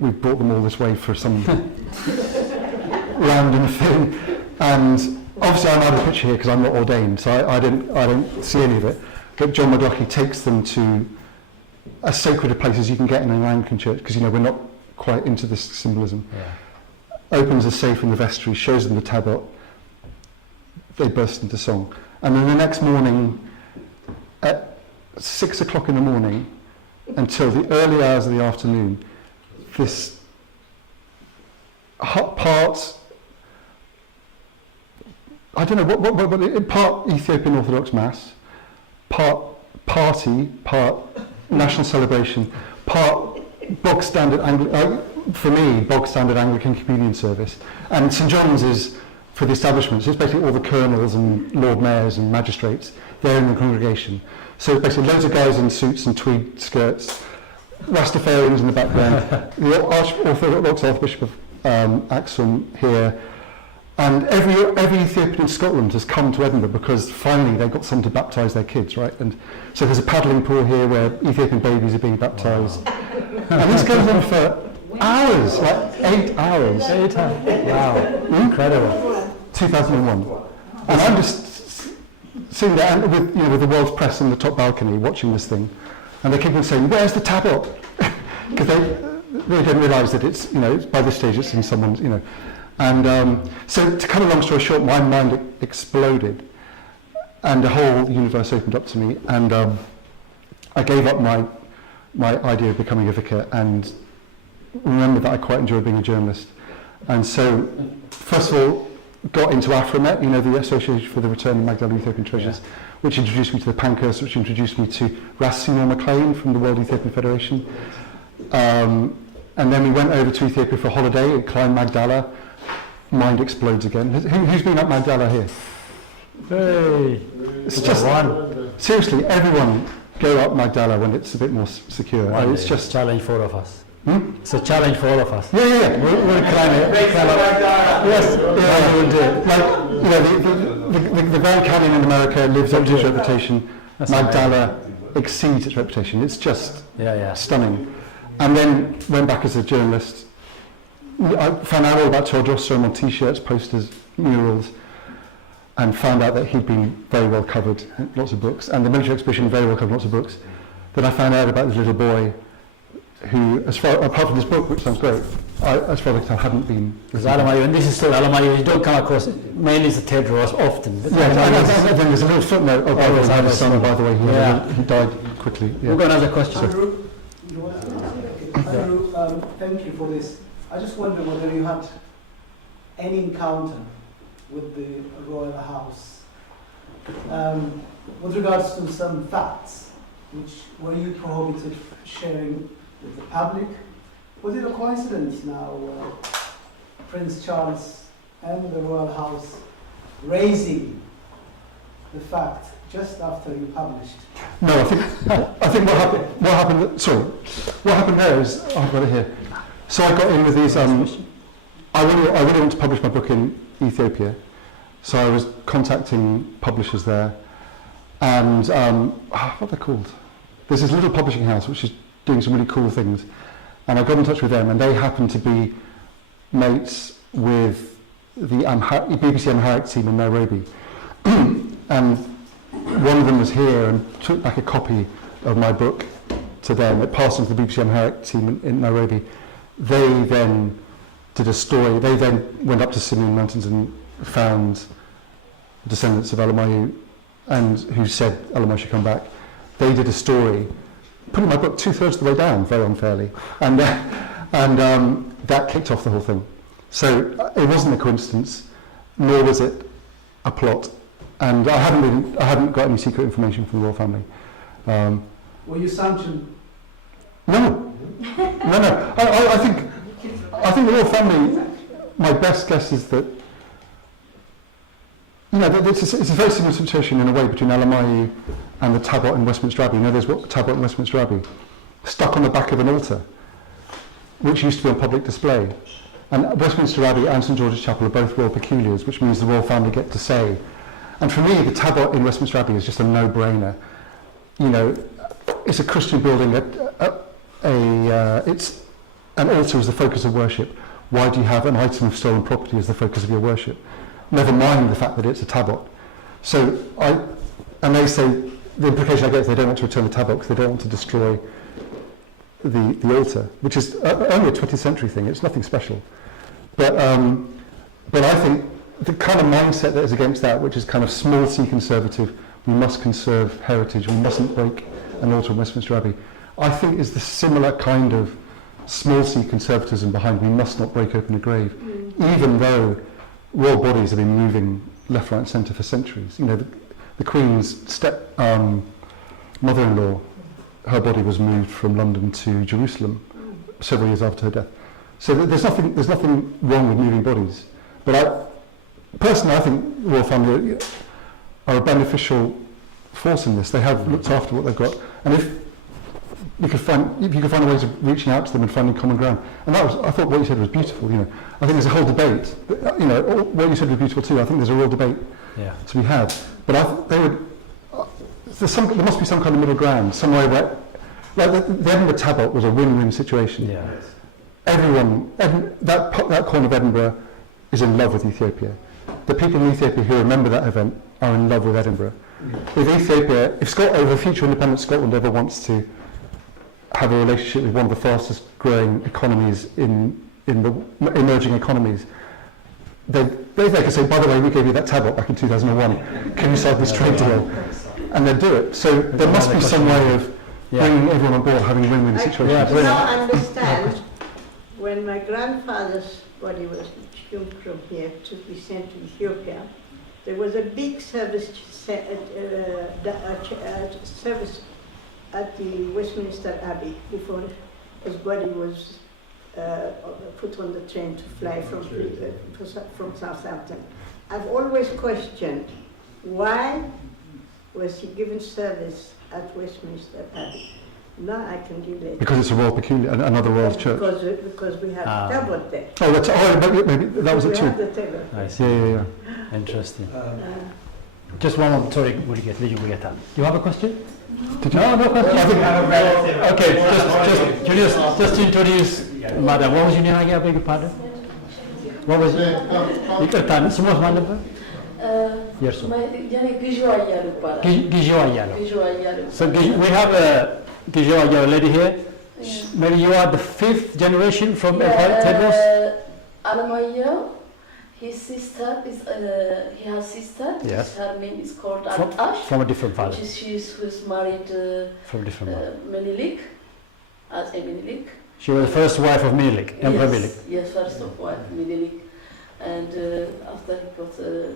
we've brought them all this way for some random thing. And obviously I'm out of the picture here because I'm not ordained, so I don't see any of it. But John McGluckie takes them to as sacred a place as you can get in an Anglican church, because, you know, we're not quite into this symbolism. Yeah. Opens a safe in the vestry, shows them the tabot. They burst into song. And then the next morning, at 6 o'clock in the morning, until the early hours of the afternoon, this part, I don't know, what part Ethiopian Orthodox Mass, part party, part national celebration, part bog standard for me, bog standard Anglican communion service. And St John's is for the establishment, so it's basically all the colonels and lord mayors and magistrates there in the congregation. So basically loads of guys in suits and tweed skirts, Rastafarians in the background, the Orthodox Archbishop of Axum here, and every Ethiopian in Scotland has come to Edinburgh because finally they've got someone to baptise their kids, right? And so there's a paddling pool here where Ethiopian babies are being baptised. And this goes on for hours, like 8 hours. 8 hours. Wow, incredible. 2001. And I'm just sitting there and with the world's press on the top balcony watching this thing, and they keep on saying, "Where's the tabot?" Because they don't realise that it's, you know, by this stage it's in someone's, you know. And so to cut a long story short, my mind exploded and the whole universe opened up to me, and I gave up my idea of becoming a vicar and remembered that I quite enjoy being a journalist. And so, first of all, got into AFROMET, you know, the Association for the Return of Magdala Ethiopian Treasures, which introduced me to the Pancras, which introduced me to Seymour MacLean from the World Ethiopian Federation. And then we went over to Ethiopia for a holiday, climbed Magdala. Mind explodes again. Who's been up Magdala here? Hey, it's just seriously, everyone go up Magdala when it's a bit more secure. It's just a challenge for all of us. It's a challenge for all of us. Yeah. We'll climb it. Yes, yeah, we'll do it. Like, you know, the Grand Canyon in America lives up to its reputation. Magdala exceeds its reputation. It's just stunning. And then went back as a journalist. I found out all about Tewodros II on T-shirts, posters, murals, and found out that he'd been very well covered, lots of books, and the military expedition very well covered, lots of books. Then I found out about this little boy who, apart from this book, which sounds great, as far as I can tell, hadn't been. Because Alemayehu, and this is still Alemayehu, you don't come across it, mainly it's the Tewodros often. And then there's a little footnote about his son, by the way, he died quickly. Yeah. We've got another question. Andrew, thank you for this. I just wonder whether you had any encounter with the royal house with regards to some facts which were you prohibited sharing with the public. Was it a coincidence now, Prince Charles and the royal house raising the fact just after you published? No, I think what happened there is, I've got it here. So I got in with these, I really want to publish my book in Ethiopia, so I was contacting publishers there, and what are they called? There's this little publishing house which is doing some really cool things, and I got in touch with them, and they happened to be mates with the BBC Amharic team in Nairobi, and one of them was here and took back a copy of my book to them. It passed on to the BBC Amharic team in Nairobi. They then did a story. They then went up to Simien Mountains and found descendants of Alemayehu, and who said Alemayehu should come back. They did a story putting my book 2/3 of the way down, very unfairly, and that kicked off the whole thing. So it wasn't a coincidence, nor was it a plot, and I hadn't got any secret information from the royal family. Were you sanctioned? No. I think the royal family. My best guess is that it's a very similar situation in a way between Alemayehu and the Tabot in Westminster Abbey. There's what Tabot in Westminster Abbey, stuck on the back of an altar, which used to be on public display. And Westminster Abbey and St George's Chapel are both royal peculiars, which means the royal family get to say. And for me, the Tabot in Westminster Abbey is just a no-brainer. It's a Christian building. It's an altar is the focus of worship. Why do you have an item of stolen property as the focus of your worship? Never mind the fact that it's a Tabot. So and they say, the implication I get is they don't want to return the Tabot because they don't want to destroy the altar, which is only a 20th century thing. It's nothing special. But I think the kind of mindset that is against that, which is kind of small c conservative, we must conserve heritage, we mustn't break an altar in Westminster Abbey, I think is the similar kind of small c conservatism behind we must not break open a grave, even though royal bodies have been moving left, right and centre for centuries. The Queen's mother-in-law, her body was moved from London to Jerusalem several years after her death. So there's nothing wrong with moving bodies. But personally I think the royal family are a beneficial force in this. They have looked after what they've got, and if you could find ways of reaching out to them and finding common ground. And I thought what you said was beautiful. I think there's a whole debate. What you said was beautiful too. I think there's a real debate to be had. But there must be some kind of middle ground, somewhere where, like the Edinburgh Tabot was a win-win situation. Yeah. That corner of Edinburgh is in love with Ethiopia. The people in Ethiopia who remember that event are in love with Edinburgh. With Ethiopia, if the future independent Scotland ever wants to have a relationship with one of the fastest growing economies in the emerging economies, they can say, by the way, we gave you that Tabot back in 2001, can you solve this trade deal? And they'd do it. So there must be some way of bringing everyone on board, having win-win situations. I now understand when my grandfather's body was exhumed from here to be sent to Ethiopia, there was a big service at the Westminster Abbey before his body was put on the train to fly from Southampton. I've always questioned why was he given service at Westminster Abbey. Now I can relate. Because it's a royal peculiar, another royal church. Because we have Tabot there. Oh, maybe that was it too. I see. Yeah. Interesting. Just one more. Sorry, you have a question? No question. Okay, just to introduce Madam. What was your name again? I beg your pardon. What was it? Sumos man name? Yes. Gijo Ayalo. So we have a Gijo Ayalo lady here. Maybe you are the 5th generation from Tewodros. Alemayehu. His sister is he has sister. Yes. Her name is called Atash. From a different father. She was married from a different mother. Menelik, as a Menelik. She was the first wife of Menelik, Emperor Menelik. Yes, first wife Menelik, and after he got a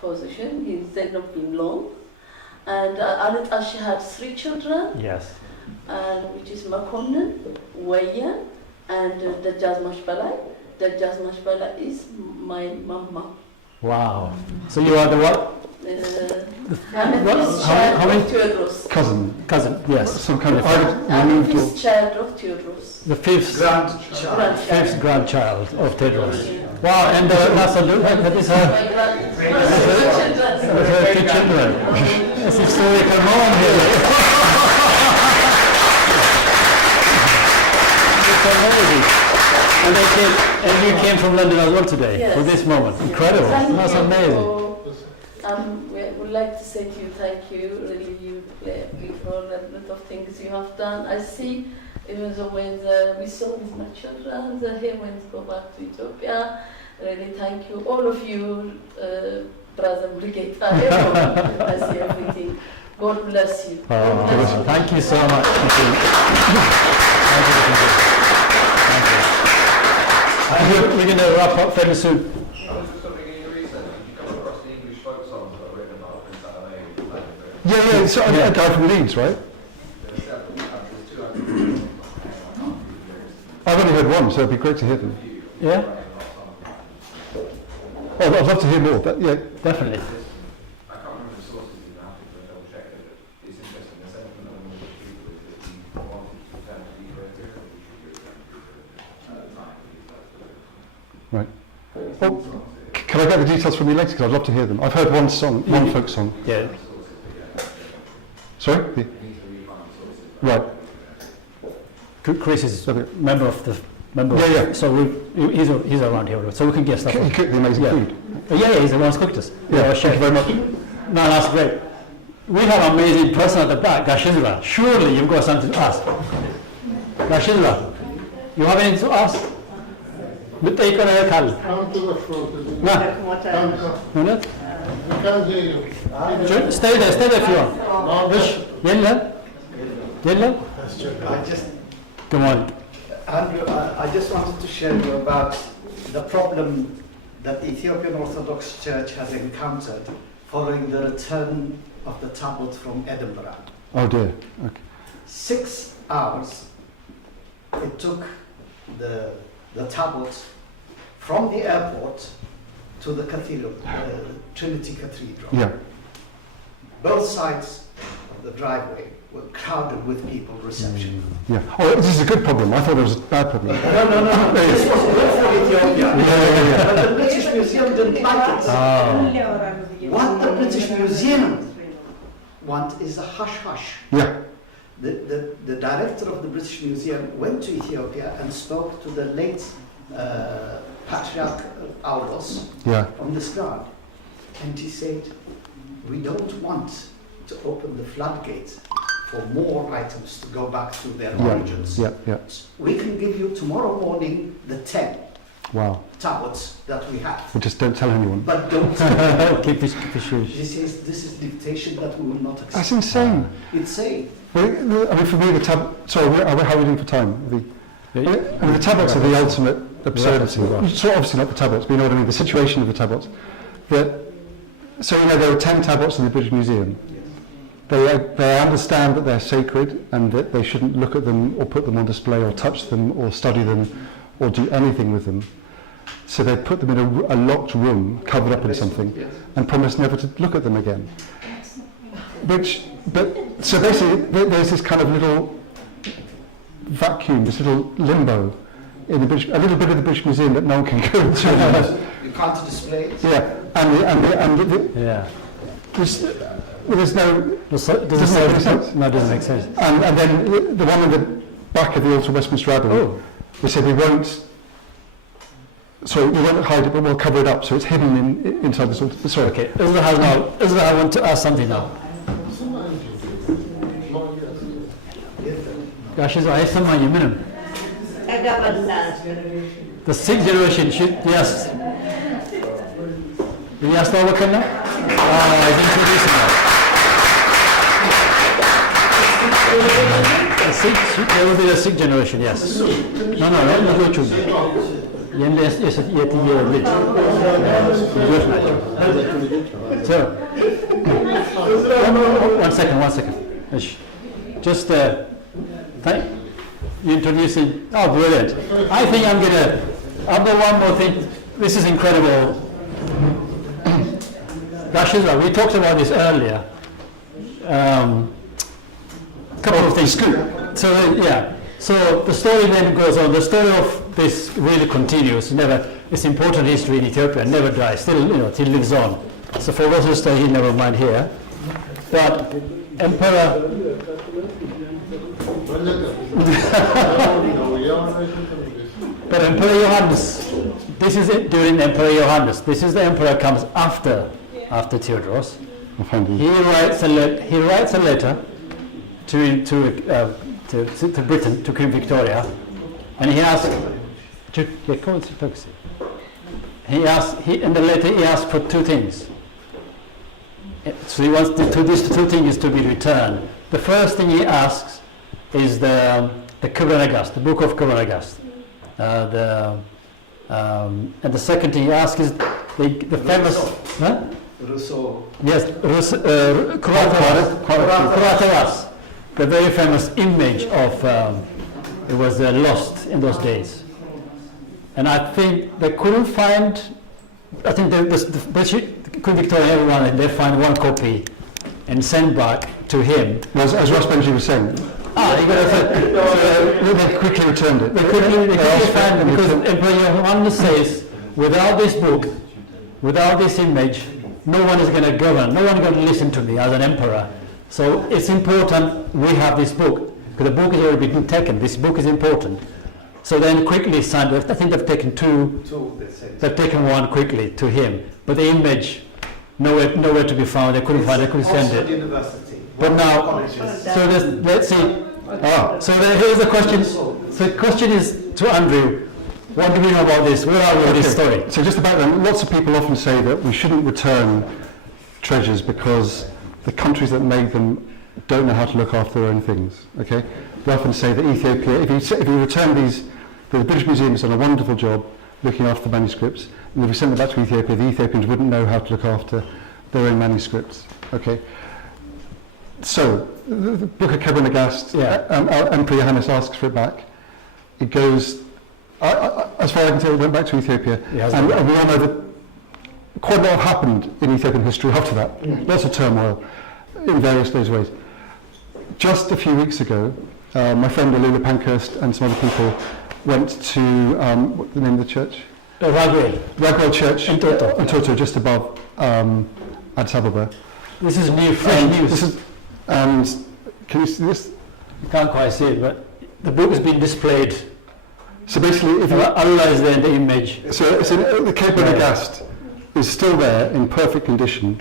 position, he did not been long, and Atash had 3 children. Yes. And which is Makonnen, Wayan, and Dajjazmash Balai. Dajjazmash Balai is my mama. Wow. So you are the what? How many? Tewodros. Cousin, yes. Some kind of fifth child of Tewodros. The 5th grandchild of Tewodros. Wow, and that is her 2 children. It's a historical moment here. And you came from London as well today, for this moment. Incredible. That's amazing. We would like to say to you, thank you. Really, you play a big role in a lot of things you have done. I see, even though when we saw with my children, here when we go back to Ethiopia, really thank you. All of you, Brother Brigade, I see everything. God bless you. Thank you so much. We're going to wrap up very soon. Yeah, so a guy from Leeds, right? I've only heard one, so it'd be great to hear them. Yeah? Oh, I'd love to hear more, but yeah. Definitely. I can't remember the sources in that, but double check it. It's interesting. The sentiment of the people is that he wanted to return to Ethiopia. Right. Oh, can I get the details from you later? Because I'd love to hear them. I've heard one song, one folk song. Yeah. Sorry? Right. Chris is a member of the Yeah. So he's around here, so we can get stuff. He cooked the amazing food. Yeah, he's the one who's cooked us. Yeah, thank you very much. No, that's great. We have an amazing person at the back, Gashizra. Surely you've got something to ask. Gashizra, you have anything to ask? Come to the front. We can't hear you. Stay there if you want. Yella? Come on. Andrew, I just wanted to share with you about the problem that the Ethiopian Orthodox Church has encountered following the return of the tablet from Edinburgh. Oh dear. Okay. 6 hours it took the tablet from the airport to the cathedral, Trinity Cathedral. Yeah. Both sides of the driveway were crowded with people, reception. Yeah. Oh, this is a good problem. I thought it was a bad problem. No. This was good for Ethiopia. Yeah. But the British Museum didn't like it. What the British Museum want is a hush-hush. Yeah. The director of the British Museum went to Ethiopia and spoke to the late Patriarch Aulos on this ground. And he said, we don't want to open the floodgates for more items to go back to their origins. Yeah. We can give you tomorrow morning the 10 tablets that we have. But just don't tell anyone. But don't keep it shoes. He says this is dictation that we will not accept. That's insane. Insane. Well, I mean, for me, how are we doing for time? The tablets are the ultimate absurdity. So obviously not the tablets, but you know what I mean, the situation of the tablets. So there are 10 tablets in the British Museum. They understand that they're sacred and that they shouldn't look at them or put them on display or touch them or study them or do anything with them. So they put them in a locked room, covered up in something, and promise never to look at them again. So basically, there's this kind of little vacuum, this little limbo in the a little bit of the British Museum that no one can go to. You can't display it. Yeah, there's no. Doesn't make any sense. No, it doesn't make sense. And then the one in the back of the altar, Westminster Abbey, we said we won't hide it, but we'll cover it up, so it's hidden inside this altar. Sorry. Okay, Israel, I want to ask something now. Gosh, I have someone you minimum. The 6th generation should, yes. Did you ask the worker now? I was introducing that. There will be the 6th generation, yes. No, go to So, one second. Just introducing. Oh, brilliant! I think I'll do one more thing. This is incredible. Gashizra, we talked about this earlier. Couple of things. So the story then goes on. The story of this really continues. It's important history in Ethiopia. Never dies. Still, it lives on. So for those who stay here, never mind here. But Emperor. But Emperor Johannes, this is it during Emperor Johannes. This is the emperor comes after Tewodros. He writes a letter to Britain, to Queen Victoria, and he asks in the letter he asks for two things. So he wants these two things to be returned. The first thing he asks is the Kebra-Nagast, the book of Kebra-Nagast. And the second thing he asks is the famous... Huh? Rousseau. Yes, Kurateras, the very famous image of... it was lost in those days. And I think they couldn't find... I think the Queen Victoria, everyone, they find one copy and send back to him. As Ross Benji was saying. You got to they quickly returned it. They quickly found it because Emperor Johannes says, without this book, without this image, no one is going to govern, no one is going to listen to me as an emperor. So it's important we have this book, because the book has already been taken. This book is important. So then quickly signed, I think they've taken two, they've taken one quickly to him, but the image, nowhere to be found, they couldn't find it, they couldn't send it. University. But now, so let's see. So here's the question. So the question is to Andrew, what do we know about this? Where are we with this story? So just about them, lots of people often say that we shouldn't return treasures because the countries that made them don't know how to look after their own things. Okay, they often say that Ethiopia, if you return these, the British Museum has done a wonderful job looking after the manuscripts, and if we send them back to Ethiopia, the Ethiopians wouldn't know how to look after their own manuscripts. Okay. So the Book of Kebra-Nagast, Emperor Johannes asks for it back. It goes, as far as I can tell, it went back to Ethiopia, and we all know that quite a lot happened in Ethiopian history after that. Lots of turmoil in various ways. Just a few weeks ago, my friend Alula Pankhurst and some other people went to, what's the name of the church? Ragwell Church in Toto, just above Addis Ababa. This is new, fresh news. And can you see this? You can't quite see it, but the book has been displayed. So basically, if you analyze the image. So the Kebra-Nagast is still there in perfect condition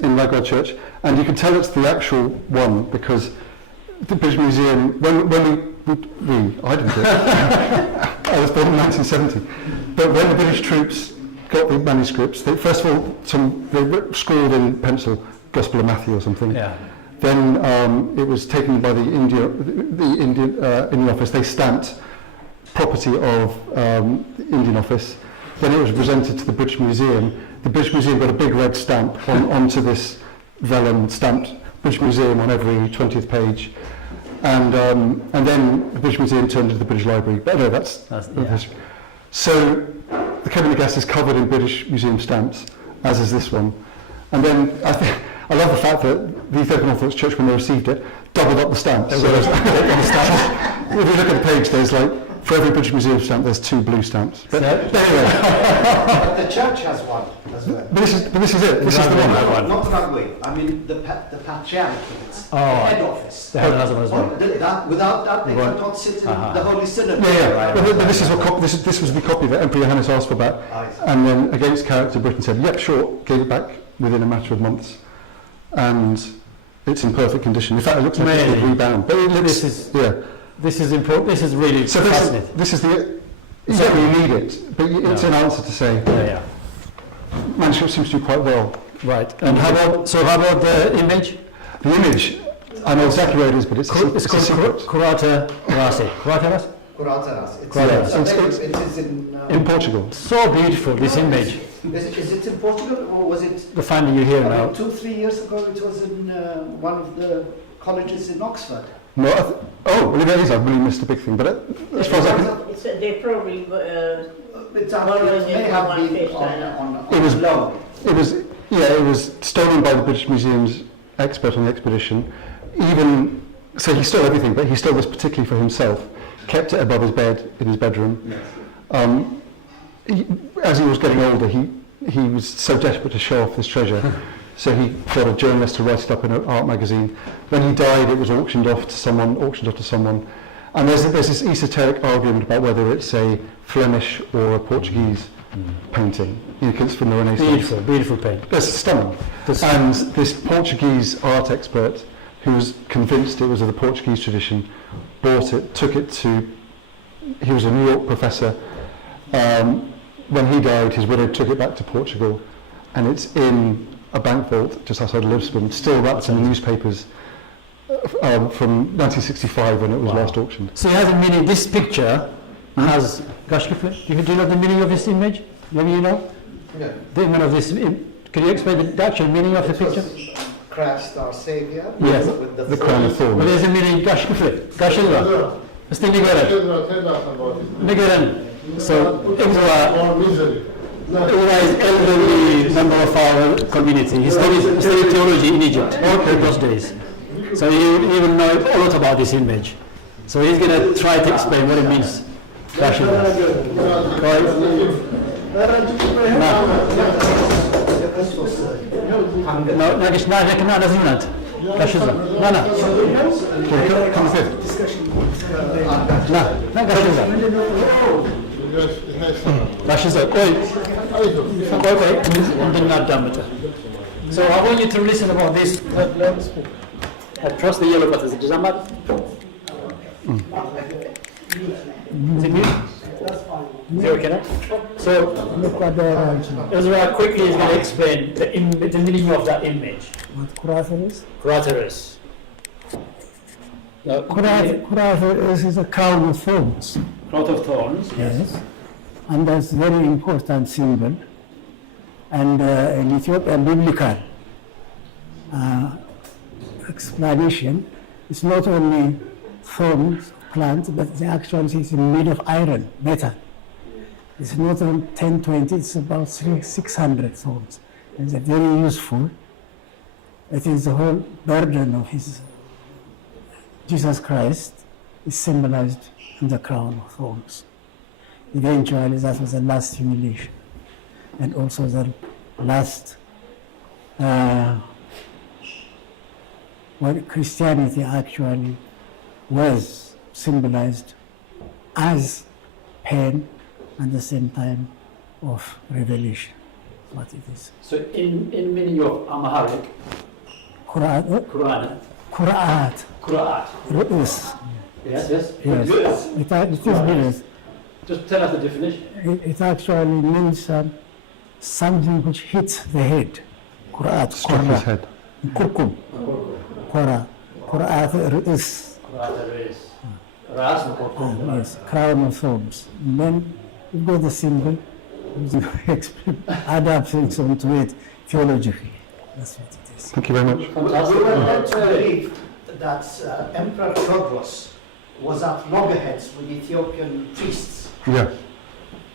in Ragwell Church, and you can tell it's the actual one because the British Museum, when I didn't do it. I was born in 1970. But when the British troops got the manuscripts, they, first of all, they scrawled in pencil Gospel of Matthew or something. Yeah. Then it was taken by the Indian office. They stamped property of the Indian office. Then it was presented to the British Museum. The British Museum got a big red stamp onto this vellum stamped British Museum on every 20th page. And then the British Museum turned into the British Library. But no, that's history. So the Kebra-Nagast is covered in British Museum stamps, as is this one. And then I love the fact that the Ethiopian Orthodox Church, when they received it, doubled up the stamps. So if you look at the page, there's for every British Museum stamp, there's 2 blue stamps. But anyway. But the church has one as well. But this is it. This is the one. Not Rugby. I mean the patriarch. The head office. The head has one as well. Without that, they could not sit in the Holy Synod. But this was the copy that Emperor Johannes asked for back, and then against character, Britain said, "Yep, sure," gave it back within a matter of months, and it's in perfect condition. In fact, it looks like it's been rebound. But it looks, this is important. This is really fascinating. This is the. You don't really need it, but it's an answer to say. Manuscript seems to do quite well. Right. And how about the image? The image, I know exactly where it is, but it's called Kurateras. It is in Portugal. So beautiful, this image. Is it in Portugal or was it? The finding you here now. 2-3 years ago, it was in one of the colleges in Oxford. No, well, it is. I've really missed a big thing, but as far as I can. They probably it may have been on loan. It was stolen by the British Museum's expert on the expedition. So he stole everything, but he stole this particularly for himself. Kept it above his bed in his bedroom. As he was getting older, he was so desperate to show off this treasure, so he got a journalist to write it up in an art magazine. When he died, it was auctioned off to someone. And there's this esoteric argument about whether it's a Flemish or a Portuguese painting. It's from the Renaissance. Beautiful painting. That's stunning. And this Portuguese art expert, who was convinced it was of the Portuguese tradition, bought it, took it to. He was a New York professor. When he died, his widow took it back to Portugal, and it's in a bank vault just outside Lisbon, still wrapped in the newspapers from 1965 when it was last auctioned. So it has a meaning. This picture has. Gosh, do you know the meaning of this image? Maybe you know? Yeah. The meaning of this. Can you explain the actual meaning of the picture? Christ our Savior. Yes. With the crown of thorns. But there's a meaning. Gosh, Gashilva. Still Nigeren. Nigeren. So Ibra is elderly member of our community. He studied theology in Egypt in those days. So he will know a lot about this image. So he's going to try to explain what it means. So I want you to listen about this. I trust the yellow buttons. Does that matter? Is it me? Is it okay now? So, Ezra quickly is going to explain the meaning of that image. What Curator Curatorus. Curator is a crown of thorns. Crown of thorns. Yes. And that's a very important symbol. And in Ethiopian biblical explanation, it's not only thorns, plants, but actually it's made of iron, metal. It's not on 10, 20, it's about 600 thorns. It's very useful. It is the whole burden of his Jesus Christ is symbolized in the crown of thorns. Eventually, that was the last humiliation, and also the last what Christianity actually was symbolized as pain and at the same time of revelation. What it is. So in meaning of Amharic, Quran. Ru'us. Yes, yes. Yes. It is Ru'us. Just tell us the definition. It actually means something which hits the head. Qur'at. Struck his head. Kurkum. Qur'at. Ru'us. Yes, crown of thorns. And then you've got the symbol, add up things onto it theologically. That's what it is. Thank you very much. We were led to believe that Emperor Tewodros was at loggerheads with Ethiopian priests. Yeah.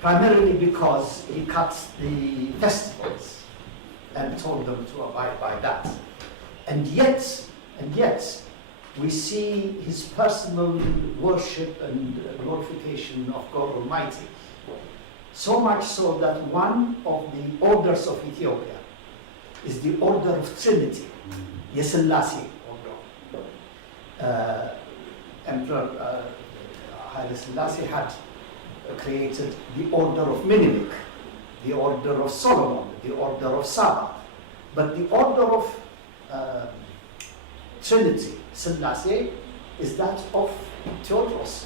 Primarily because he cut the festivals and told them to abide by that. And yet, we see his personal worship and glorification of God Almighty. So much so that one of the orders of Ethiopia is the order of Trinity, Haileselassie order. Emperor Haileselassie had created the order of Menelik, the order of Solomon, the order of Saba. But the order of Trinity, Selassie, is that of Tewodros,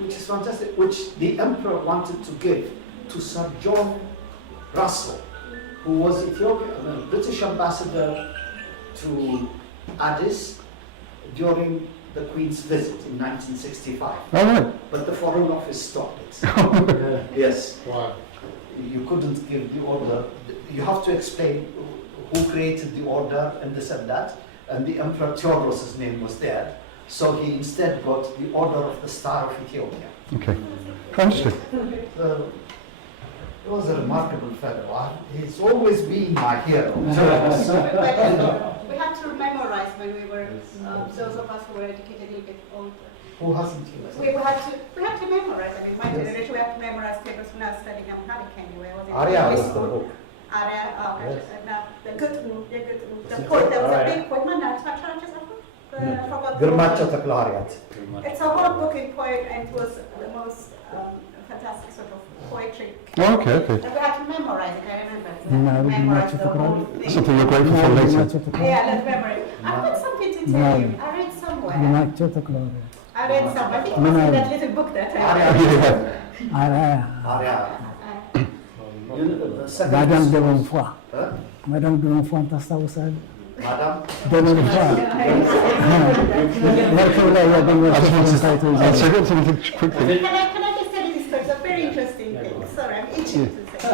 which is fantastic, which the emperor wanted to give to Sir John Russell, who was Ethiopian, British ambassador to Addis during the Queen's visit in 1965. Oh, right. But the Foreign Office stopped it. Yes. Why? You couldn't give the order. You have to explain who created the order and this and that. And the Emperor Tewodros' name was there. So he instead got the Order of the Star of Ethiopia. Okay. Interesting. He was a remarkable fellow. He's always been my hero. We had to memorize when we were, those of us who were educated a little bit older. Who hasn't We had to memorize. I mean, my generation, we have to memorize papers when I was studying Amharic anyway. Arya was the book. Arya, now the poet, there was a big poet, monarch, Girmacha Taklariat. It's a whole book in poem, and it was the most fantastic sort of poetry. Oh, okay. And we had to memorize it, I remember. Memorize the whole thing. Something you're grateful for later. Yeah, let's memorize. I've got something to tell you. I read somewhere. I read somewhere. I think it was in that little book that I read. Madame de Bonfoy. Madame de l'Enfant ታስታውሳለህ? Madam? ደሞ ልፋት መርከብ ላይ ያገኘው ታይቶ I'll say something quickly. Can I just tell you this story? It's a very interesting thing. Sorry, I'm itching to say.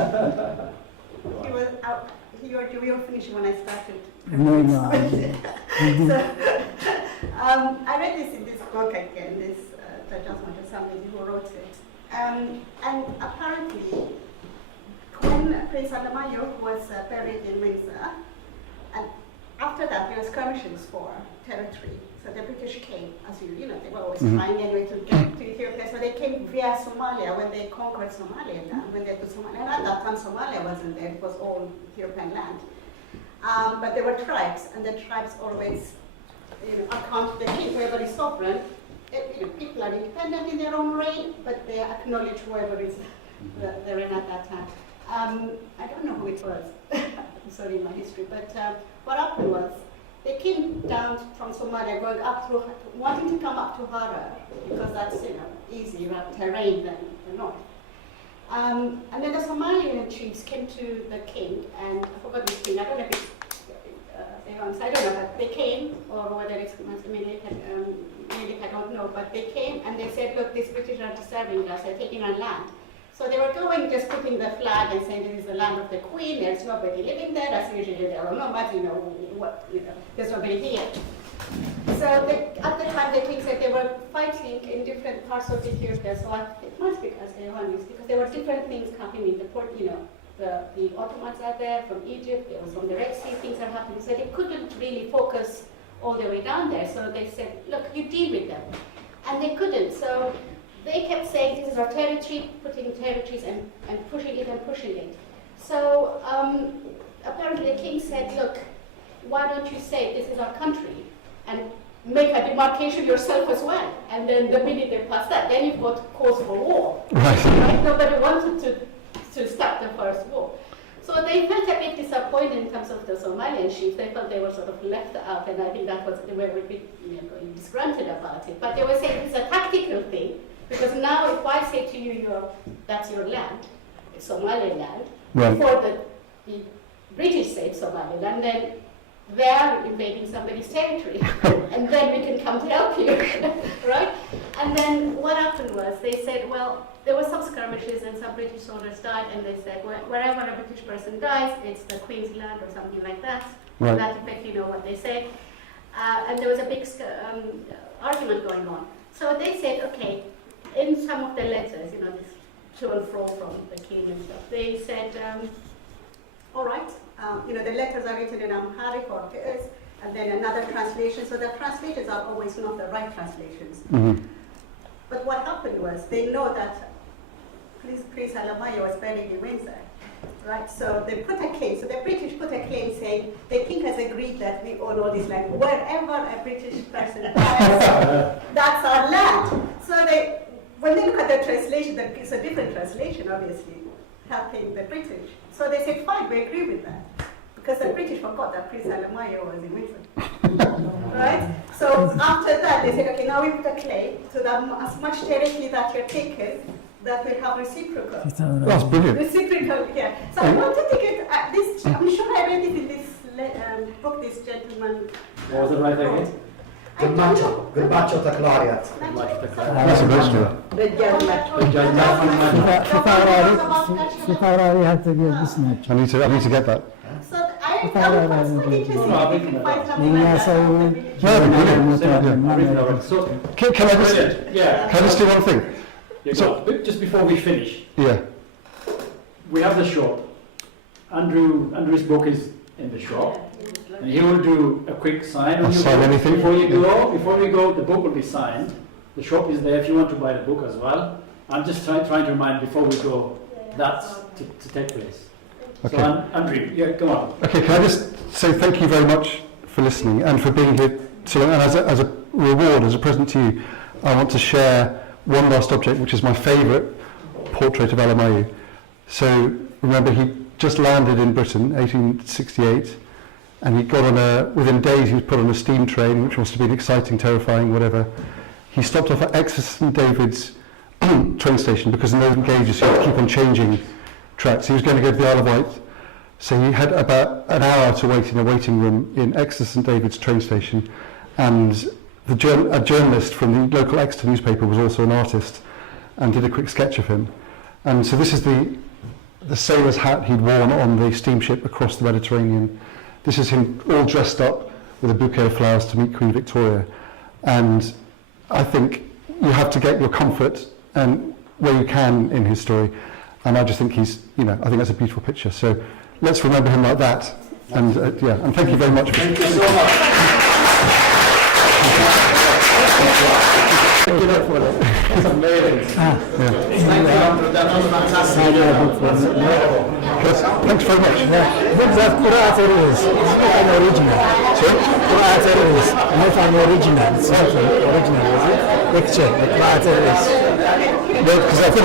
He was out. You were finishing when I started. No. So, I read this in this book again, this adjustment of somebody who wrote it. And apparently, when Prince Alemayehu was buried in Windsor, and after that there were skirmishes for territory. So the British came, as you know, they were always trying anyway to get to Ethiopia. So they came via Somalia when they conquered Somalia, when they put Somalia. And at that time Somalia wasn't there, it was all Ethiopian land. But there were tribes, and the tribes always, account the king, whoever is sovereign. People are independent in their own reign, but they acknowledge whoever is the reign at that time. I don't know who it was. I'm sorry, my history. But what happened was they came down from Somalia, going up through, wanting to come up to Harar because that's easier terrain than the north. And then the Somalian chiefs came to the king, and I forgot the king. I don't know if it's I don't know, but they came, or whether it's Melik, I don't know. But they came and they said, "Look, these British are disturbing us. They're taking our land." So they were going, just putting the flag and saying this is the land of the Queen. There's nobody living there. As usually there are nomads. There's nobody here. So at the time, the king said they were fighting in different parts of Ethiopia. So it must be because there were different things happening. The port, the Ottomans are there from Egypt. There was from the Red Sea. Things are happening. So they couldn't really focus all the way down there. So they said, "Look, you deal with them," and they couldn't. So they kept saying, "This is our territory," putting territories and pushing it and pushing it. So apparently the king said, "Look, why don't you say this is our country and make a demarcation yourself as well?" And then the minute they pass that, then you've got cause for war. Right? Nobody wanted to start the first war. So they felt a bit disappointed in terms of the Somalian chiefs. They felt they were sort of left out, and I think that was they were a bit disgruntled about it. But they were saying it's a tactical thing, because now if I say to you, that's your land, it's Somaliland, before the British said Somaliland, then they are invading somebody's territory, and then we can come to help you, right? And then what happened was they said, well, there were some skirmishes and some British soldiers died, and they said, wherever a British person dies, it's the Queen's land or something like that. Right. To that effect, you know what they said. And there was a big argument going on. So they said, okay, in some of the letters, this to and fro from the king and stuff, they said, all right, the letters are written in Amharic or Ge'ez, and then another translation. So the translations are always not the right translations. But what happened was they know that Prince Alemayehu was buried in Windsor, right? So they put a claim. So the British put a claim saying the king has agreed that we own all this land. Wherever a British person dies, that's our land. So when they look at the translation, it's a different translation, obviously, helping the British. So they said, fine, we agree with that. Because the British forgot that Prince Alemayehu was in Windsor. Right? So after that, they said, okay, now we put a claim to that as much territory that you're taking, that will have reciprocal. That's brilliant. Reciprocal, yeah. So I wanted to get this, I'm sure I read it in this book, this gentleman. What was it right there again? Gurbacho Taklariat. That's a great story. ፊታውራሪ ሀብተ ጊዮርጊስ ናቸው። I need to get that. So I was so interested in የእኛ ሰው Can I just do one thing? Just before we finish, we have the shop. Andrew's book is in the shop, and he will do a quick sign. Sign anything before we go. The book will be signed. The shop is there if you want to buy the book as well. I'm just trying to remind before we go that's to take place. Okay. So Andrew, go on. Okay, can I just say thank you very much for listening and for being here today. And as a reward, as a present to you, I want to share one last object, which is my favourite portrait of Alemayehu. So remember, he just landed in Britain, 1868, and he got on within days he was put on a steam train, which must have been exciting, terrifying, whatever. He stopped off at Exeter St David's train station, because in those gauges you have to keep on changing tracks. He was going to go to the Isle of Wight, So he had about an hour to wait in a waiting room in Exeter St David's train station, and a journalist from the local Exeter newspaper was also an artist and did a quick sketch of him. And so this is the sailor's hat he'd worn on the steamship across the Mediterranean. This is him all dressed up with a bouquet of flowers to meet Queen Victoria. And I think you have to get your comfort and where you can in his story. And I just think he's, I think that's a beautiful picture. So let's remember him like that. And and thank you very much. Thank you so much. Thank you for that. That's amazing. Thank you, that was fantastic. Thanks very much. That Qur'an is not an original. Sorry? Qur'an is not an original. It's not an original, is it? Picture, the Qur'an is. Because I think